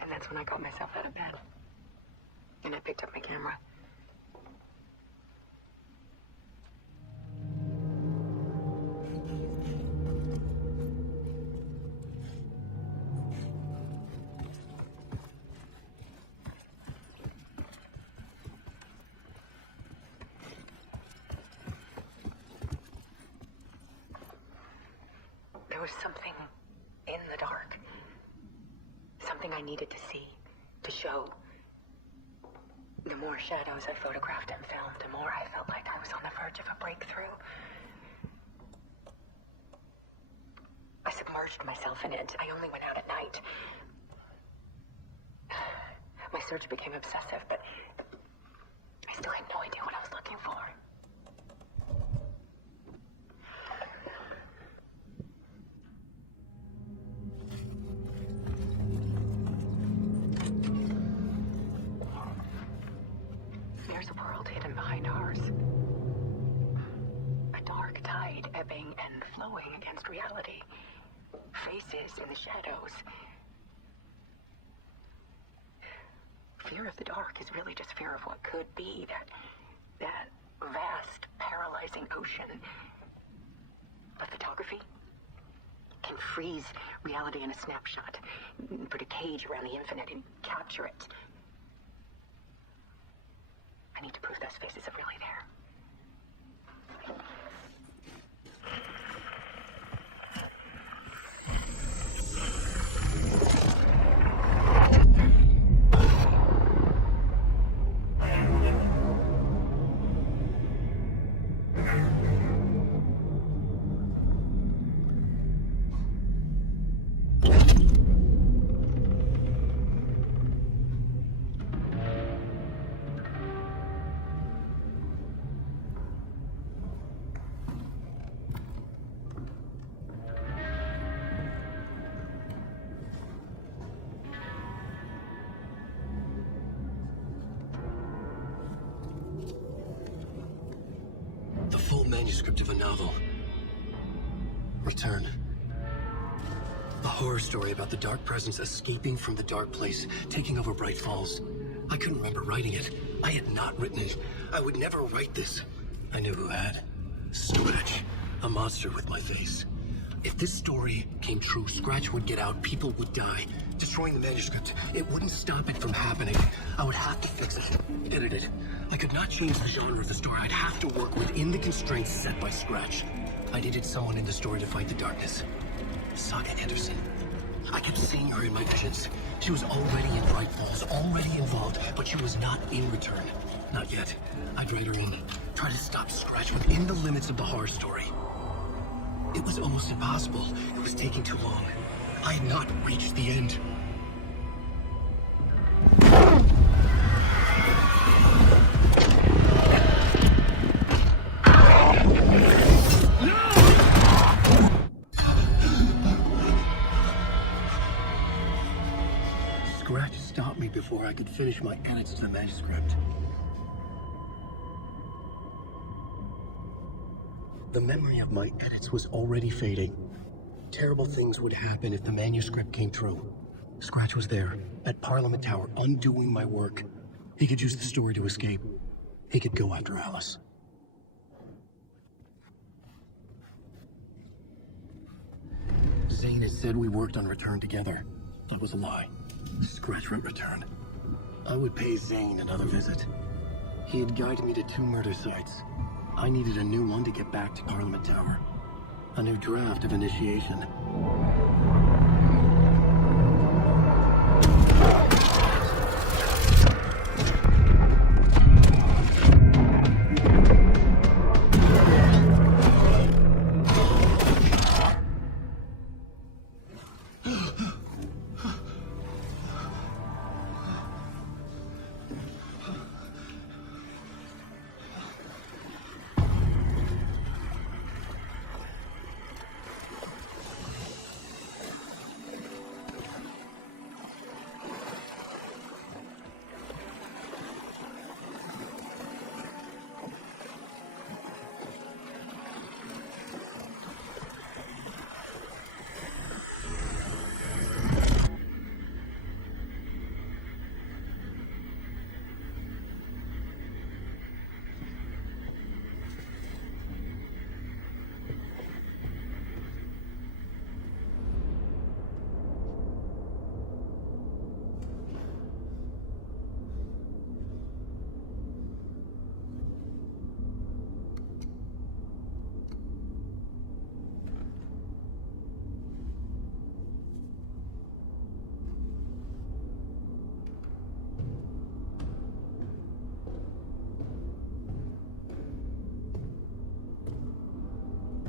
And that's when I got myself out of bed. And I picked up my camera. There was something in the dark. Something I needed to see, to show. The more shadows I photographed and filmed, the more I felt like I was on the verge of a breakthrough. I submerged myself in it. I only went out at night. My search became obsessive, but I still had no idea what I was looking for. There's a world hidden behind ours. A dark tide ebbing and flowing against reality. Faces in the shadows. Fear of the dark is really just fear of what could be. That vast, paralyzing ocean. But photography can freeze reality in a snapshot. Put a cage around the infinite and capture it. I need to prove those faces are really there. The full manuscript of a novel. Return. A horror story about the dark presence escaping from the dark place, taking over Bright Falls. I couldn't remember writing it. I had not written it. I would never write this. I knew who had. Scratch. A monster with my face. If this story came true, Scratch would get out, people would die. Destroying the manuscript, it wouldn't stop it from happening. I would have to fix it, edit it. I could not change the genre of the story. I'd have to work within the constraints set by Scratch. I needed someone in the story to fight the darkness. Saga Anderson. I kept seeing her in my visions. She was already in Bright Falls, already involved, but she was not in return. Not yet. I'd write her in. Try to stop Scratch within the limits of the horror story. It was almost impossible. It was taking too long. I had not reached the end. Scratch stopped me before I could finish my edits to the manuscript. The memory of my edits was already fading. Terrible things would happen if the manuscript came through. Scratch was there, at Parliament Tower, undoing my work. He could use the story to escape. He could go after Alice. Zane had said we worked on Return together. That was a lie. Scratch wrote Return. I would pay Zane another visit. He had guided me to 2 murder sites. I needed a new one to get back to Parliament Tower. A new draft of initiation.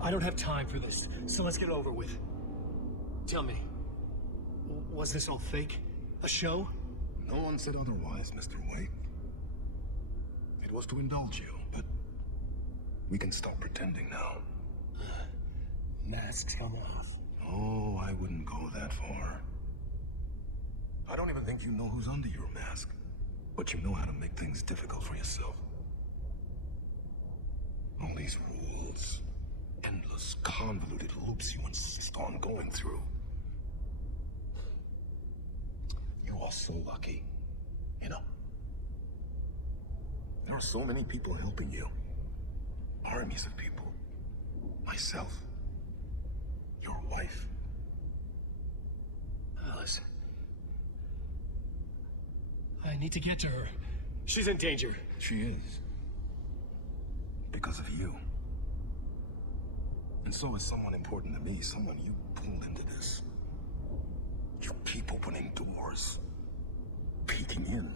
I don't have time for this, so let's get it over with. Tell me, was this all fake? A show? No one said otherwise, Mr. White. It was to indulge you, but we can stop pretending now. Masks come off. Oh, I wouldn't go that far. I don't even think you know who's under your mask, but you know how to make things difficult for yourself. All these rules, endless, convoluted loops you insist on going through. You are so lucky, you know. There are so many people helping you. Armies of people. Myself. Your wife. Alice. I need to get to her. She's in danger. She is. Because of you. And so is someone important to me, someone you pulled into this. You keep opening doors. Peeking in.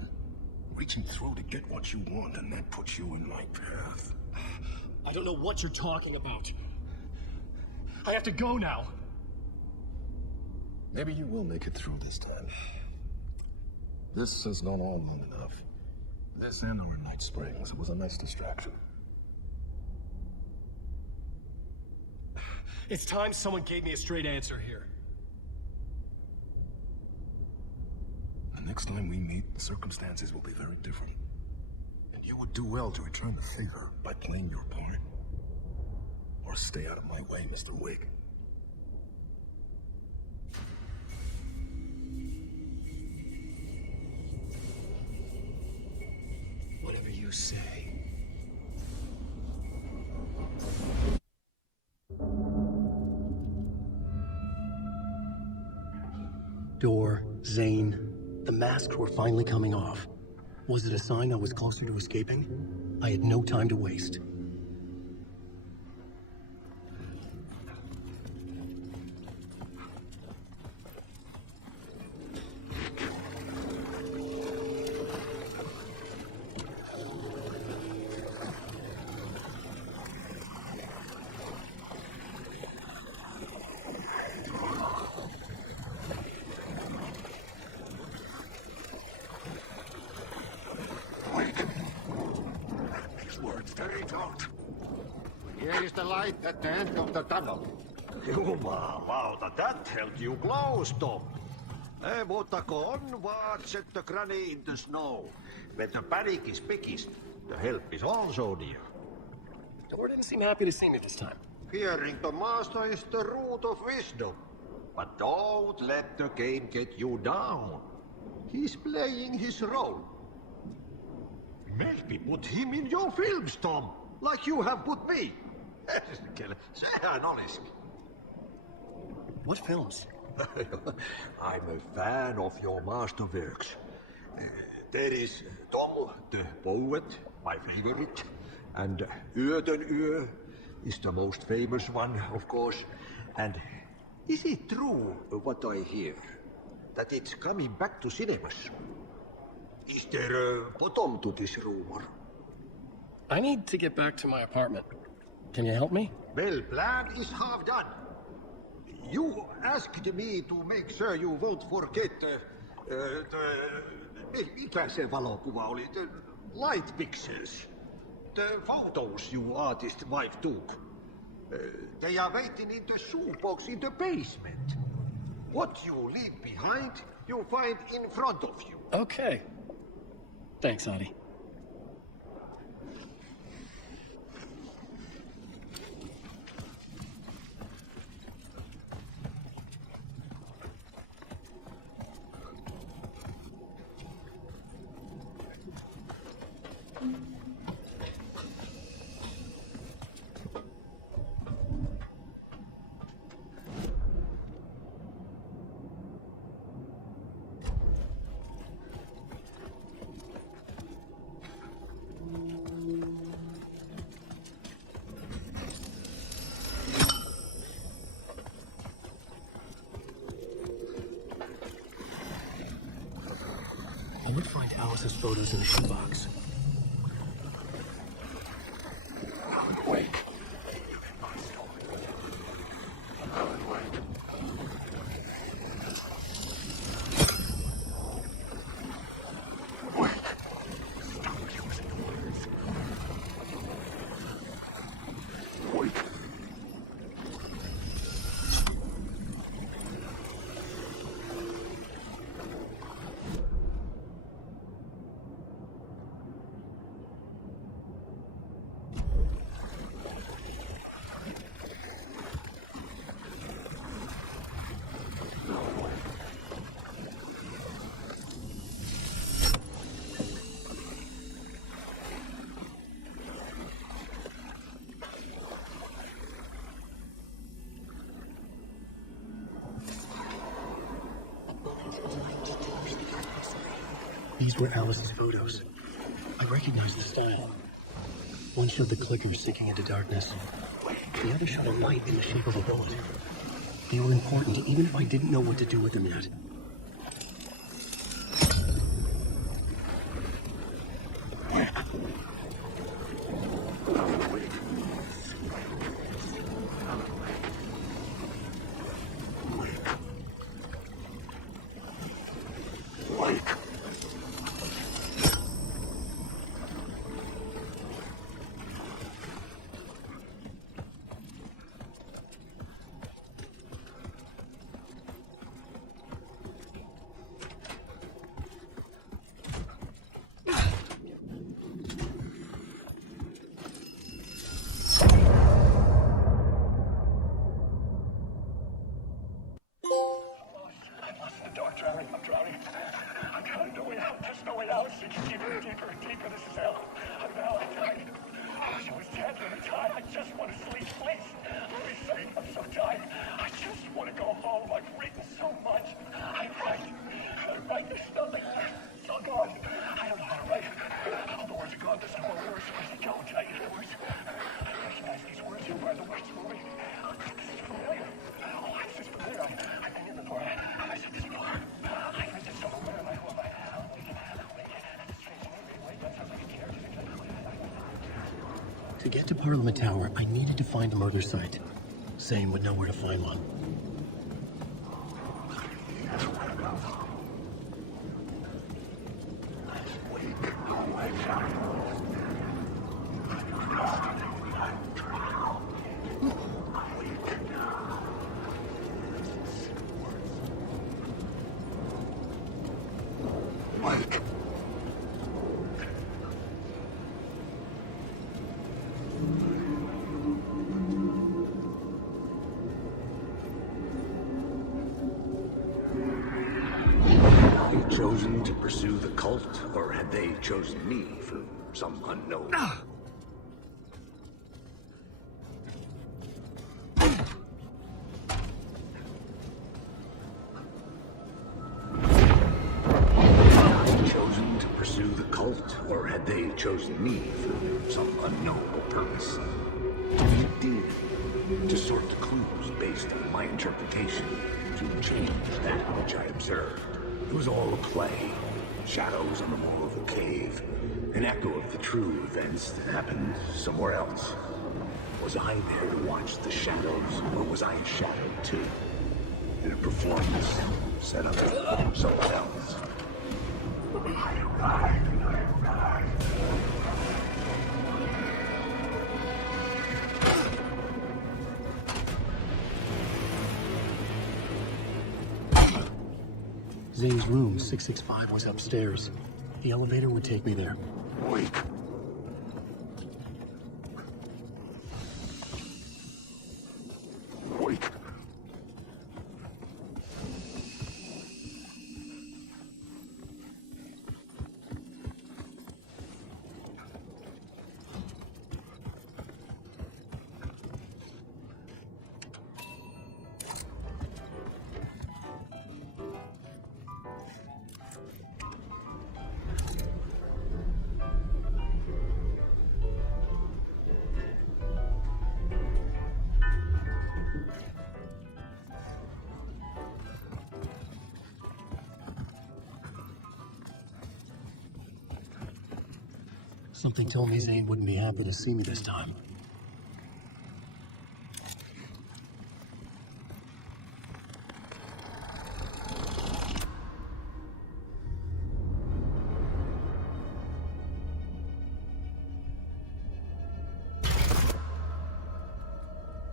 Reaching through to get what you want, and that puts you in my path. I don't know what you're talking about. I have to go now. Maybe you will make it through this time. This has gone on long enough. This and our Night Springs was a nice distraction. It's time someone gave me a straight answer here. The next time we meet, the circumstances will be very different. And you would do well to return the favor by playing your part. Or stay out of my way, Mr. Wig. Whatever you say. Door, Zane, the masks were finally coming off. Was it a sign I was closer to escaping? I had no time to waste. light at the end of the tunnel. Jumalauta, that held you close, Tom. Mutta on what set the granny in the snow. When the panic is biggest, the help is also near. Thor didn't seem happy to see me this time. Fearing the master is the root of wisdom. But don't let the game get you down. He's playing his role. Maybe put him in your films, Tom, like you have put me. Sehän olisikin. What films? I'm a fan of your masterworks. There is Tom the Poet, my favorite, and Öden is the most famous one, of course. And is it true what I hear, that it's coming back to cinemas? Is there a bottom to this rumor? I need to get back to my apartment. Can you help me? Well, plan is half done. You asked me to make sure you won't forget mikä se valokuva oli? The light pixels. The photos you artist wife took. They are waiting in the shoebox in the basement. What you leave behind, you find in front of you. Okay. Thanks, Adi. I would find Alice's photos in the shoebox. Wait. These were Alice's photos. I recognized the style. One showed the clicker sinking into darkness. The other showed a light in the shape of a bullet. They were important, even if I didn't know what to do with them yet. To get to Parliament Tower, I needed to find a motor site. Same would know where to find one. Mike. Had they chosen to pursue the cult, or had they chosen me for some unknown? Chosen to pursue the cult, or had they chosen me for some unknowable purpose? Indeed, to sort the clues based on my interpretation, to change that which I observed. It was all a play. Shadows on the wall of the cave. An echo of the true events that happened somewhere else. Was I there to watch the shadows, or was I a shadow too? In a performance set up somewhere else. Zane's room, 665, was upstairs. The elevator would take me there. Wait. Wait. Something told me Zane wouldn't be happy to see me this time.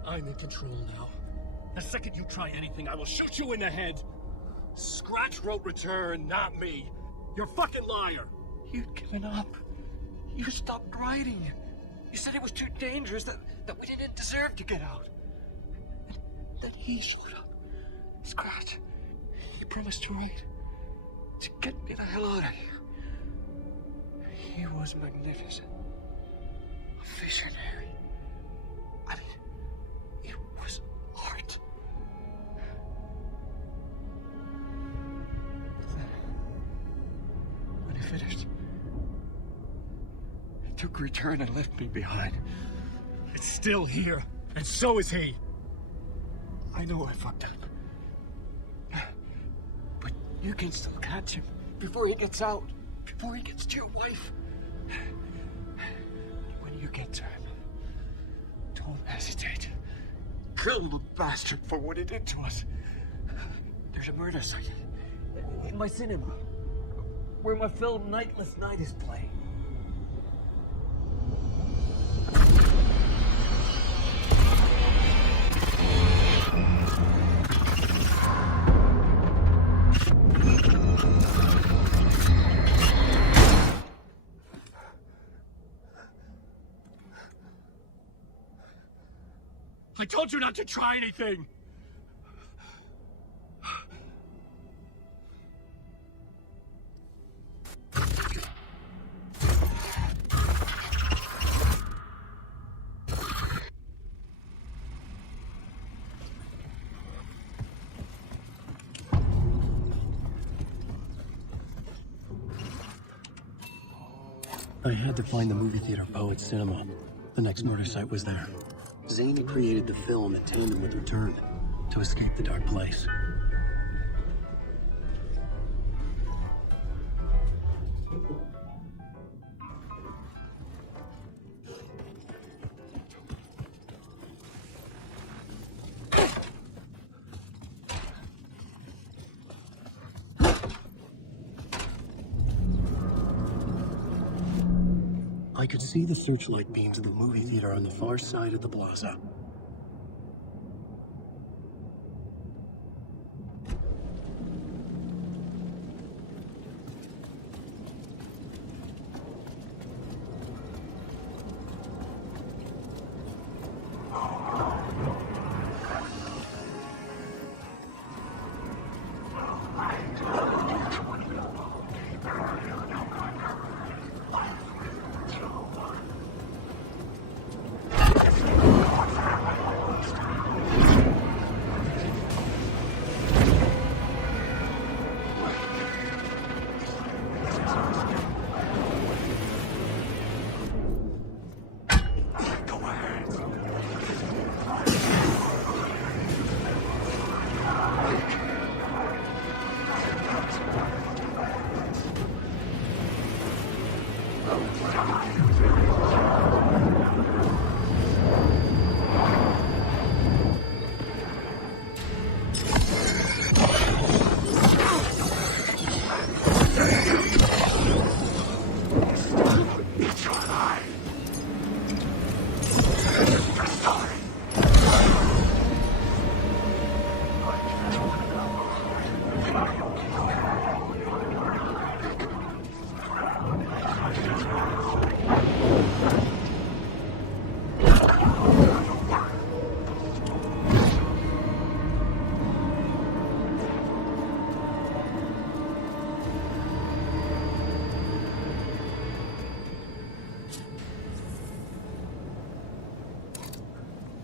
I'm in control now. The second you try anything, I will shoot you in the head. Scratch wrote return, not me. You're a fucking liar. You'd given up. You stopped writing. You said it was too dangerous, that we didn't deserve to get out. And then he showed up. Scratch. He promised to write. To get me the hell out of here. He was magnificent. A visionary. I mean, it was art. But then, when he finished, he took return and left me behind. It's still here, and so is he. I know I fucked up. But you can still catch him before he gets out, before he gets to your wife. When you get to him, don't hesitate. Kill the bastard for what he did to us. There's a murder site in my cinema where my film Nightless Night is playing. I told you not to try anything! I had to find the movie theater Poet Cinema. The next murder site was there. Zane had created the film in tandem with Return to escape the dark place. I could see the searchlight beams of the movie theater on the far side of the plaza.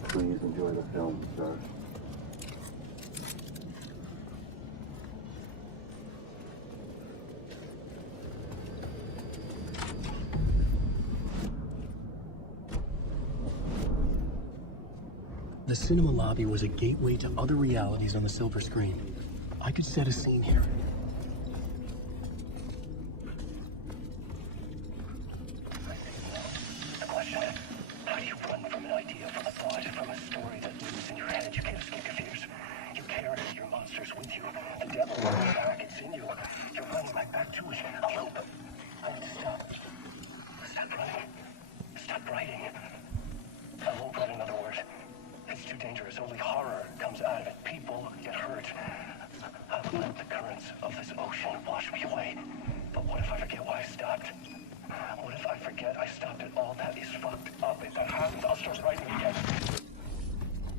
Please enjoy the film, sir. The cinema lobby was a gateway to other realities on the silver screen. I could set a scene here. The question is, how do you run from an idea, from a thought, from a story that lives in your head? You can't escape your fears. You carry your monsters with you. The devil on your back, it's in you. You're running right back to it. I hope. I need to stop. Stop running. Stop writing. I won't write another word. It's too dangerous. Only horror comes out of it. People get hurt. I'll let the currents of this ocean wash me away. But what if I forget why I stopped? What if I forget I stopped at all? That is fucked up. If that happens, I'll start writing again.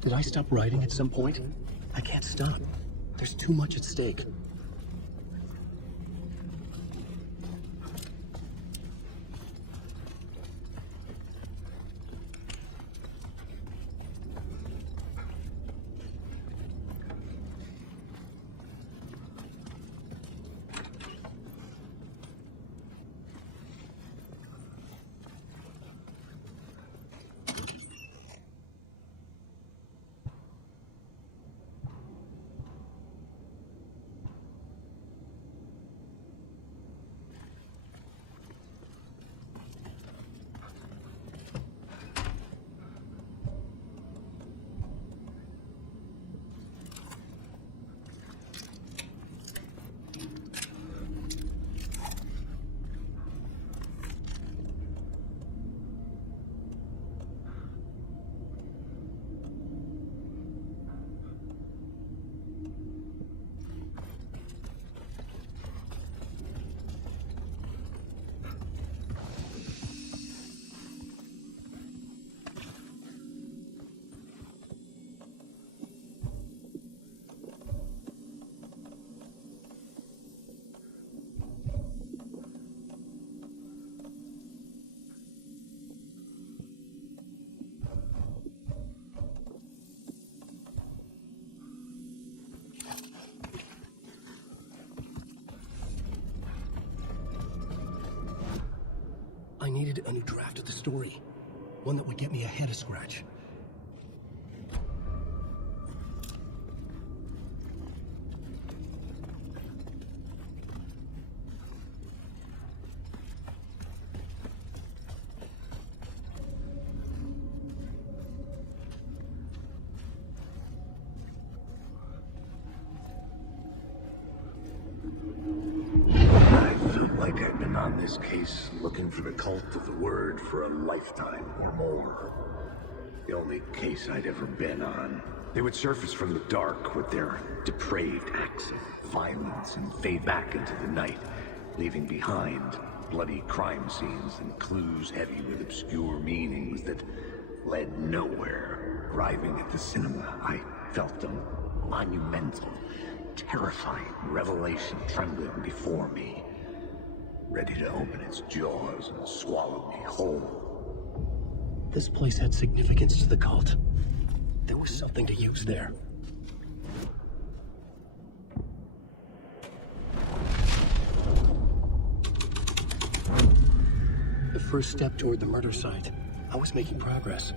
Did I stop writing at some point? I can't stop. There's too much at stake. I needed a new draft of the story. One that would get me ahead of scratch. Like I'd been on this case, looking for the cult of the word for a lifetime or more. The only case I'd ever been on. They would surface from the dark with their depraved acts of violence and fade back into the night, leaving behind bloody crime scenes and clues heavy with obscure meanings that led nowhere. Arriving at the cinema, I felt a monumental, terrifying revelation trembling before me, ready to open its jaws and swallow me whole. This place had significance to the cult. There was something to use there. The first step toward the murder site. I was making progress.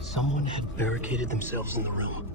Someone had barricaded themselves in the room.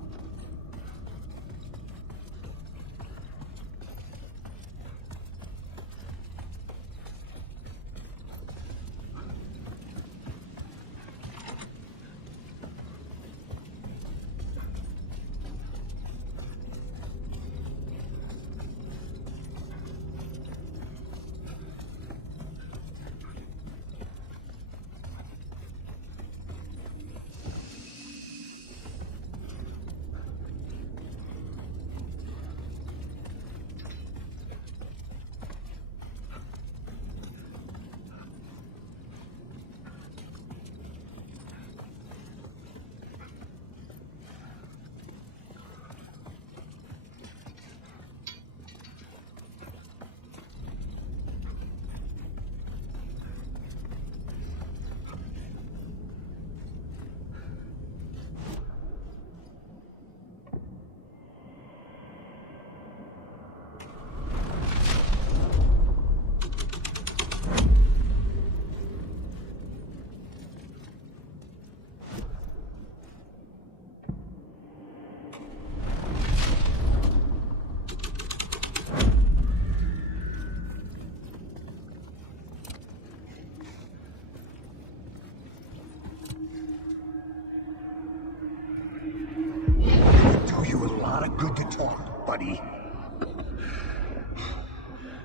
good to talk, buddy.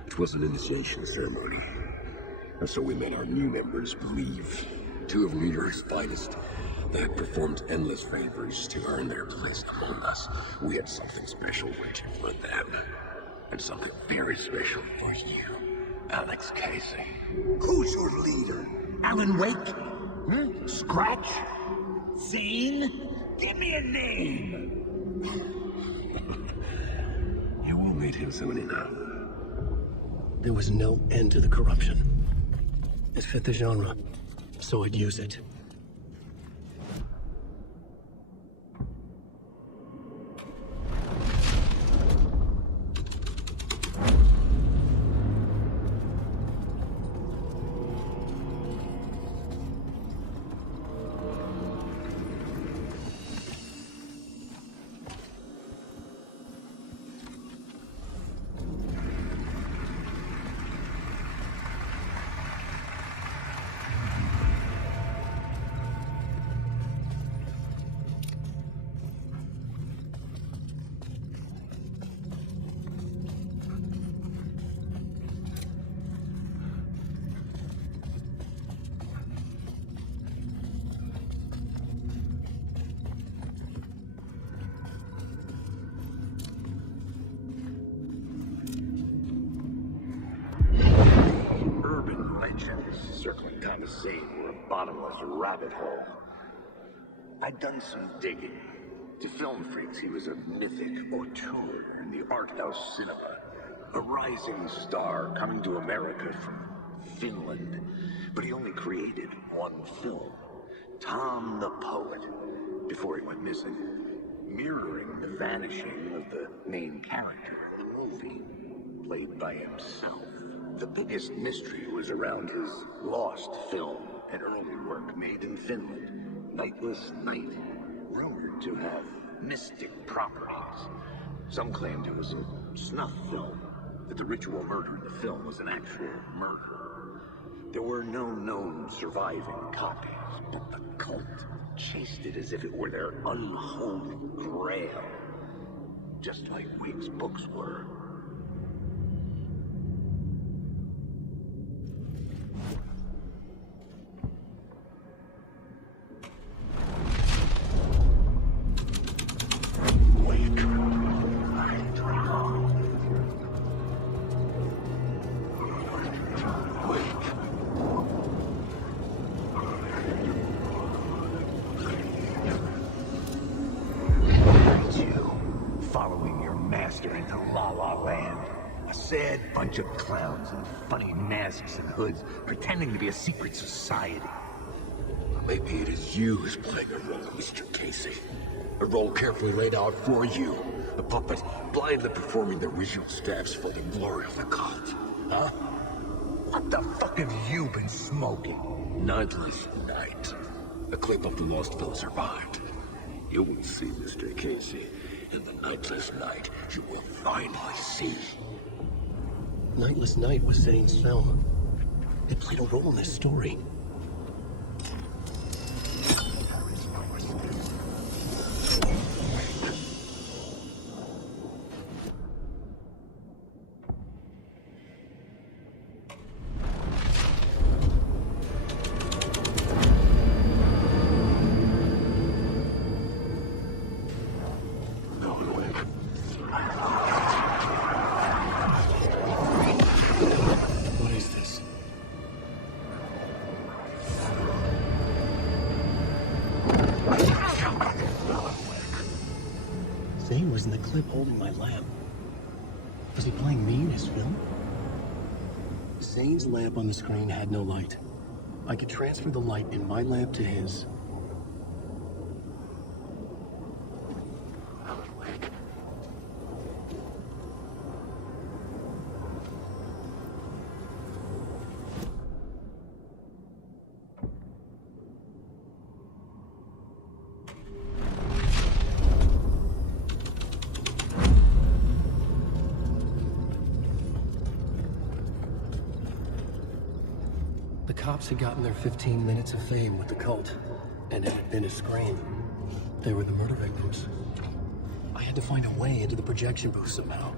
It was an initiation ceremony. And so we made our new members believe. Two of New York's finest. They had performed endless favors to earn their place among us. We had something special waiting for them. And something very special for you, Alex Casey. Who's your leader? Alan Wake? Hmm? Scratch? Zane? Give me a name! You will meet him soon enough. There was no end to the corruption. It fit the genre, so I'd use it. Circling down the scene were a bottomless rabbit hole. I'd done some digging. To film freaks, he was a mythic auteur in the art house cinema. A rising star coming to America from Finland. But he only created one film, Tom the Poet, before he went missing, mirroring the vanishing of the main character in the movie, played by himself. The biggest mystery was around his lost film, an early work made in Finland, Nightless Night, rumored to have mystic properties. Some claimed it was a snuff film, that the ritual murder in the film was an actual murder. There were no known surviving copies, but the cult chased it as if it were their unholy grail, just like Wake's books were. Bunch of clowns in funny masks and hoods, pretending to be a secret society. Maybe it is you who's playing a role, Mr. Casey. A role carefully laid out for you. A puppet blindly performing the ritual steps for the glory of the cult. Huh? What the fuck have you been smoking? Nightless Night. A clip of the lost film survived. You will see, Mr. Casey. In the Nightless Night, you will finally see. Nightless Night was Zane's film. It played a role in this story. Zane was in the clip holding my lamp. Was he playing me in his film? Zane's lamp on the screen had no light. I could transfer the light in my lamp to his. The cops had gotten their 15 minutes of fame with the cult, and it had been a scream. They were the murder victims. I had to find a way into the projection booth somehow.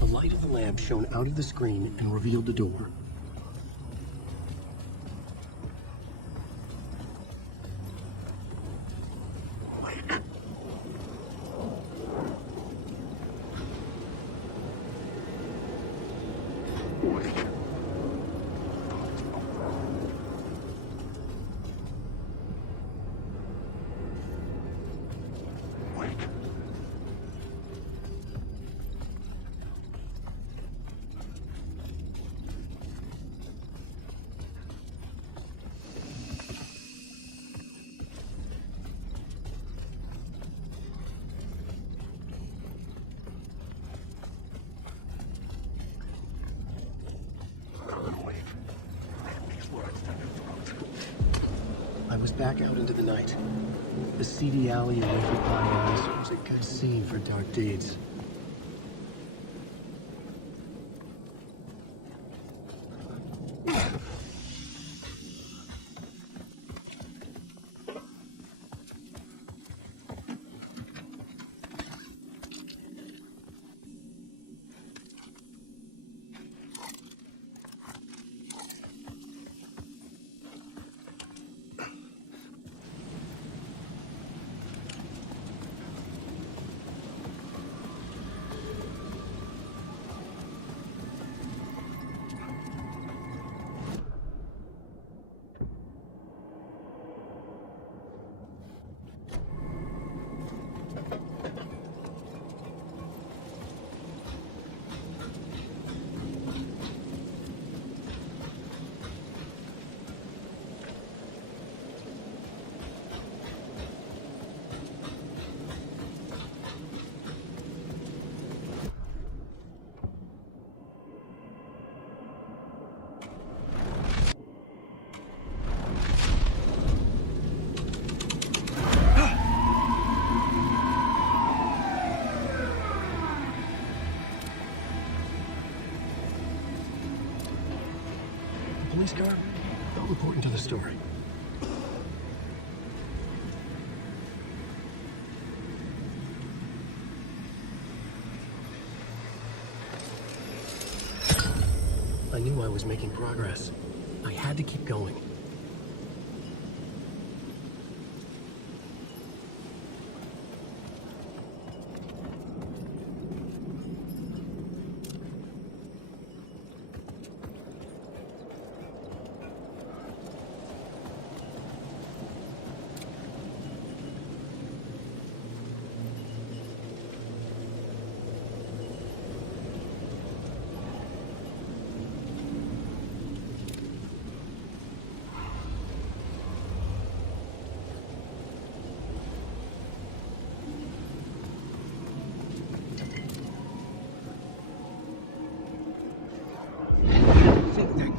The light of the lamp shone out of the screen and revealed the door. I was back out into the night. The seedy alley away from Pine Eyes was a good scene for dark deeds. Police car? Not important to the story. I knew I was making progress. I had to keep going.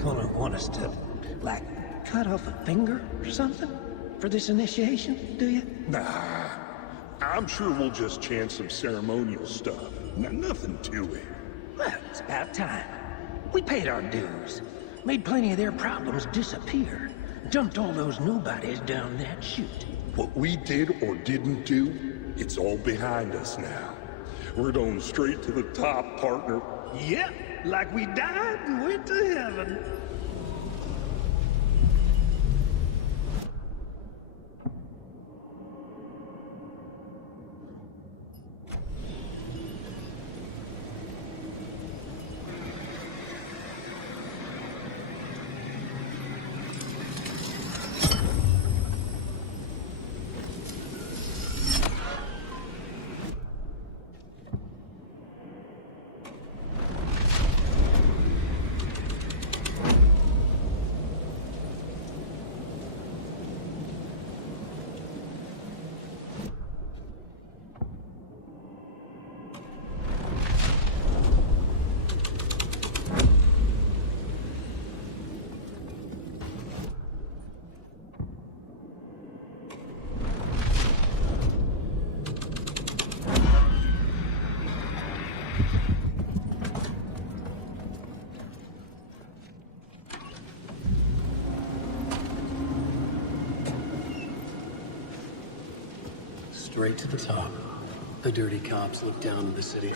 Gonna want us to, like, cut off a finger or something for this initiation, do you? Nah, I'm sure we'll just chant some ceremonial stuff. Nothing to it. Well, it's about time. We paid our dues, made plenty of their problems disappear, dumped all those nobodies down that chute. What we did or didn't do, it's all behind us now. We're going straight to the top, partner. Yep, like we died and went to heaven. Straight to the top. The dirty cops look down on the city.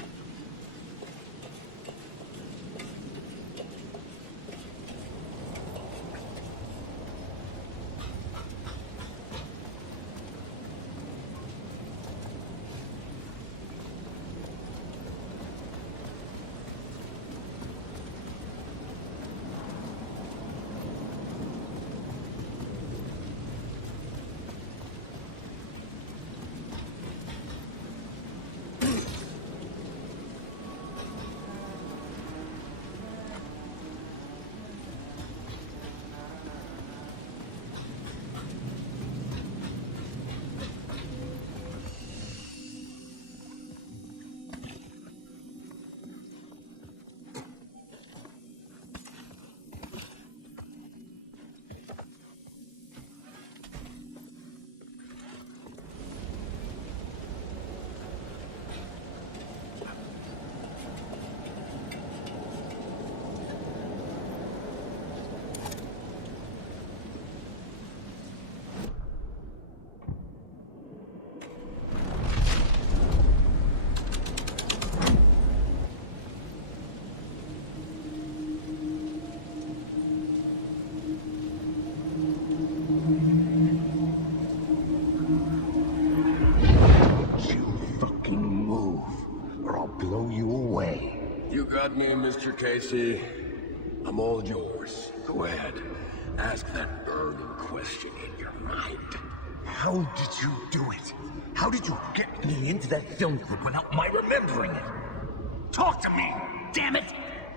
You got me, Mr. Casey. I'm all yours. Go ahead. Ask that burning question in your mind. How did you do it? How did you get me into that film group without my remembering it? Talk to me, damn it!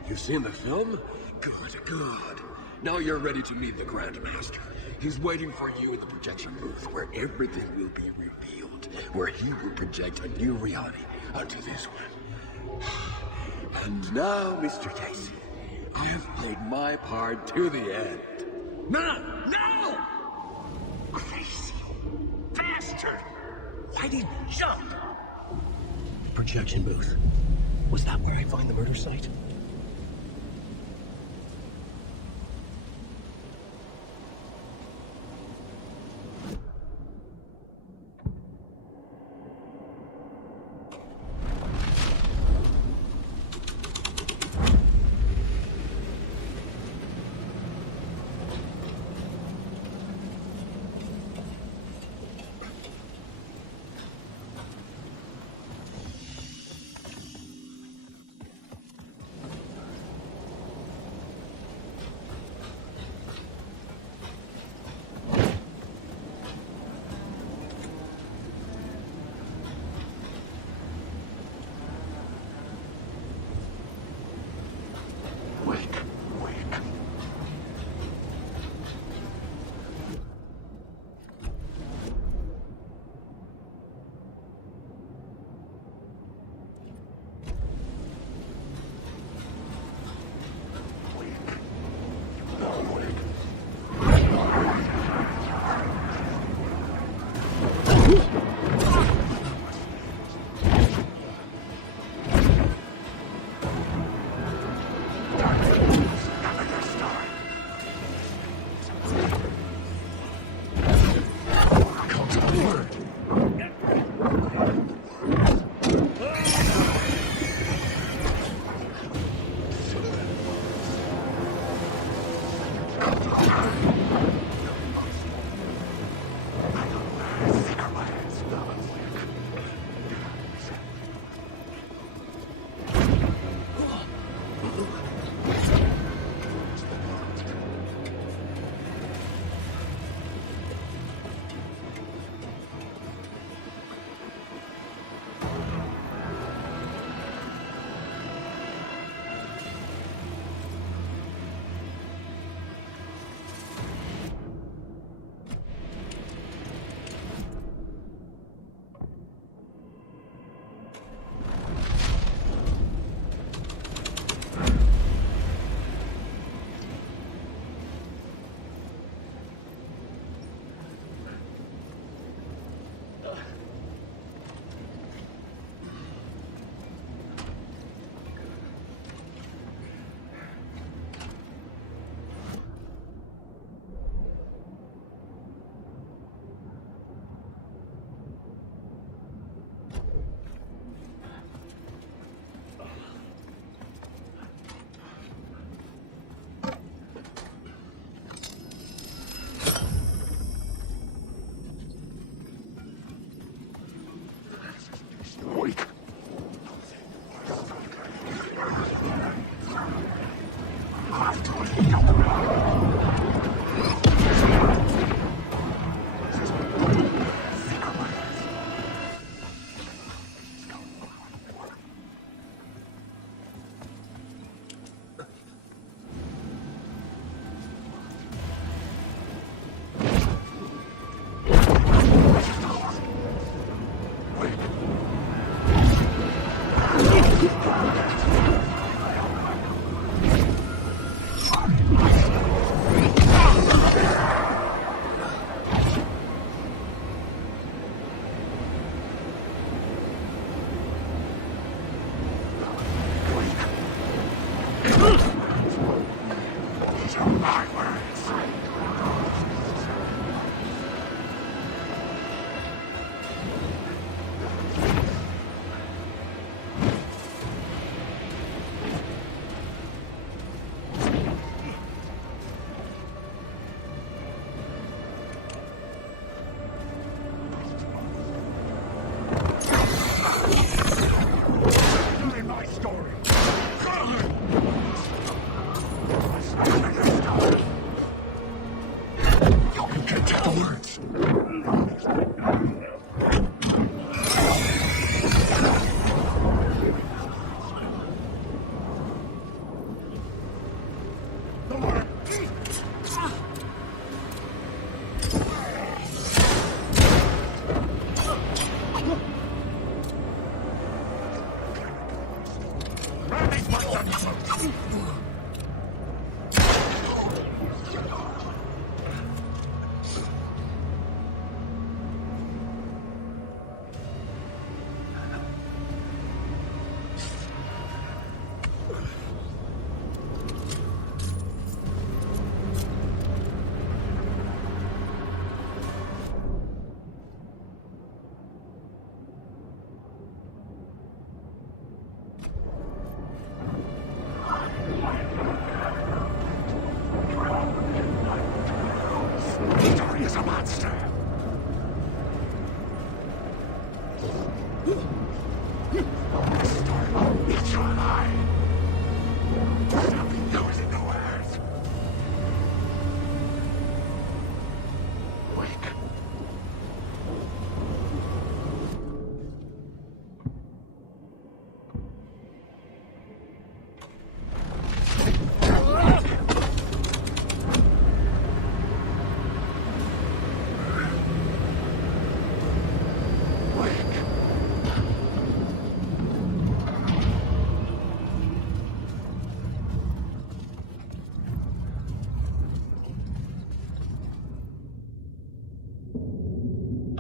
You've seen the film? Good, good. Now you're ready to meet the Grandmaster. He's waiting for you in the projection booth, where everything will be revealed, where he will project a new reality onto this one. And now, Mr. Casey, I have played my part to the end. No! Crazy bastard! Why did you jump? Projection booth. Was that where I find the murder site?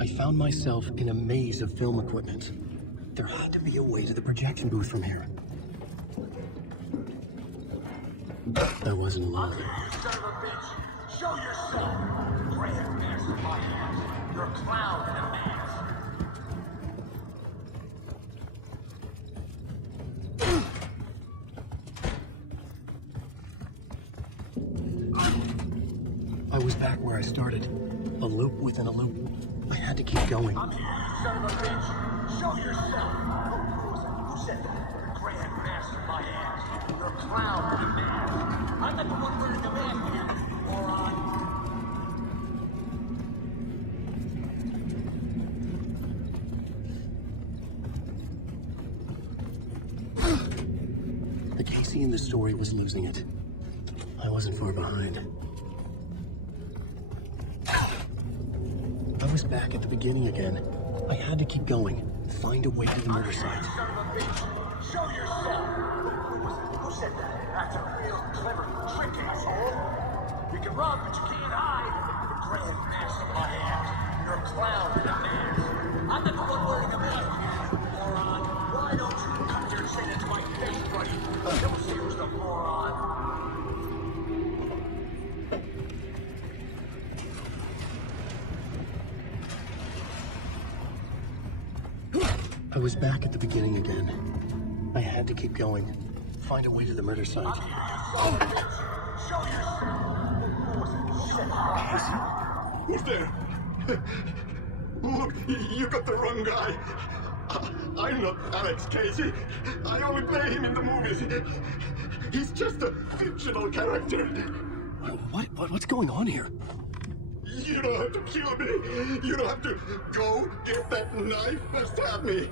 I found myself in a maze of film equipment. There had to be a way to the projection booth from here. I wasn't alone. You son of a bitch! Show yourself! Grand master my ass! You're a clown in a mask! I was back where I started. A loop within a loop. I had to keep going. I'm here, you son of a bitch! Show yourself! Who said that? Grand master my ass! You're a clown in a mask! I'm not the one wearing the mask here, you moron! The Casey in the story was losing it. I wasn't far behind. I was back at the beginning again. I had to keep going. Find a way to the murder site. Son of a bitch! Show yourself! Who said that? That's a real clever trick, asshole! You can run, but you can't hide! Grand master my ass! You're a clown in a mask! I'm not the one wearing a mask here, you moron! Why don't you come here and say that to my face, buddy? Don't say who's the moron! I was back at the beginning again. I had to keep going. Find a way to the murder site. Show yourself! Who's there? Look, you got the wrong guy. I'm not Alex Casey. I only play him in the movies. He's just a fictional character. What's going on here? You don't have to kill me. You don't have to go get that knife and stab me.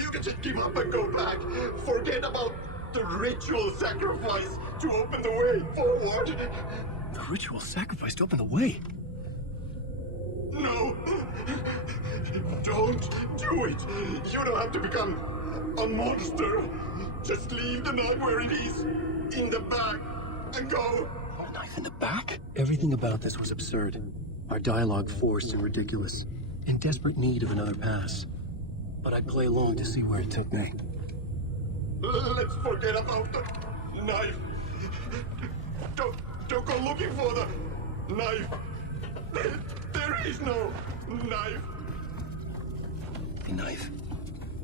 You can just give up and go back. Forget about the ritual sacrifice to open the way forward. The ritual sacrifice to open the way? No. Don't do it. You don't have to become a monster. Just leave the knife where it is, in the back, and go. A knife in the back? Everything about this was absurd. Our dialogue forced and ridiculous, in desperate need of another pass. But I'd play along to see where it took me. Let's forget about the knife. Don't go looking for the knife. There is no knife. A knife?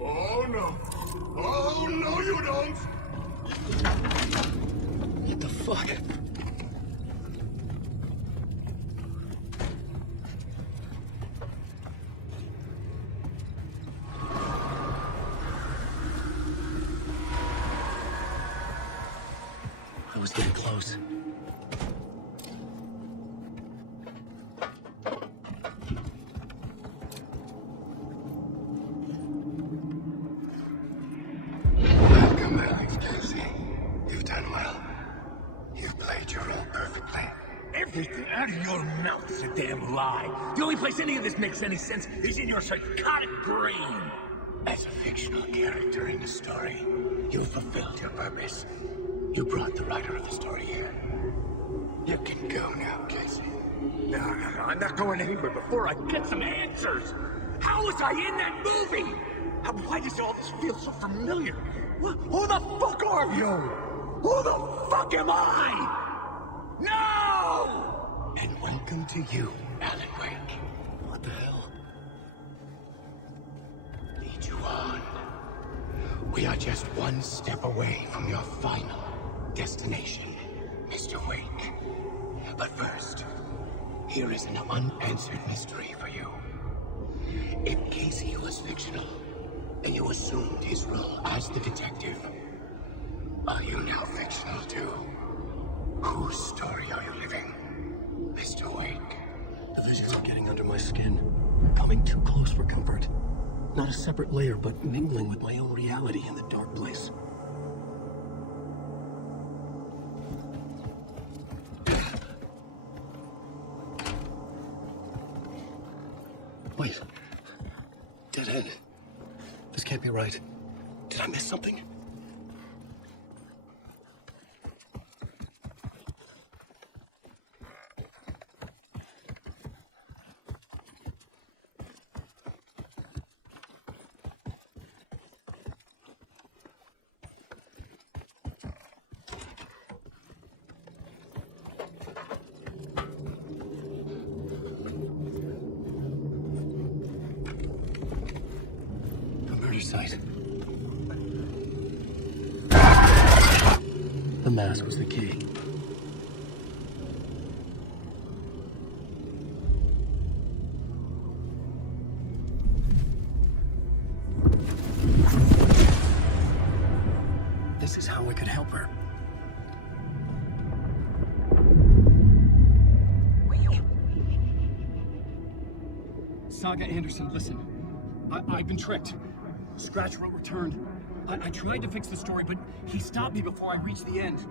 Oh no. Oh no, you don't. What the fuck? I was getting close. Welcome, Alex Casey. You've done well. You've played your role perfectly. Everything out of your mouth is a damn lie. The only place any of this makes any sense is in your psychotic brain. As a fictional character in the story, you fulfilled your purpose. You brought the writer of the story here. You can go now, Casey. No, I'm not going anywhere before I get some answers. How was I in that movie? Why does all this feel so familiar? Who the fuck are you? Who the fuck am I? No! And welcome to you, Alan Wake. What the hell? Lead you on. We are just one step away from your final destination, Mr. Wake. But first, here is an unanswered mystery for you. If Casey was fictional, and you assumed his role as the detective, are you now fictional too? Whose story are you living, Mr. Wake? The visions are getting under my skin. Coming too close for comfort. Not a separate layer, but mingling with my own reality in the dark place. Wait. Dead end. This can't be right. Did I miss something? Site. The mask was the key. This is how I could help her. Saga Anderson, listen. I've been tricked. Scratch wrote returned. I tried to fix the story, but he stopped me before I reached the end.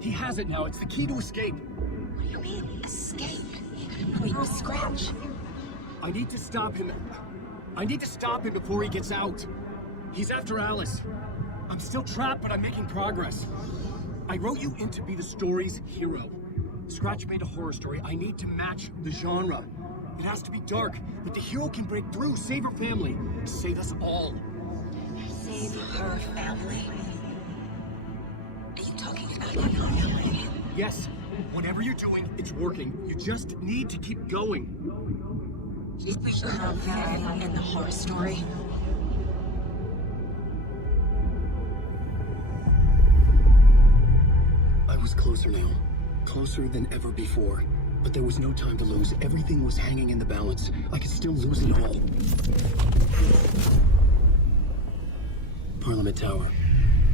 He has it now. It's the key to escape. What do you mean, escape? We were Scratch. I need to stop him. I need to stop him before he gets out. He's after Alice. I'm still trapped, but I'm making progress. I wrote you in to be the story's hero. Scratch made a horror story. I need to match the genre. It has to be dark, but the hero can break through, save her family, save us all. Save her family? Are you talking about your family? Yes. Whatever you're doing, it's working. You just need to keep going. Her family in the horror story? I was closer now. Closer than ever before. But there was no time to lose. Everything was hanging in the balance. I could still lose it all. Parliament Tower.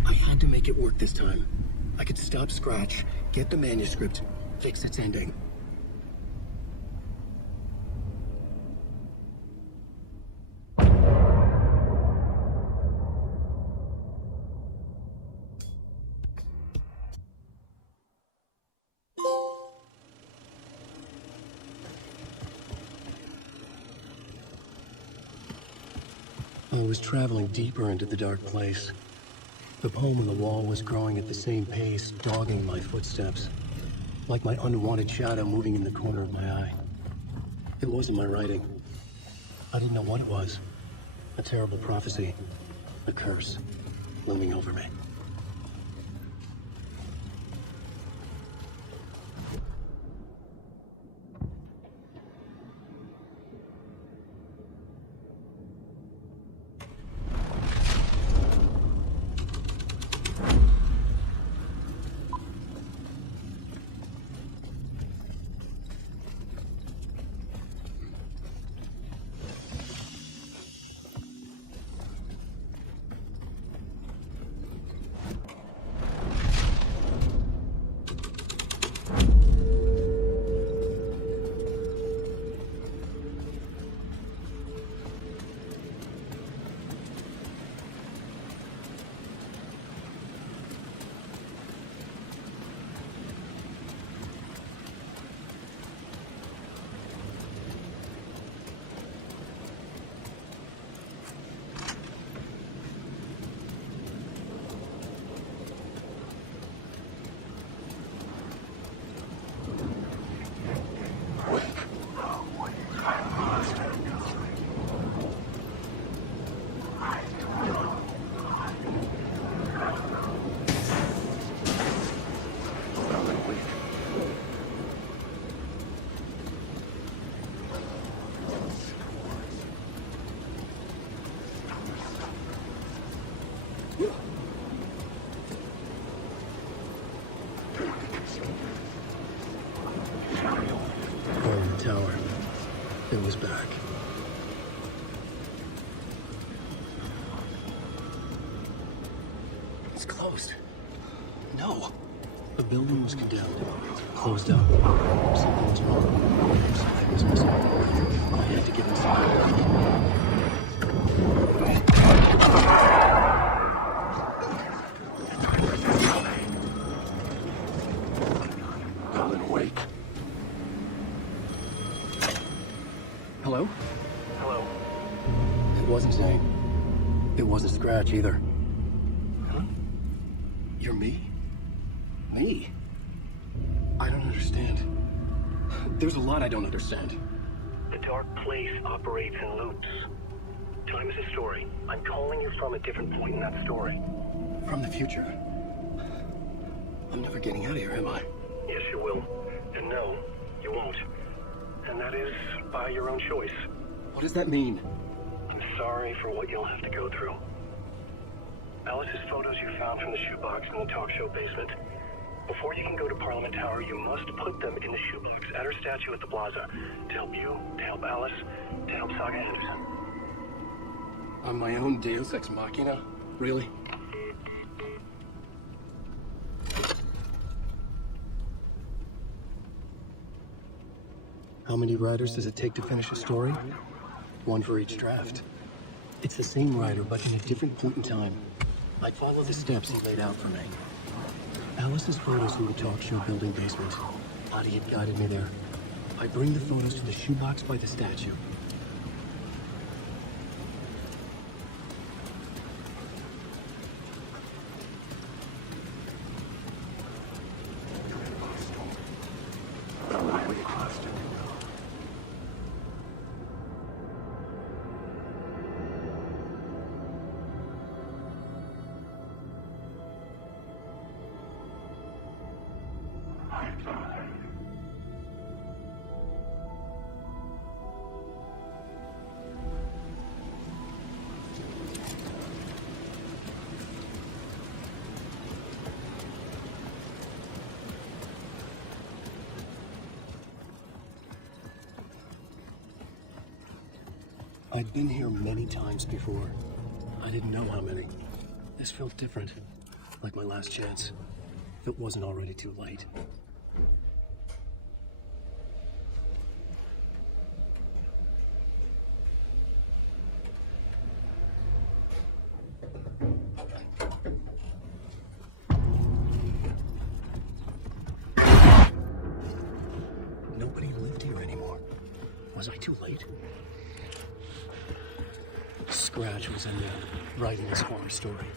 I had to make it work this time. I could stop Scratch, get the manuscript, fix its ending. I was traveling deeper into the dark place. The poem on the wall was growing at the same pace, dogging my footsteps, like my unwanted shadow moving in the corner of my eye. It wasn't my writing. I didn't know what it was. A terrible prophecy. A curse looming over me. Tower. It was back. It's closed. No. The building was condemned. Closed up. Something was wrong. Something was missing. I had to get inside. Hello? Hello. It wasn't Zane. It wasn't Scratch either. Huh? You're me? Me? I don't understand. There's a lot I don't understand. The dark place operates in loops. Time is a story. I'm calling you from a different point in that story. From the future? I'm never getting out of here, am I? Yes, you will. And no, you won't. And that is by your own choice. What does that mean? I'm sorry for what you'll have to go through. Alice's photos you found from the shoebox in the talk show basement. Before you can go to Parliament Tower, you must put them in the shoebox at her statue at the plaza. To help you, to help Alice, to help Saga Anderson. I'm my own Deus Ex Machina? Really? How many writers does it take to finish a story? One for each draft. It's the same writer, but in a different point in time. I follow the steps he laid out for me. Alice's photos from the talk show building basement. Lottie had guided me there. I bring the photos to the shoebox by the statue. I'd been here many times before. I didn't know how many. This felt different, like my last chance. If it wasn't already too late. Nobody lived here anymore. Was I too late? Scratch was in there, writing his horror story.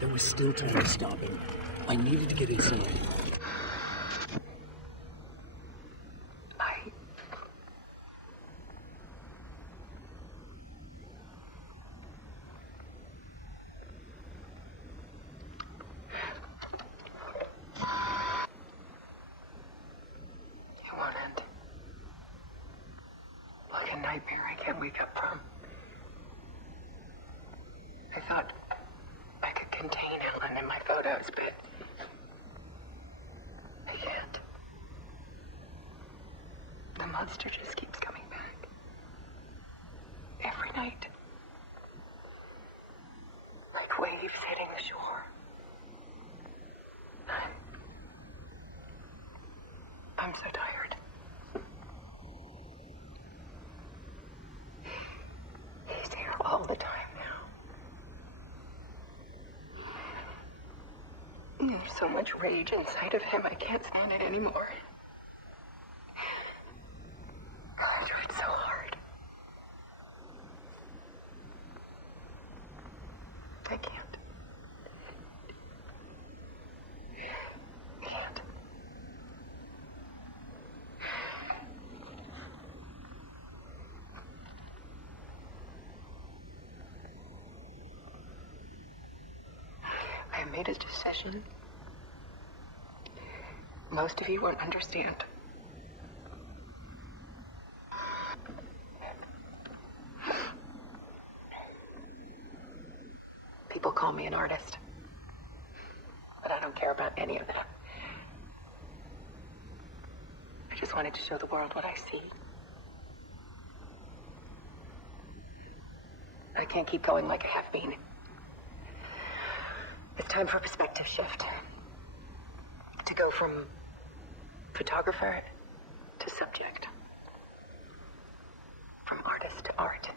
There was still time to stop him. I needed to get inside. It won't end. Like a nightmare I can't wake up from. I thought I could contain Ellen in my photos, but I can't. The monster just keeps coming back. Every night. Like waves hitting the shore. I'm so tired. He's here all the time now. There's so much rage inside of him, I can't stand it anymore. I tried so hard. I can't. I made a decision. Most of you won't understand. People call me an artist, but I don't care about any of that. I just wanted to show the world what I see. I can't keep going like I have been. It's time for a perspective shift. To go from photographer to subject. From artist to art.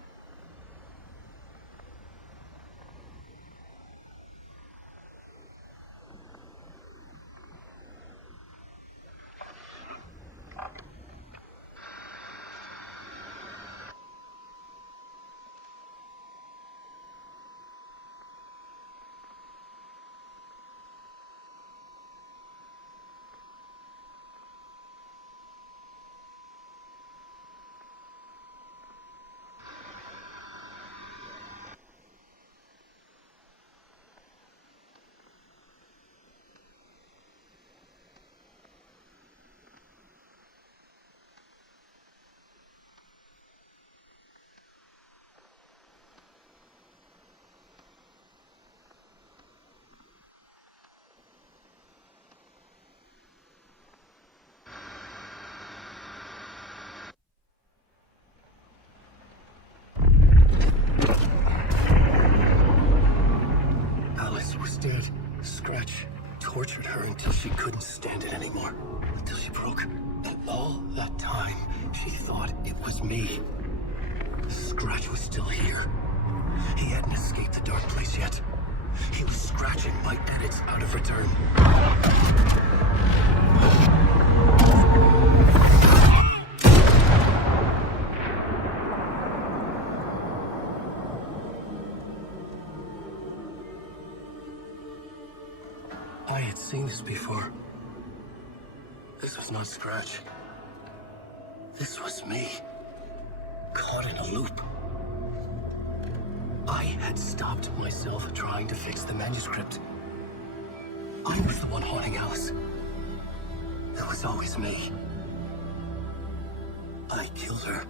Dead. Scratch tortured her until she couldn't stand it anymore. Until she broke. And all that time, she thought it was me. Scratch was still here. He hadn't escaped the dark place yet. He was scratching my edits out of return. I had seen this before. This was not Scratch. This was me. Caught in a loop. I had stopped myself trying to fix the manuscript. I was the one haunting Alice. It was always me. I killed her.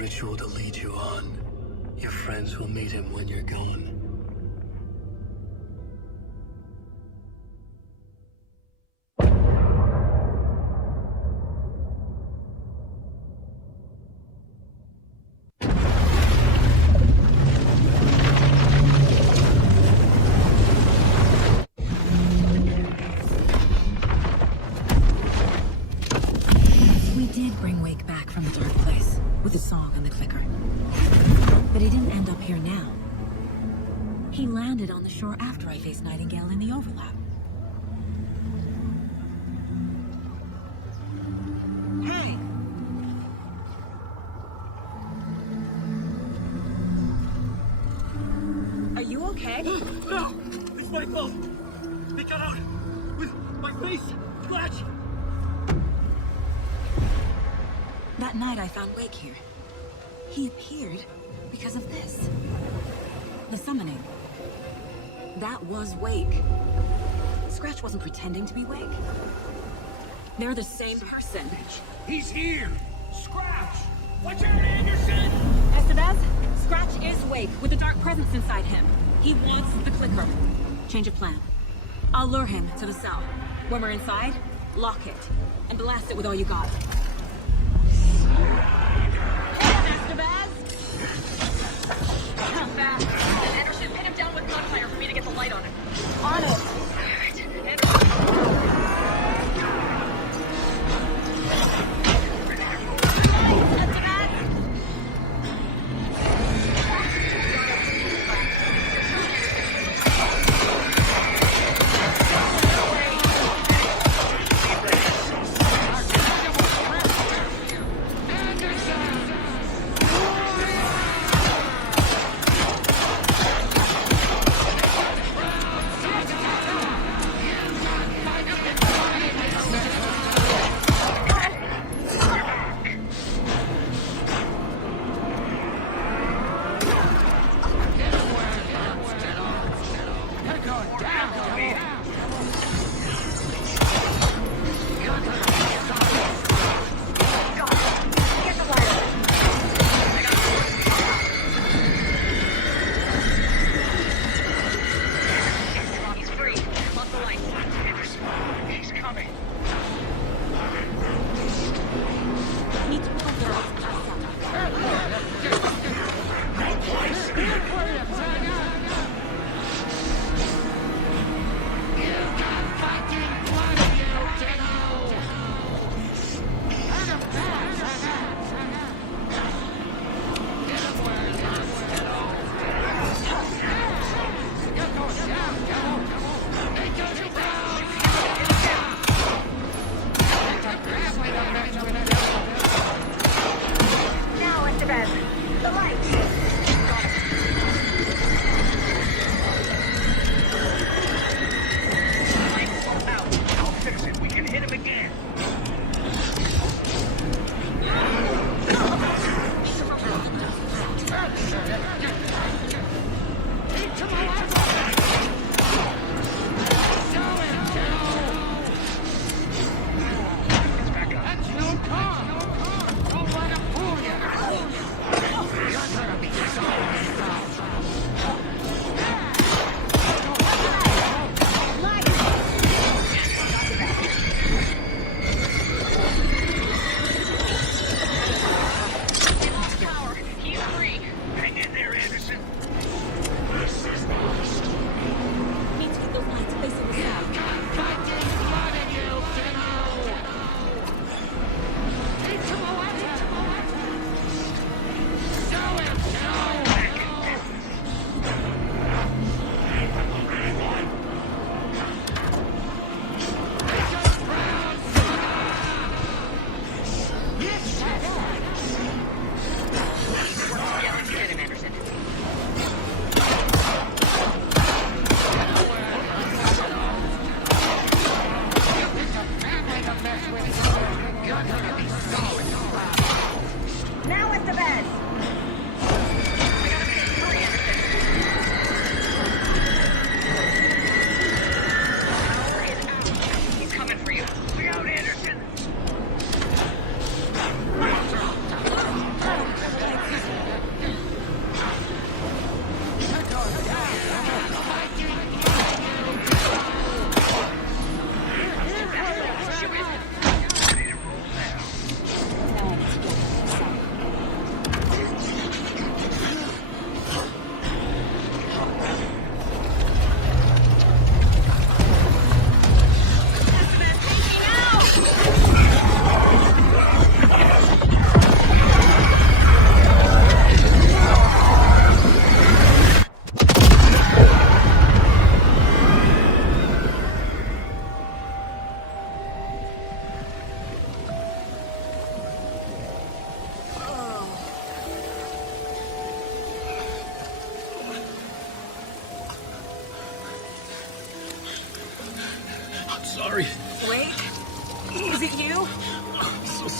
Ritual to lead you on. Your friends will meet him when you're gone. Wake back from the dark place with a song on the clicker. But he didn't end up here now. He landed on the shore after I faced Nightingale in the overlap. Hey! Are you okay? No! It's my fault! They got out with my face scratch! That night I found Wake here. He appeared because of this. The summoning. That was Wake. Scratch wasn't pretending to be Wake. They're the same person. He's here! Scratch! Watch out, Anderson! Estevez, Scratch is Wake with a dark presence inside him. He wants the clicker. Change of plan. I'll lure him to the cell. When we're inside, lock it. And blast it with all you got. Estevez! Come fast. Anderson, pin him down with gunfire for me to get the light on him. On it!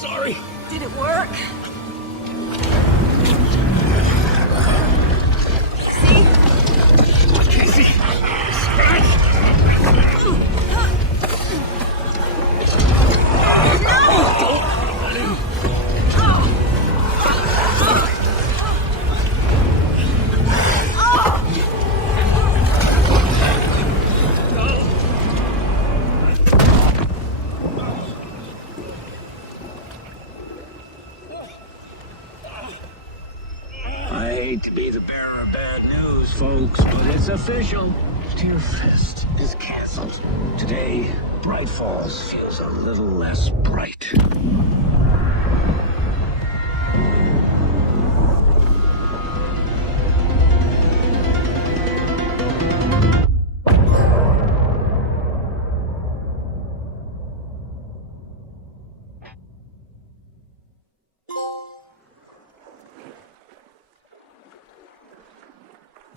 sorry. Did it work? Casey! I hate to be the bearer of bad news, folks, but it's official. Tear Fest is canceled. Today, Bright Falls feels a little less bright.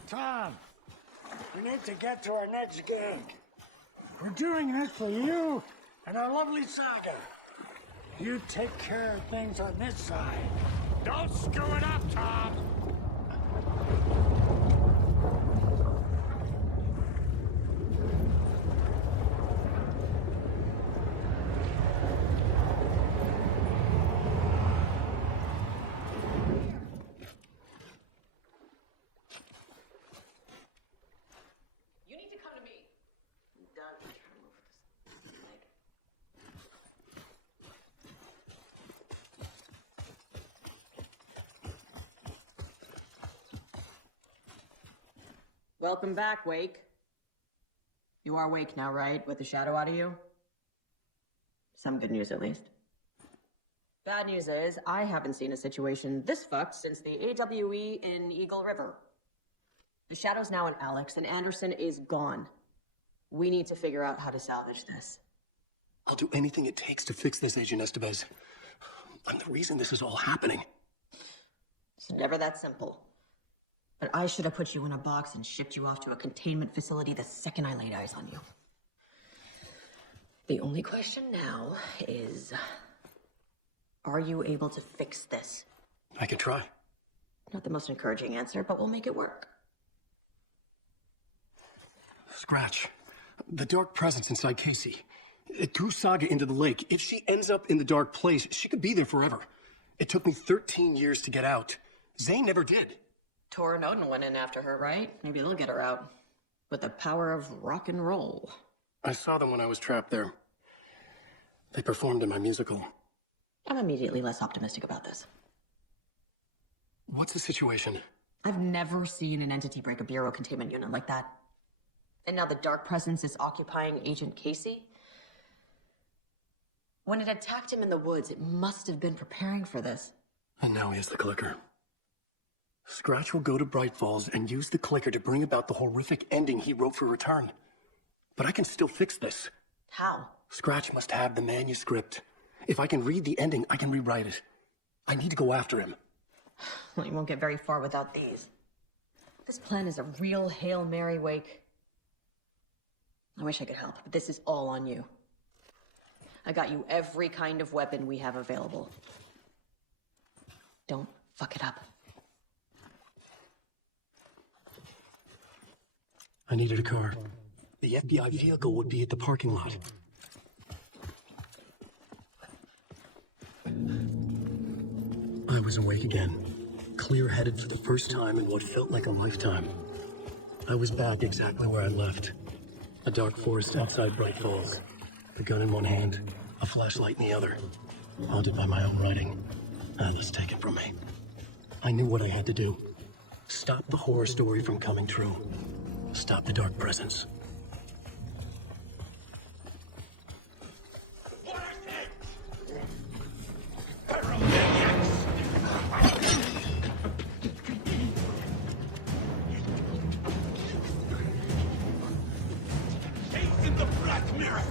Tom, we need to get to our next gig. We're doing this for you and our lovely Saga. You take care of things on this side. Don't screw it up, Tom! Welcome back, Wake. You are Wake now, right? With the shadow out of you? Some good news, at least. Bad news is, I haven't seen a situation this fucked since the AWE in Eagle River. The shadow's now in Alex, and Anderson is gone. We need to figure out how to salvage this. I'll do anything it takes to fix this, Agent Estevez. I'm the reason this is all happening. It's never that simple. But I should have put you in a box and shipped you off to a containment facility the second I laid eyes on you. The only question now is, are you able to fix this? I can try. Not the most encouraging answer, but we'll make it work. Scratch. The dark presence inside Casey. It drew Saga into the lake. If she ends up in the dark place, she could be there forever. It took me 13 years to get out. Zane never did. Tor and Odin went in after her, right? Maybe they'll get her out. With the power of rock and roll. I saw them when I was trapped there. They performed in my musical. I'm immediately less optimistic about this. What's the situation? I've never seen an entity break a bureau containment unit like that. And now the dark presence is occupying Agent Casey? When it attacked him in the woods, it must have been preparing for this. And now he has the clicker. Scratch will go to Bright Falls and use the clicker to bring about the horrific ending he wrote for Return. But I can still fix this. How? Scratch must have the manuscript. If I can read the ending, I can rewrite it. I need to go after him. Well, you won't get very far without these. This plan is a real Hail Mary, Wake. I wish I could help, but this is all on you. I got you every kind of weapon we have available. Don't fuck it up. I needed a car. The FBI vehicle would be at the parking lot. I was awake again, clear-headed for the first time in what felt like a lifetime. I was back exactly where I left. A dark forest outside Bright Falls. A gun in one hand, a flashlight in the other. Haunted by my own writing. Atlas taken from me. I knew what I had to do. Stop the horror story from coming true. Stop the dark presence. Face in the black mirror!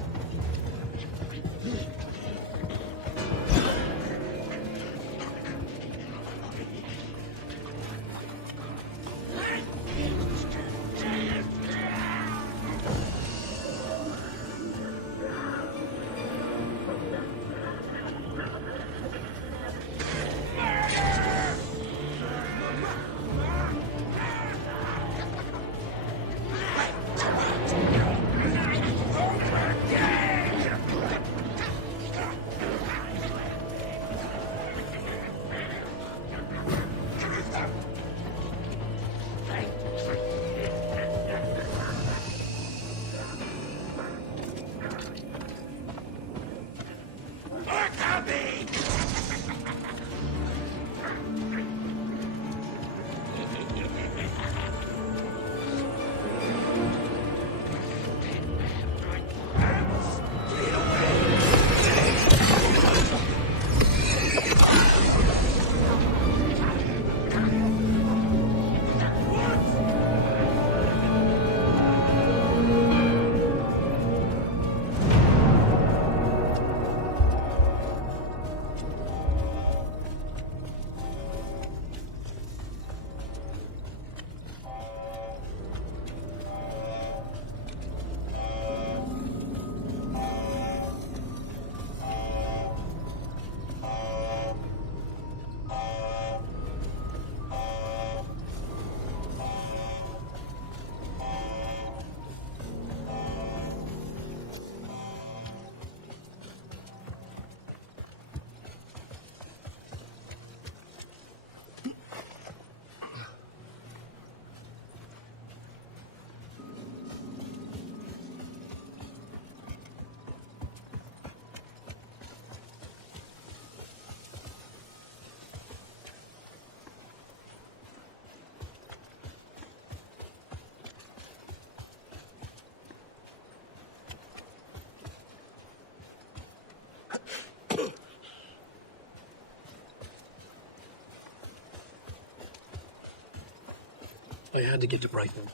I had to get to Brighton.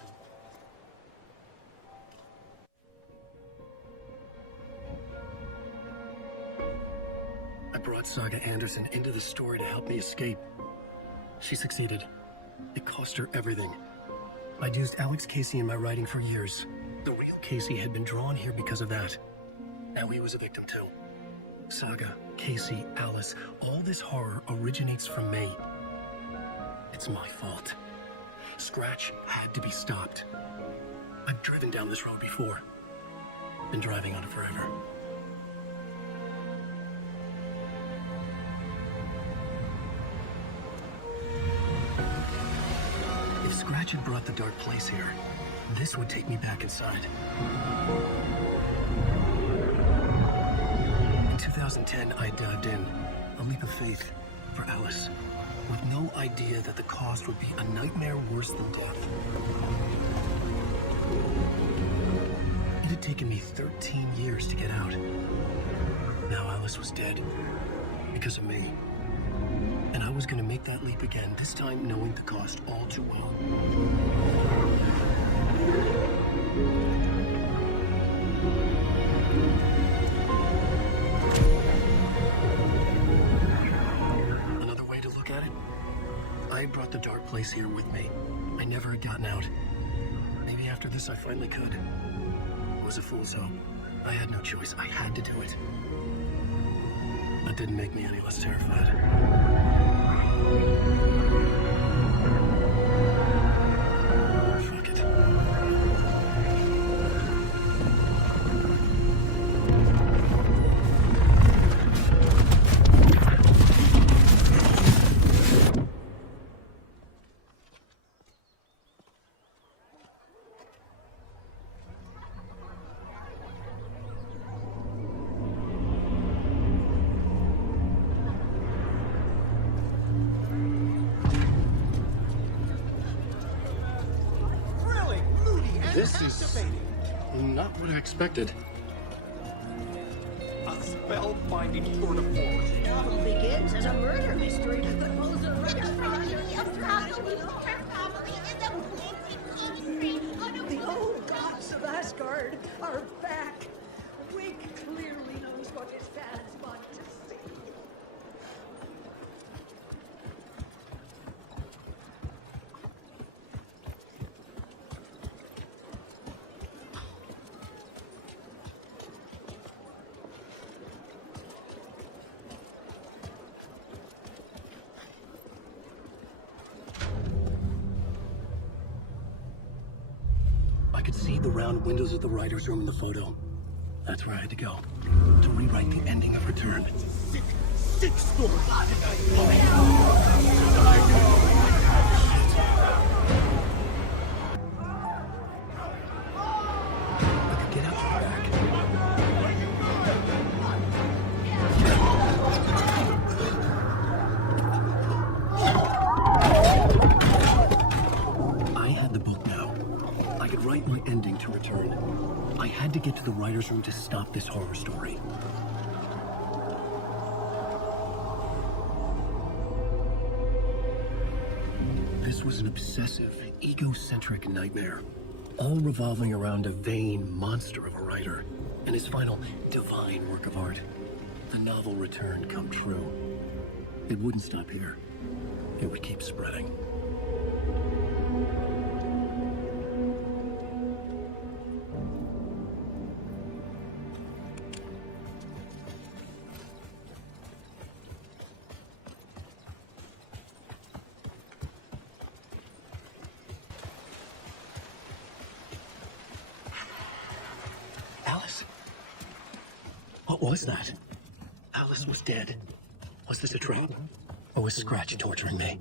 I brought Saga Anderson into the story to help me escape. She succeeded. It cost her everything. I'd used Alex Casey in my writing for years. The real Casey had been drawn here because of that. Now he was a victim too. Saga, Casey, Alice, all this horror originates from me. It's my fault. Scratch had to be stopped. I've driven down this road before. Been driving on it forever. If Scratch had brought the dark place here, this would take me back inside. In 2010, I dived in, a leap of faith, for Alice, with no idea that the cost would be a nightmare worse than death. It had taken me 13 years to get out. Now Alice was dead, because of me. And I was going to make that leap again, this time knowing the cost all too well. Another way to look at it, I brought the dark place here with me. I never had gotten out. Maybe after this I finally could. It was a fool's hope. I had no choice. I had to do it. That didn't make me any less terrified. Fuck it. This is not what I expected. A spellbinding tour de force. The novel begins as a murder mystery that pulls a rug out from under The old gods of Asgard are back. Wig clearly knows what his fans want to see. I could see the round windows of the writer's room in the photo. That's where I had to go, to rewrite the ending of Return. Sick story. I could get out from the back. I had the book now. I could write my ending to Return. I had to get to the writer's room to stop this horror story. This was an obsessive, egocentric nightmare, all revolving around a vain monster of a writer and his final divine work of art, the novel Return come true. It wouldn't stop here. It would keep spreading. Alice? What was that? Alice was dead. Was this a trap? Or was Scratch torturing me?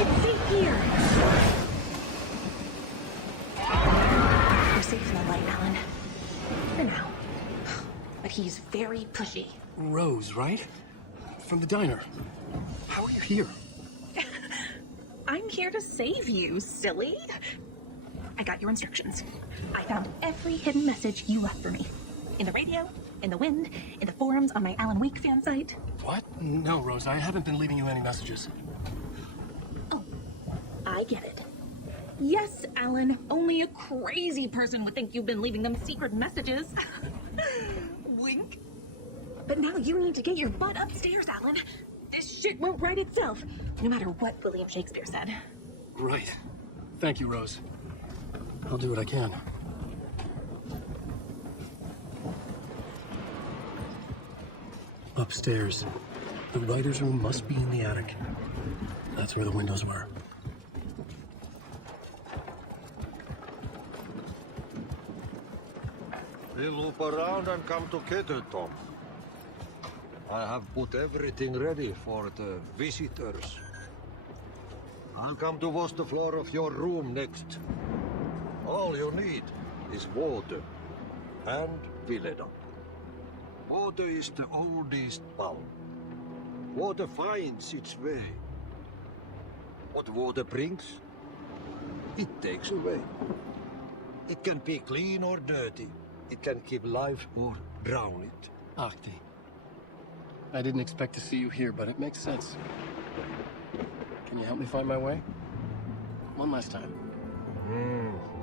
It's safe here. You're safe in the light, Alan. For now. But he's very pushy. Rose, right? From the diner. How are you here? I'm here to save you, silly. I got your instructions. I found every hidden message you left for me. In the radio, in the wind, in the forums on my Alan Wake fan site. What? No, Rose, I haven't been leaving you any messages. Oh, I get it. Yes, Alan, only a crazy person would think you've been leaving them secret messages. Wink. But now you need to get your butt upstairs, Alan. This shit won't write itself, no matter what William Shakespeare said. Right. Thank you, Rose. I'll do what I can. Upstairs. The writer's room must be in the attic. That's where the windows were. We'll loop around and come together, Tom. I have put everything ready for the visitors. I'll come to wash the floor of your room next. All you need is water and fill it up. Water is the oldest power. Water finds its way. What water brings, it takes away. It can be clean or dirty. It can keep life or drown it. Akti. I didn't expect to see you here, but it makes sense. Can you help me find my way? One last time.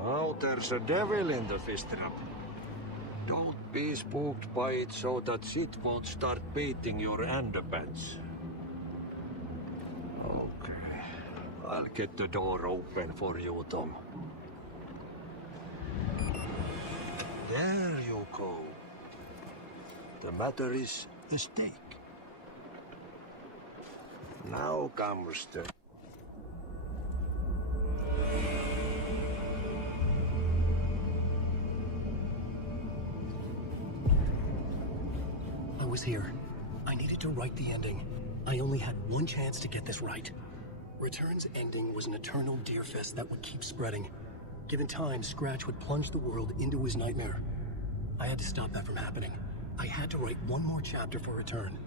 Now there's a devil in the fish trap. Don't be spooked by it so that it won't start beating your underpants. Okay. I'll get the door open for you, Tom. There you go. The matter is a steak. Now comes the... I was here. I needed to write the ending. I only had one chance to get this right. Return's ending was an eternal deer fest that would keep spreading. Given time, Scratch would plunge the world into his nightmare. I had to stop that from happening. I had to write one more chapter for Return.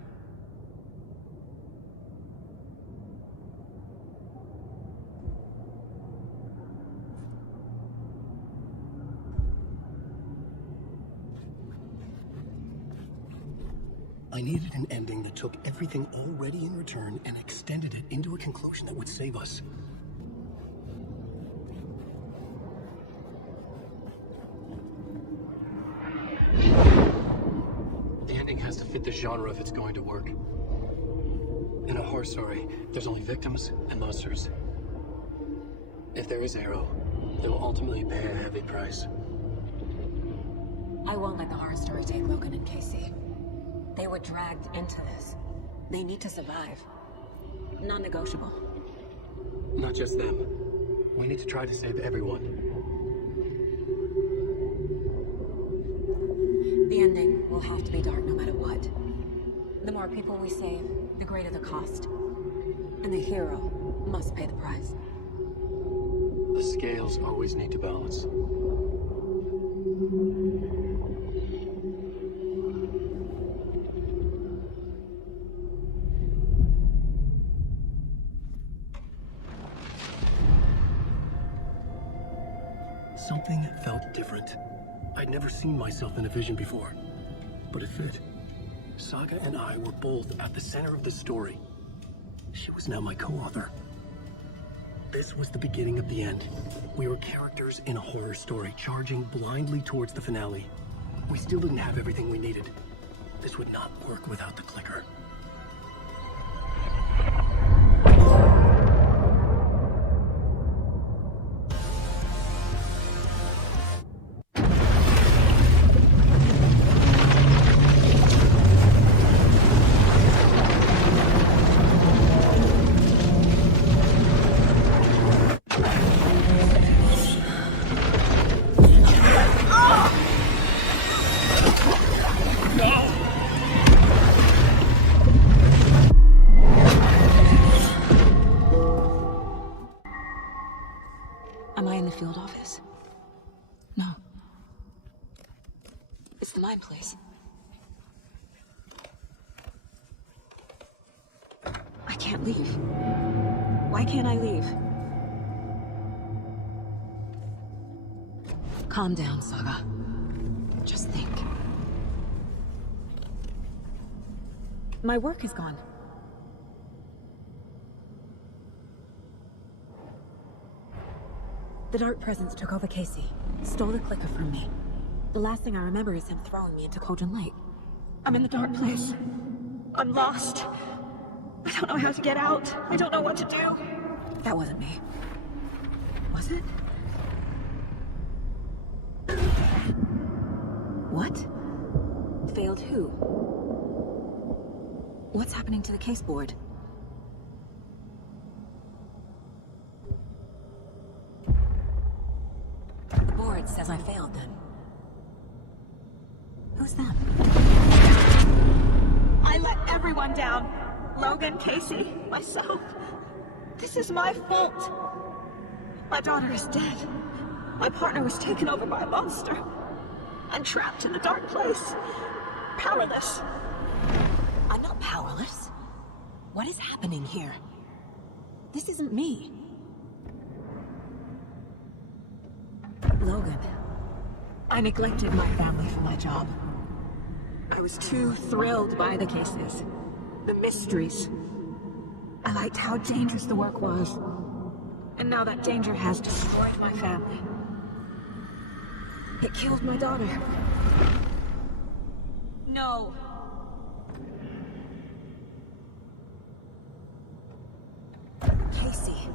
I needed an ending that took everything already in Return and extended it into a conclusion that would save us. The ending has to fit the genre if it's going to work. In a horror story, there's only victims and monsters. If there is Arrow, they will ultimately pay a heavy price. I won't let the horror story take Logan and Casey. They were dragged into this. They need to survive. Non-negotiable. Not just them. We need to try to save everyone. The ending will have to be dark no matter what. The more people we save, the greater the cost. And the hero must pay the price. The scales always need to balance. Something felt different. I'd never seen myself in a vision before, but it fit. Saga and I were both at the center of the story. She was now my co-author. This was the beginning of the end. We were characters in a horror story, charging blindly towards the finale. We still didn't have everything we needed. This would not work without the clicker. Am I in the field office? No. It's the mine place. I can't leave. Why can't I leave? Calm down, Saga. Just think. My work is gone. The Dark Presence took over Casey, stole the clicker from me. The last thing I remember is him throwing me into Cauldron Lake. I'm in the dark place. I'm lost. I don't know how to get out. I don't know what to do. That wasn't me. Was it? What? Failed who? What's happening to the case board? The board says I failed then. Who's that? I let everyone down. Logan, Casey, myself. This is my fault. My daughter is dead. My partner was taken over by a monster. I'm trapped in the dark place. Powerless. I'm not powerless. What is happening here? This isn't me. Logan, I neglected my family for my job. I was too thrilled by the cases, the mysteries. I liked how dangerous the work was. And now that danger has destroyed my family. It killed my daughter. No. Casey.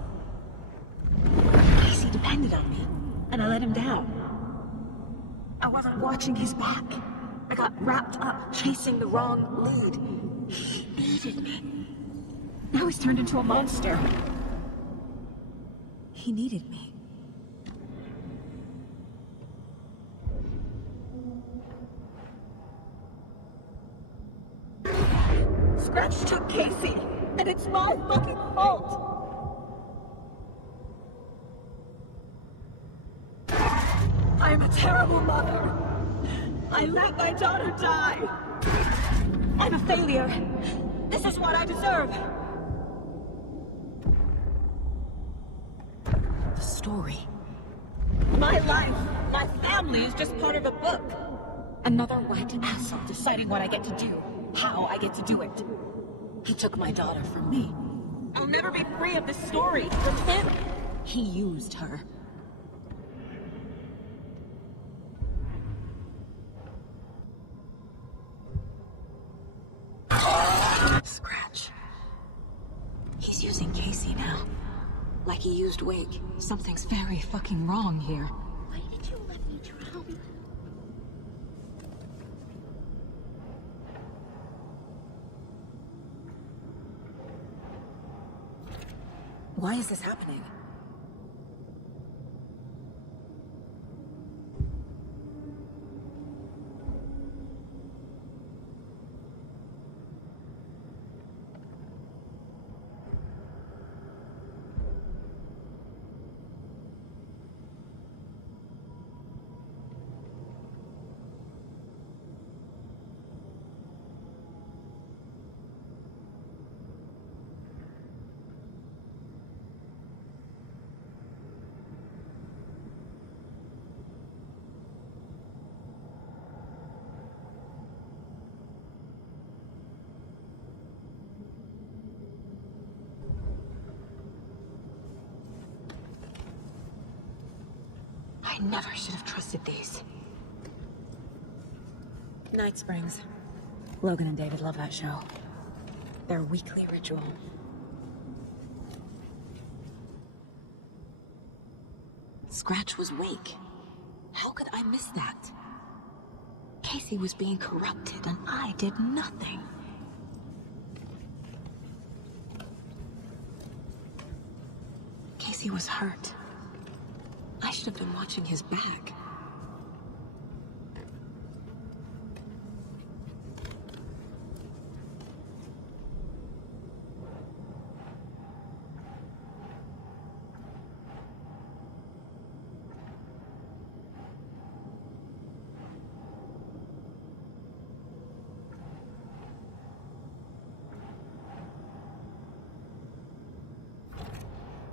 Casey depended on me, and I let him down. I wasn't watching his back. I got wrapped up chasing the wrong lead. He needed me. Now he's turned into a monster. He needed me. Scratch took Casey, and it's my fucking fault. I'm a terrible mother. I let my daughter die. I'm a failure. This is what I deserve. The story. My life, my family is just part of a book. Another white asshole deciding what I get to do, how I get to do it. He took my daughter from me. I'll never be free of this story with him. He used her. Scratch. He's using Casey now. Like he used Wake. Something's very fucking wrong here. Why did you let me drown? Why is this happening? I never should have trusted these. Night Springs. Logan and David love that show. Their weekly ritual. Scratch was Wake. How could I miss that? Casey was being corrupted and I did nothing. Casey was hurt. I should have been watching his back.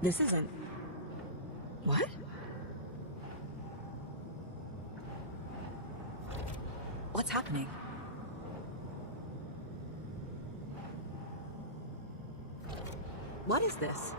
This isn't... What? What's happening? What is this?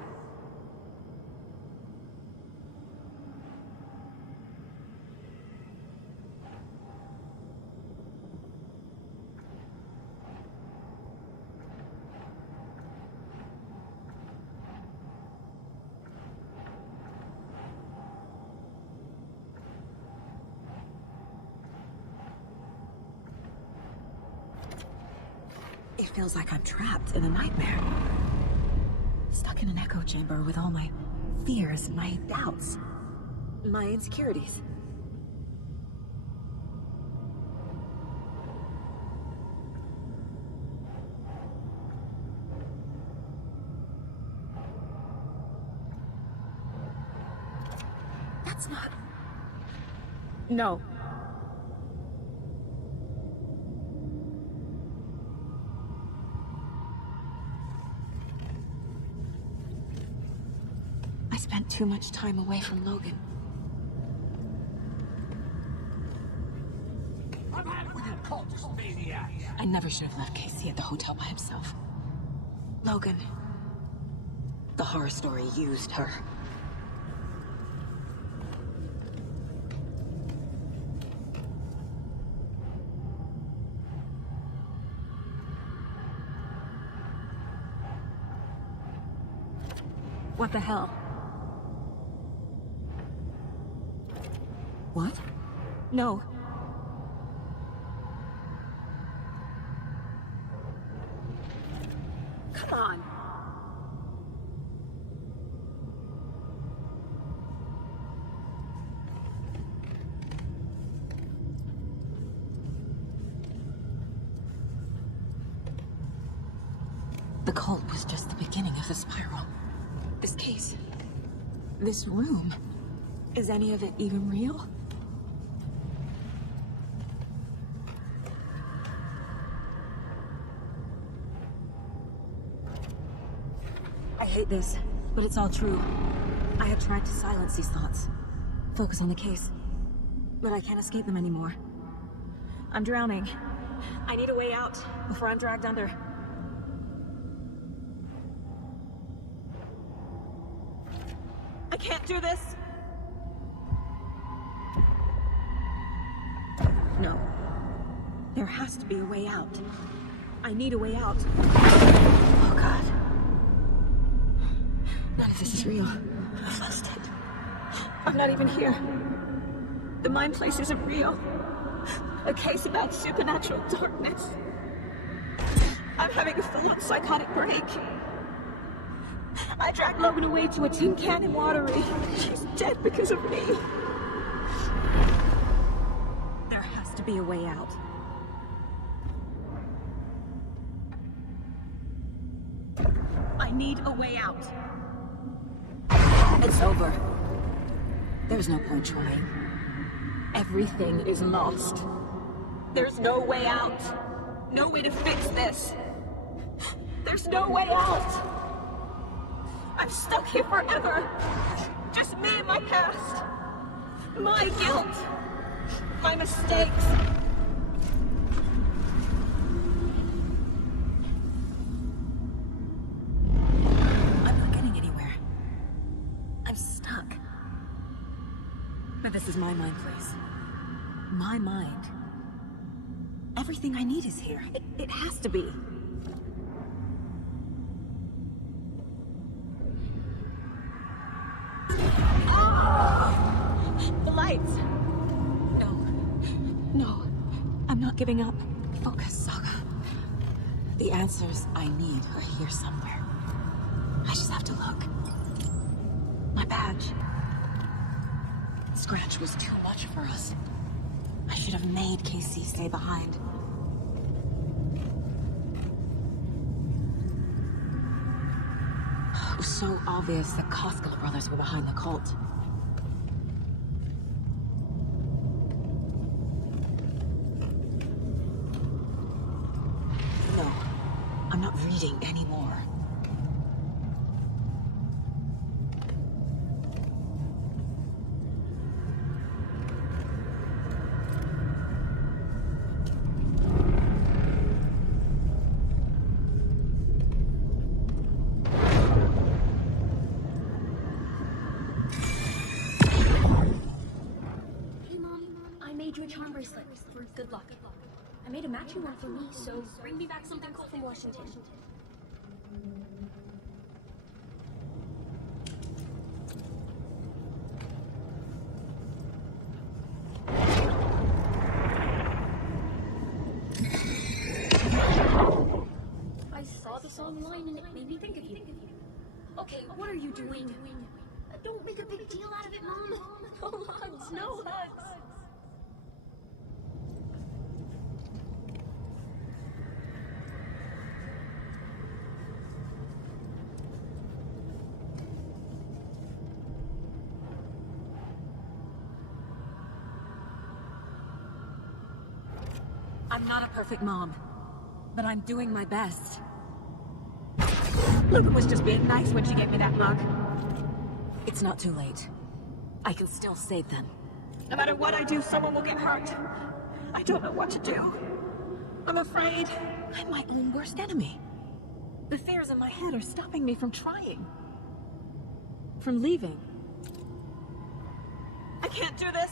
It feels like I'm trapped in a nightmare. Stuck in an echo chamber with all my fears, my doubts, my insecurities. That's not... No. I spent too much time away from Logan. I've had it with your cultist maniacs. I never should have left Casey at the hotel by himself. Logan. The horror story used her. What the hell? What? No. Come on. The cult was just the beginning of the spiral. This case, this room, is any of it even real? I hate this, but it's all true. I have tried to silence these thoughts, focus on the case, but I can't escape them anymore. I'm drowning. I need a way out before I'm dragged under. I can't do this! No. There has to be a way out. I need a way out. Oh, God. None of this is real. I've lost it. I'm not even here. The mind place isn't real. A case about supernatural darkness. I'm having a full-on psychotic break. I dragged Logan away to a tin can in Watery. She's dead because of me. There has to be a way out. I need a way out. It's over. There's no point trying. Everything is lost. There's no way out. No way to fix this. There's no way out. I'm stuck here forever. Just me and my past. My guilt. My mistakes. I'm not getting anywhere. I'm stuck. But this is my mind place. My mind. Everything I need is here. It has to be. The lights! No. No. I'm not giving up. Focus, Saga. The answers I need are here somewhere. I just have to look. My badge. Scratch was too much for us. I should have made Casey stay behind. It was so obvious that Koskela brothers were behind the cult. No, I'm not reading anymore. you a charm bracelet for good luck. I made a matching one for me, so bring me back something cool from Washington. I saw this online and it made me think of you. Okay, what are you doing? Don't make a big deal out of it, Mom. No hugs, no hugs. I'm not a perfect mom, but I'm doing my best. Luca was just being nice when she gave me that mug. It's not too late. I can still save them. No matter what I do, someone will get hurt. I don't know what to do. I'm afraid. I'm my own worst enemy. The fears in my head are stopping me from trying. From leaving. I can't do this.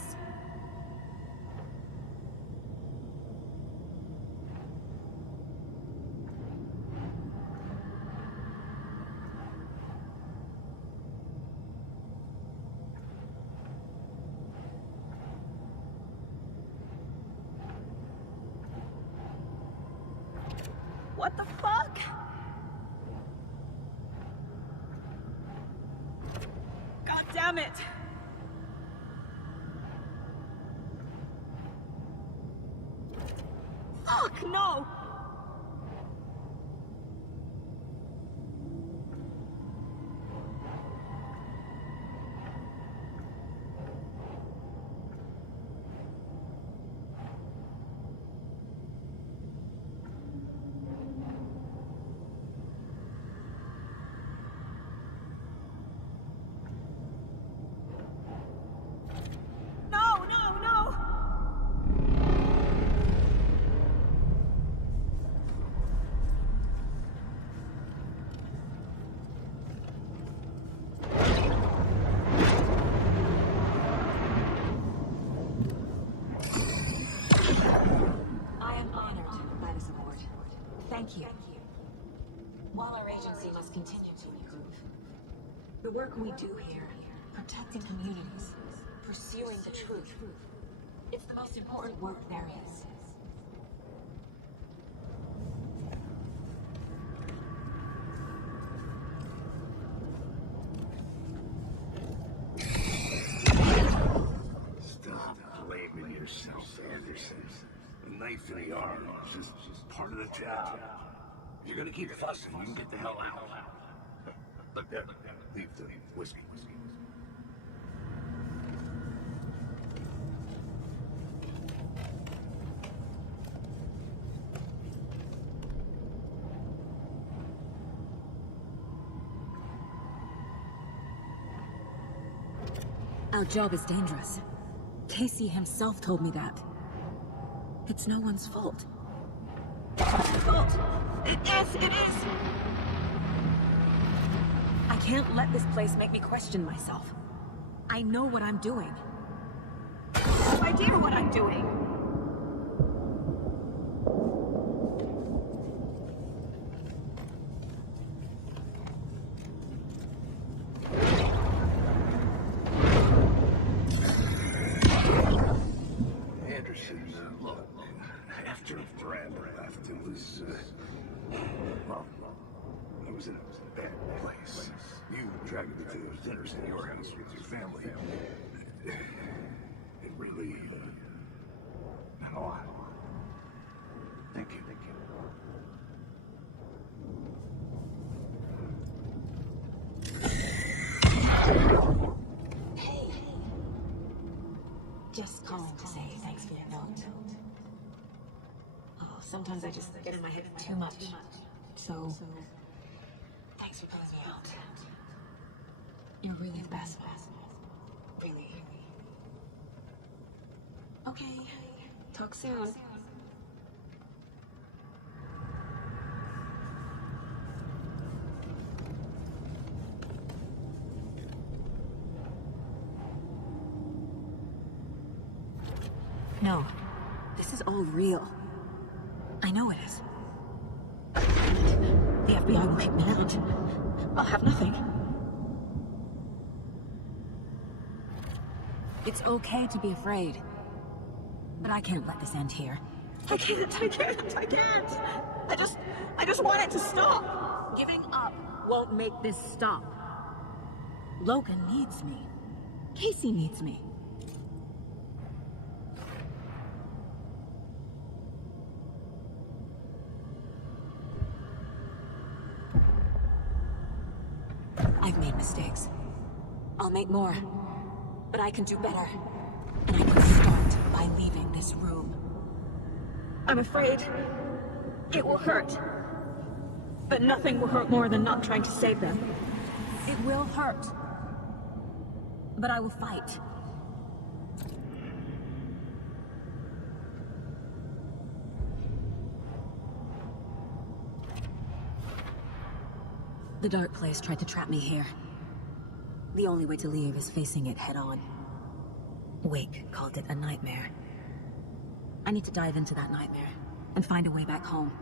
What the fuck? God damn it! Fuck, no! No, no, no! I am honored by this award. Thank you. While our agency must continue to improve, the work we do here, protecting communities, pursuing the truth, it's the most important work there is. Stop blaming yourself, Anderson. The knife in the arm is just part of the job. If you're gonna keep fussing, you can get the hell out. Look there, leave the whiskey. Our job is dangerous. Casey himself told me that. It's no one's fault. Fault! It is! I can't let this place make me question myself. I know what I'm doing. I have no idea what I'm doing. Anderson, look, after Miranda left, it was, well, he was in a bad place. You dragged me to those dinners at your house with your family. It really, meant a lot. Thank you. Hey. Just calling to say thanks for your note. Oh, sometimes I just get in my head too much. So, thanks for pulling me out. You're really the best, really. Okay, talk soon. No. This is all real. I know it is. The FBI will kick me out. I'll have nothing. It's okay to be afraid. But I can't let this end here. I can't. I just want it to stop. Giving up won't make this stop. Logan needs me. Casey needs me. I've made mistakes. I'll make more. But I can do better. And I can start by leaving this room. I'm afraid it will hurt. But nothing will hurt more than not trying to save them. It will hurt. But I will fight. The dark place tried to trap me here. The only way to leave is facing it head-on. Wake called it a nightmare. I need to dive into that nightmare and find a way back home.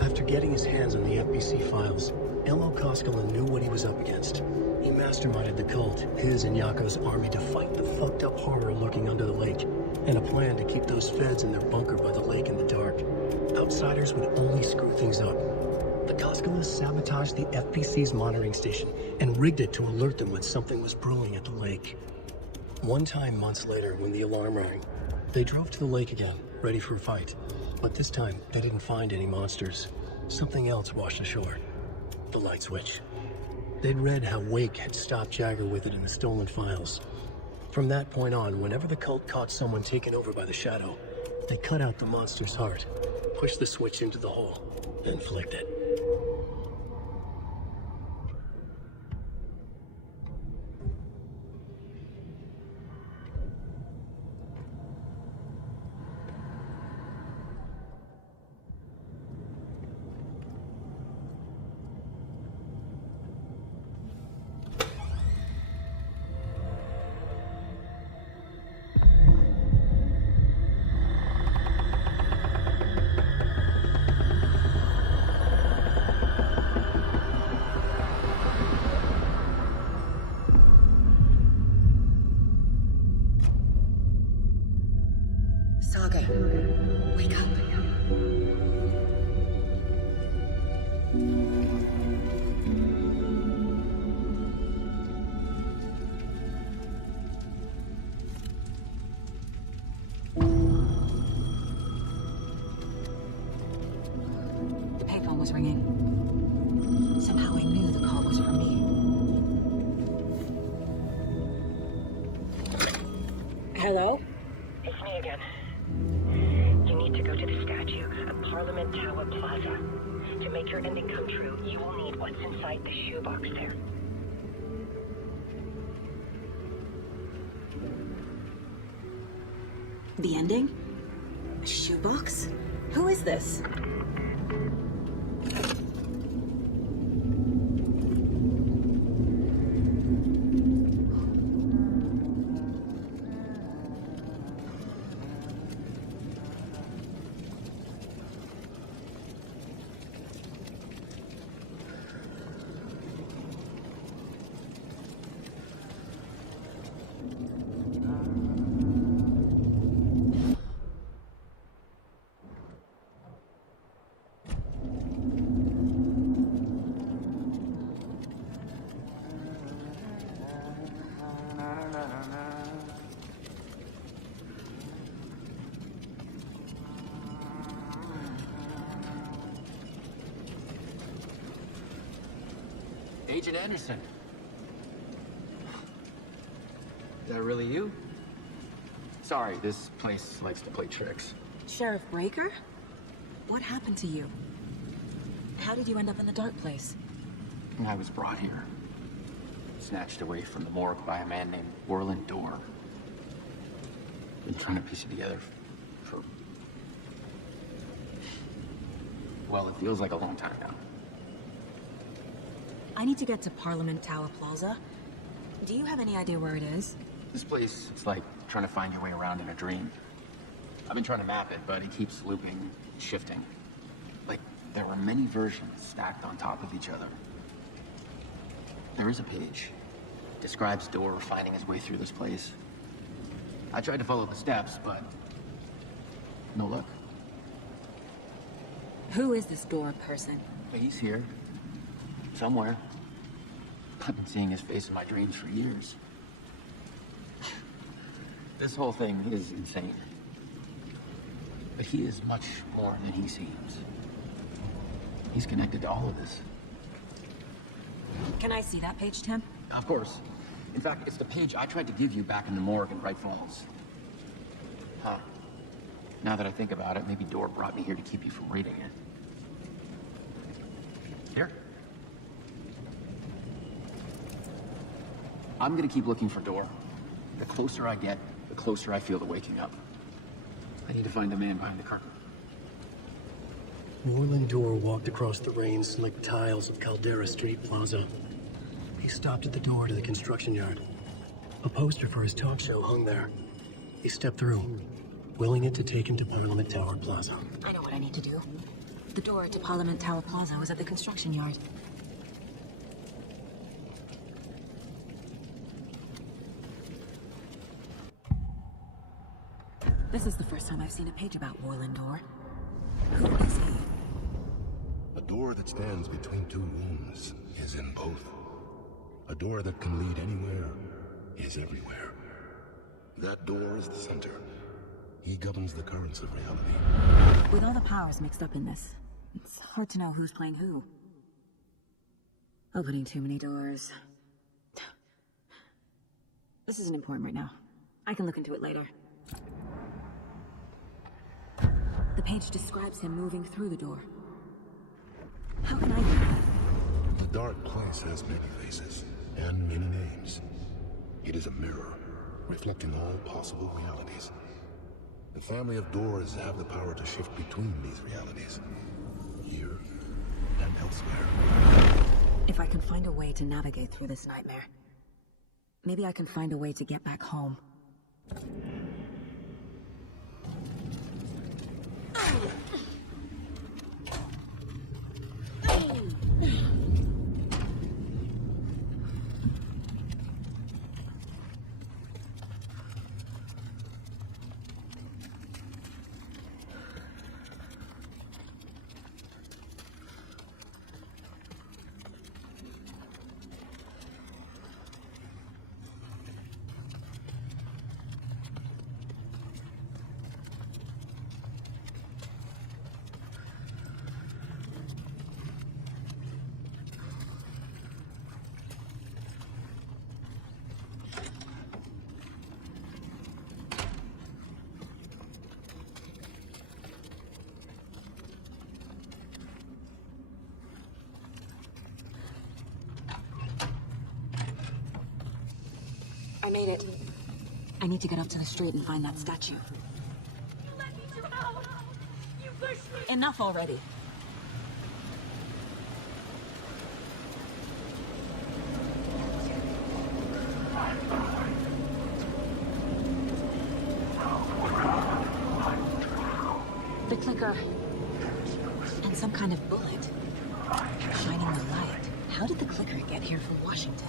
After getting his hands on the FBC files, Elmo Koskela knew what he was up against. He masterminded the cult, his and Yako's army to fight the fucked up horror lurking under the lake, and a plan to keep those feds in their bunker by the lake in the dark. Outsiders would only screw things up. The Koskelas sabotaged the FBC's monitoring station and rigged it to alert them when something was brewing at the lake. One time months later, when the alarm rang, they drove to the lake again, ready for a fight. But this time, they didn't find any monsters. Something else washed ashore. The light switch. They'd read how Wake had stopped Jagger with it in the stolen files. From that point on, whenever the cult caught someone taken over by the Shadow, they cut out the monster's heart, pushed the switch into the hole, and flicked it. Saga, wake up. The payphone was ringing. Somehow I knew the call was for me. Hello? It's me again. You need to go to the statue at Parliament Tower Plaza. To make your ending come true, you will need what's inside the shoebox there. The ending? A shoebox? Who is this? Agent Anderson. Is that really you? Sorry, this place likes to play tricks. Sheriff Breaker? What happened to you? How did you end up in the dark place? I was brought here. Snatched away from the morgue by a man named Orland Dorr. Been trying to piece it together for... Well, it feels like a long time now. I need to get to Parliament Tower Plaza. Do you have any idea where it is? This place, it's like trying to find your way around in a dream. I've been trying to map it, but it keeps looping, shifting. Like, there are many versions stacked on top of each other. There is a page. Describes Door finding his way through this place. I tried to follow the steps, but no luck. Who is this Door person? He's here. Somewhere. I've been seeing his face in my dreams for years. This whole thing is insane. But he is much more than he seems. He's connected to all of this. Can I see that page, Tim? Of course. In fact, it's the page I tried to give you back in the morgue in Bright Falls. Huh. Now that I think about it, maybe Door brought me here to keep you from reading it. Here. I'm gonna keep looking for Door. The closer I get, the closer I feel to waking up. I need to find the man behind the curtain. Moreland Door walked across the rain-slicked tiles of Caldera Street Plaza. He stopped at the door to the construction yard. A poster for his talk show hung there. He stepped through, willing it to take him to Parliament Tower Plaza. I know what I need to do. The door to Parliament Tower Plaza was at the construction yard. This is the first time I've seen a page about Moreland Door. Who is he? A door that stands between two rooms is in both. A door that can lead anywhere is everywhere. That door is the center. He governs the currents of reality. With all the powers mixed up in this, it's hard to know who's playing who. Opening too many doors. This isn't important right now. I can look into it later. The page describes him moving through the door. How can I do that? The dark place has many faces and many names. It is a mirror, reflecting all possible realities. The family of doors have the power to shift between these realities, here and elsewhere. If I can find a way to navigate through this nightmare, maybe I can find a way to get back home. I made it. I need to get up to the street and find that statue. You let me drown! You pushed me! Enough already. The clicker. And some kind of bullet. Shining the light. How did the clicker get here from Washington?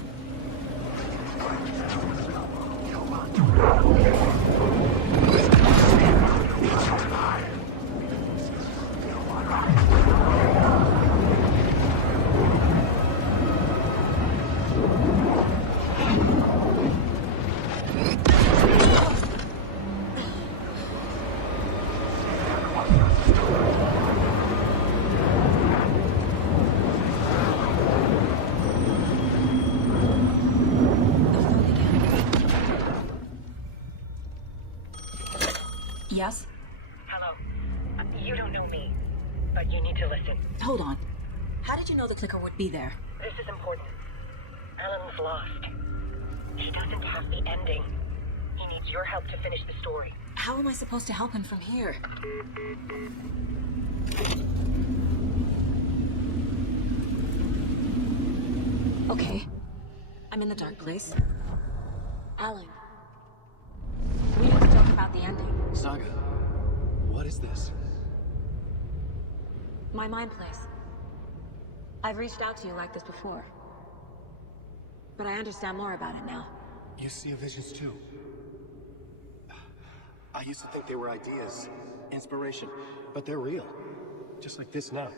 Yes? Hello. You don't know me, but you need to listen. Hold on. How did you know the clicker would be there? This is important. Alan's lost. He doesn't have the ending. He needs your help to finish the story. How am I supposed to help him from here? Okay. I'm in the dark place. Alan. We need to talk about the ending. Saga, what is this? My mind place. I've reached out to you like this before. But I understand more about it now. You see visions too? I used to think they were ideas, inspiration, but they're real. Just like this now.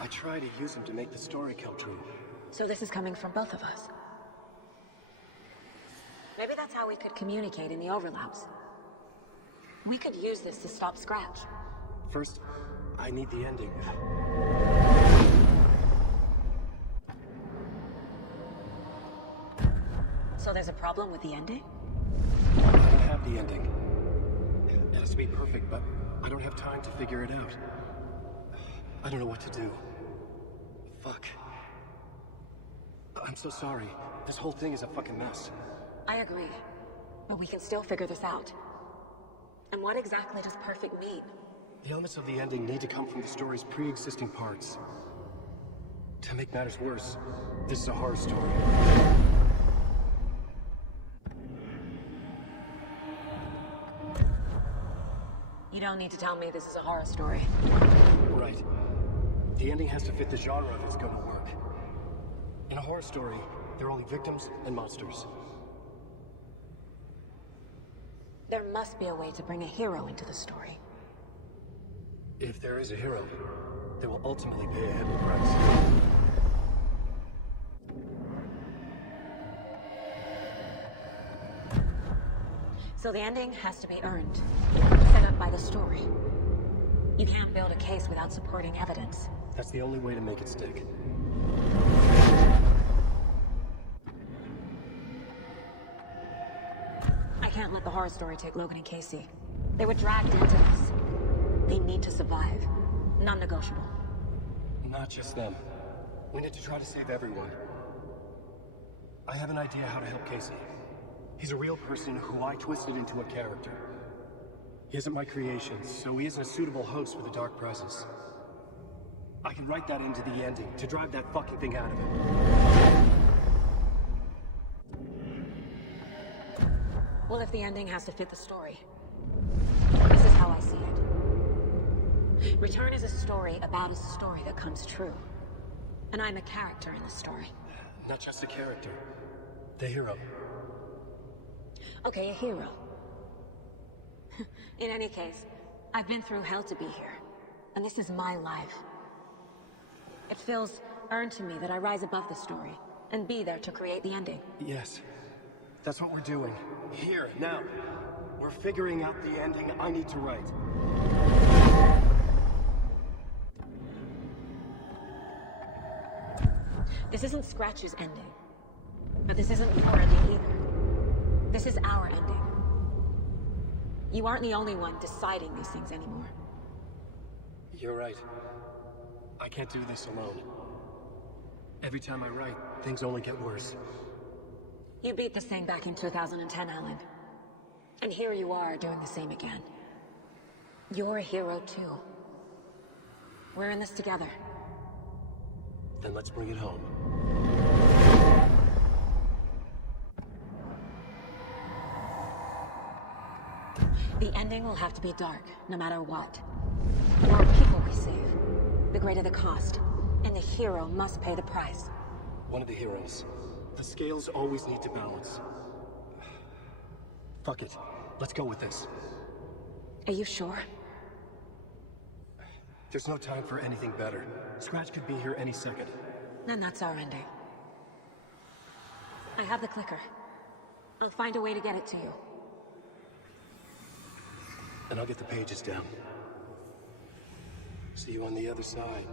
I try to use them to make the story come true. So this is coming from both of us. Maybe that's how we could communicate in the overlaps. We could use this to stop Scratch. First, I need the ending. So there's a problem with the ending? I don't have the ending. It has to be perfect, but I don't have time to figure it out. I don't know what to do. Fuck. I'm so sorry. This whole thing is a fucking mess. I agree. But we can still figure this out. And what exactly does perfect mean? The elements of the ending need to come from the story's pre-existing parts. To make matters worse, this is a horror story. You don't need to tell me this is a horror story. Right. The ending has to fit the genre if it's gonna work. In a horror story, there are only victims and monsters. There must be a way to bring a hero into the story. If there is a hero, there will ultimately pay a heavy price. So the ending has to be earned, set up by the story. You can't build a case without supporting evidence. That's the only way to make it stick. I can't let the horror story take Logan and Casey. They were dragged into this. They need to survive. Non-negotiable. Not just them. We need to try to save everyone. I have an idea how to help Casey. He's a real person who I twisted into a character. He isn't my creation, so he isn't a suitable host for the Dark Presence. I can write that into the ending to drive that fucking thing out of him. Well, if the ending has to fit the story, this is how I see it. Return is a story about a story that comes true. And I'm a character in the story. Not just a character. The hero. Okay, a hero. In any case, I've been through hell to be here. And this is my life. It feels earned to me that I rise above the story and be there to create the ending. Yes. That's what we're doing. Here, now. We're figuring out the ending I need to write. This isn't Scratch's ending. But this isn't your ending either. This is our ending. You aren't the only one deciding these things anymore. You're right. I can't do this alone. Every time I write, things only get worse. You beat this thing back in 2010, Alan. And here you are doing the same again. You're a hero too. We're in this together. Then let's bring it home. The ending will have to be dark, no matter what. The more people we save, the greater the cost. And the hero must pay the price. One of the heroes. The scales always need to balance. Fuck it. Let's go with this. Are you sure? There's no time for anything better. Scratch could be here any second. Then that's our ending. I have the clicker. I'll find a way to get it to you. And I'll get the pages down. See you on the other side.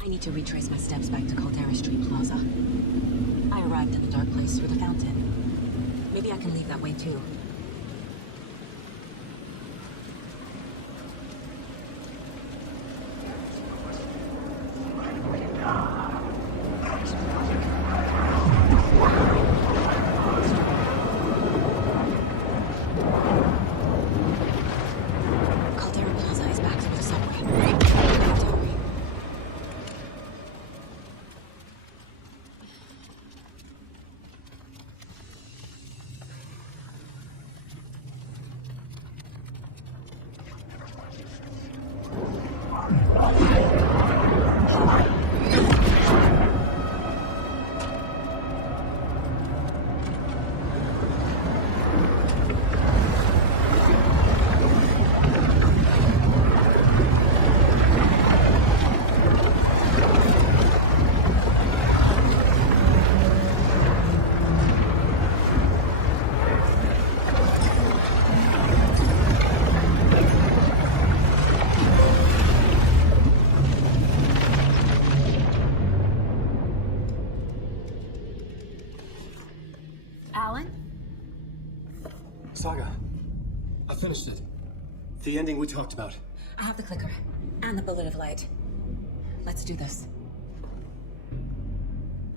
I need to retrace my steps back to Caldera Street Plaza. I arrived in the dark place through the fountain. Maybe I can leave that way too. Alan? Saga, I finished it. The ending we talked about. I have the clicker and the bullet of light. Let's do this.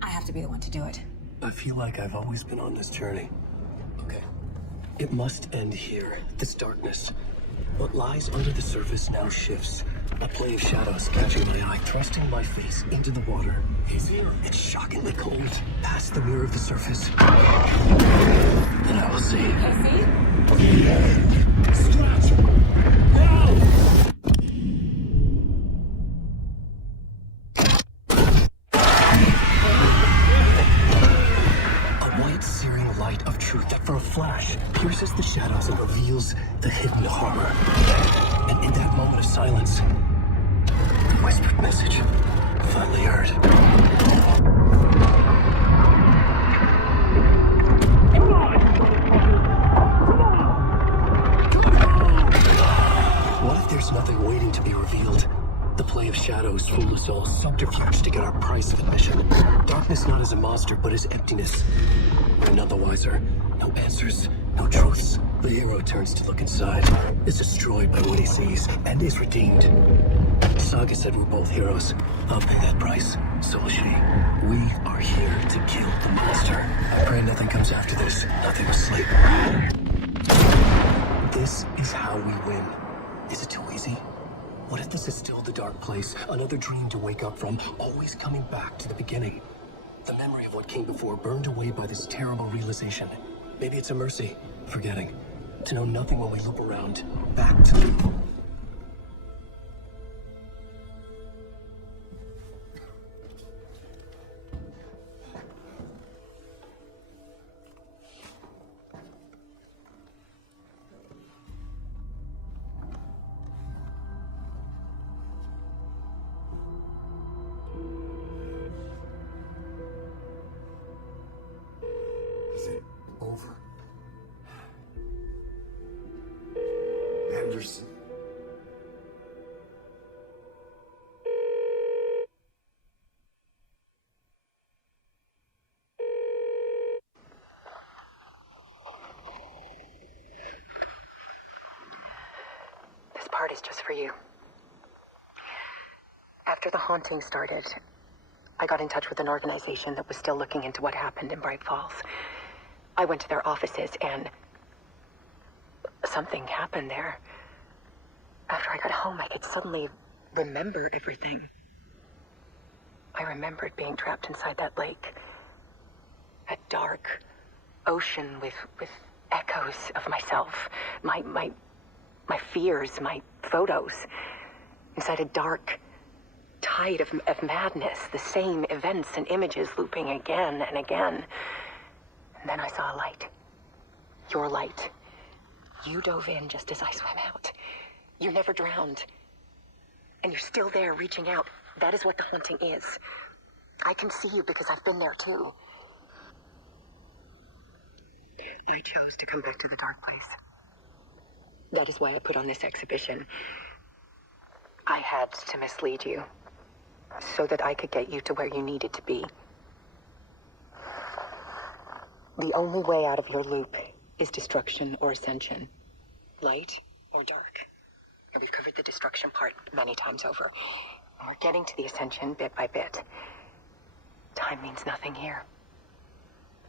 I have to be the one to do it. I feel like I've always been on this journey. Okay. It must end here. This darkness. What lies under the surface now shifts. A play of shadows catching my eye, thrusting my face into the water. He's here. It's shockingly cold. Past the mirror of the surface. Then I will see. Stretch! No! Searing light of truth that for a flash pierces the shadows and reveals the hidden horror. And in that moment of silence, the whispered message finally heard. What if there's nothing waiting to be revealed? The play of shadows fool us all, subterfuge to get our price of admission. Darkness not as a monster, but as emptiness. We're none the wiser. No answers, no truths. The hero turns to look inside, is destroyed by what he sees, and is redeemed. Saga said we're both heroes. I'll pay that price. So will she. We are here to kill the monster. I pray nothing comes after this. Nothing will sleep. This is how we win. Is it too easy? What if this is still the dark place? Another dream to wake up from, always coming back to the beginning. The memory of what came before burned away by this terrible realization. Maybe it's a mercy, forgetting. To know nothing when we loop around, back to the... Is it over? Anderson. This part is just for you. After the haunting started, I got in touch with an organization that was still looking into what happened in Bright Falls. I went to their offices and something happened there. After I got home, I could suddenly remember everything. I remembered being trapped inside that lake. A dark ocean with echoes of myself. My fears, my photos. Inside a dark tide of madness. The same events and images looping again and again. And then I saw a light. Your light. You dove in just as I swam out. You're never drowned. And you're still there reaching out. That is what the haunting is. I can see you because I've been there too. I chose to come back to the dark place. That is why I put on this exhibition. I had to mislead you so that I could get you to where you needed to be. The only way out of your loop is destruction or ascension. Light or dark. And we've covered the destruction part many times over. And we're getting to the ascension bit by bit. Time means nothing here.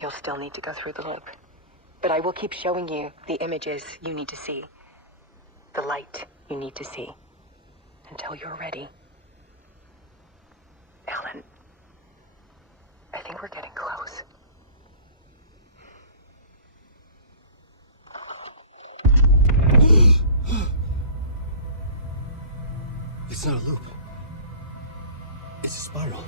You'll still need to go through the loop. But I will keep showing you the images you need to see. The light you need to see. Until you're ready. Alan, I think we're getting close. It's not a loop. It's a spiral.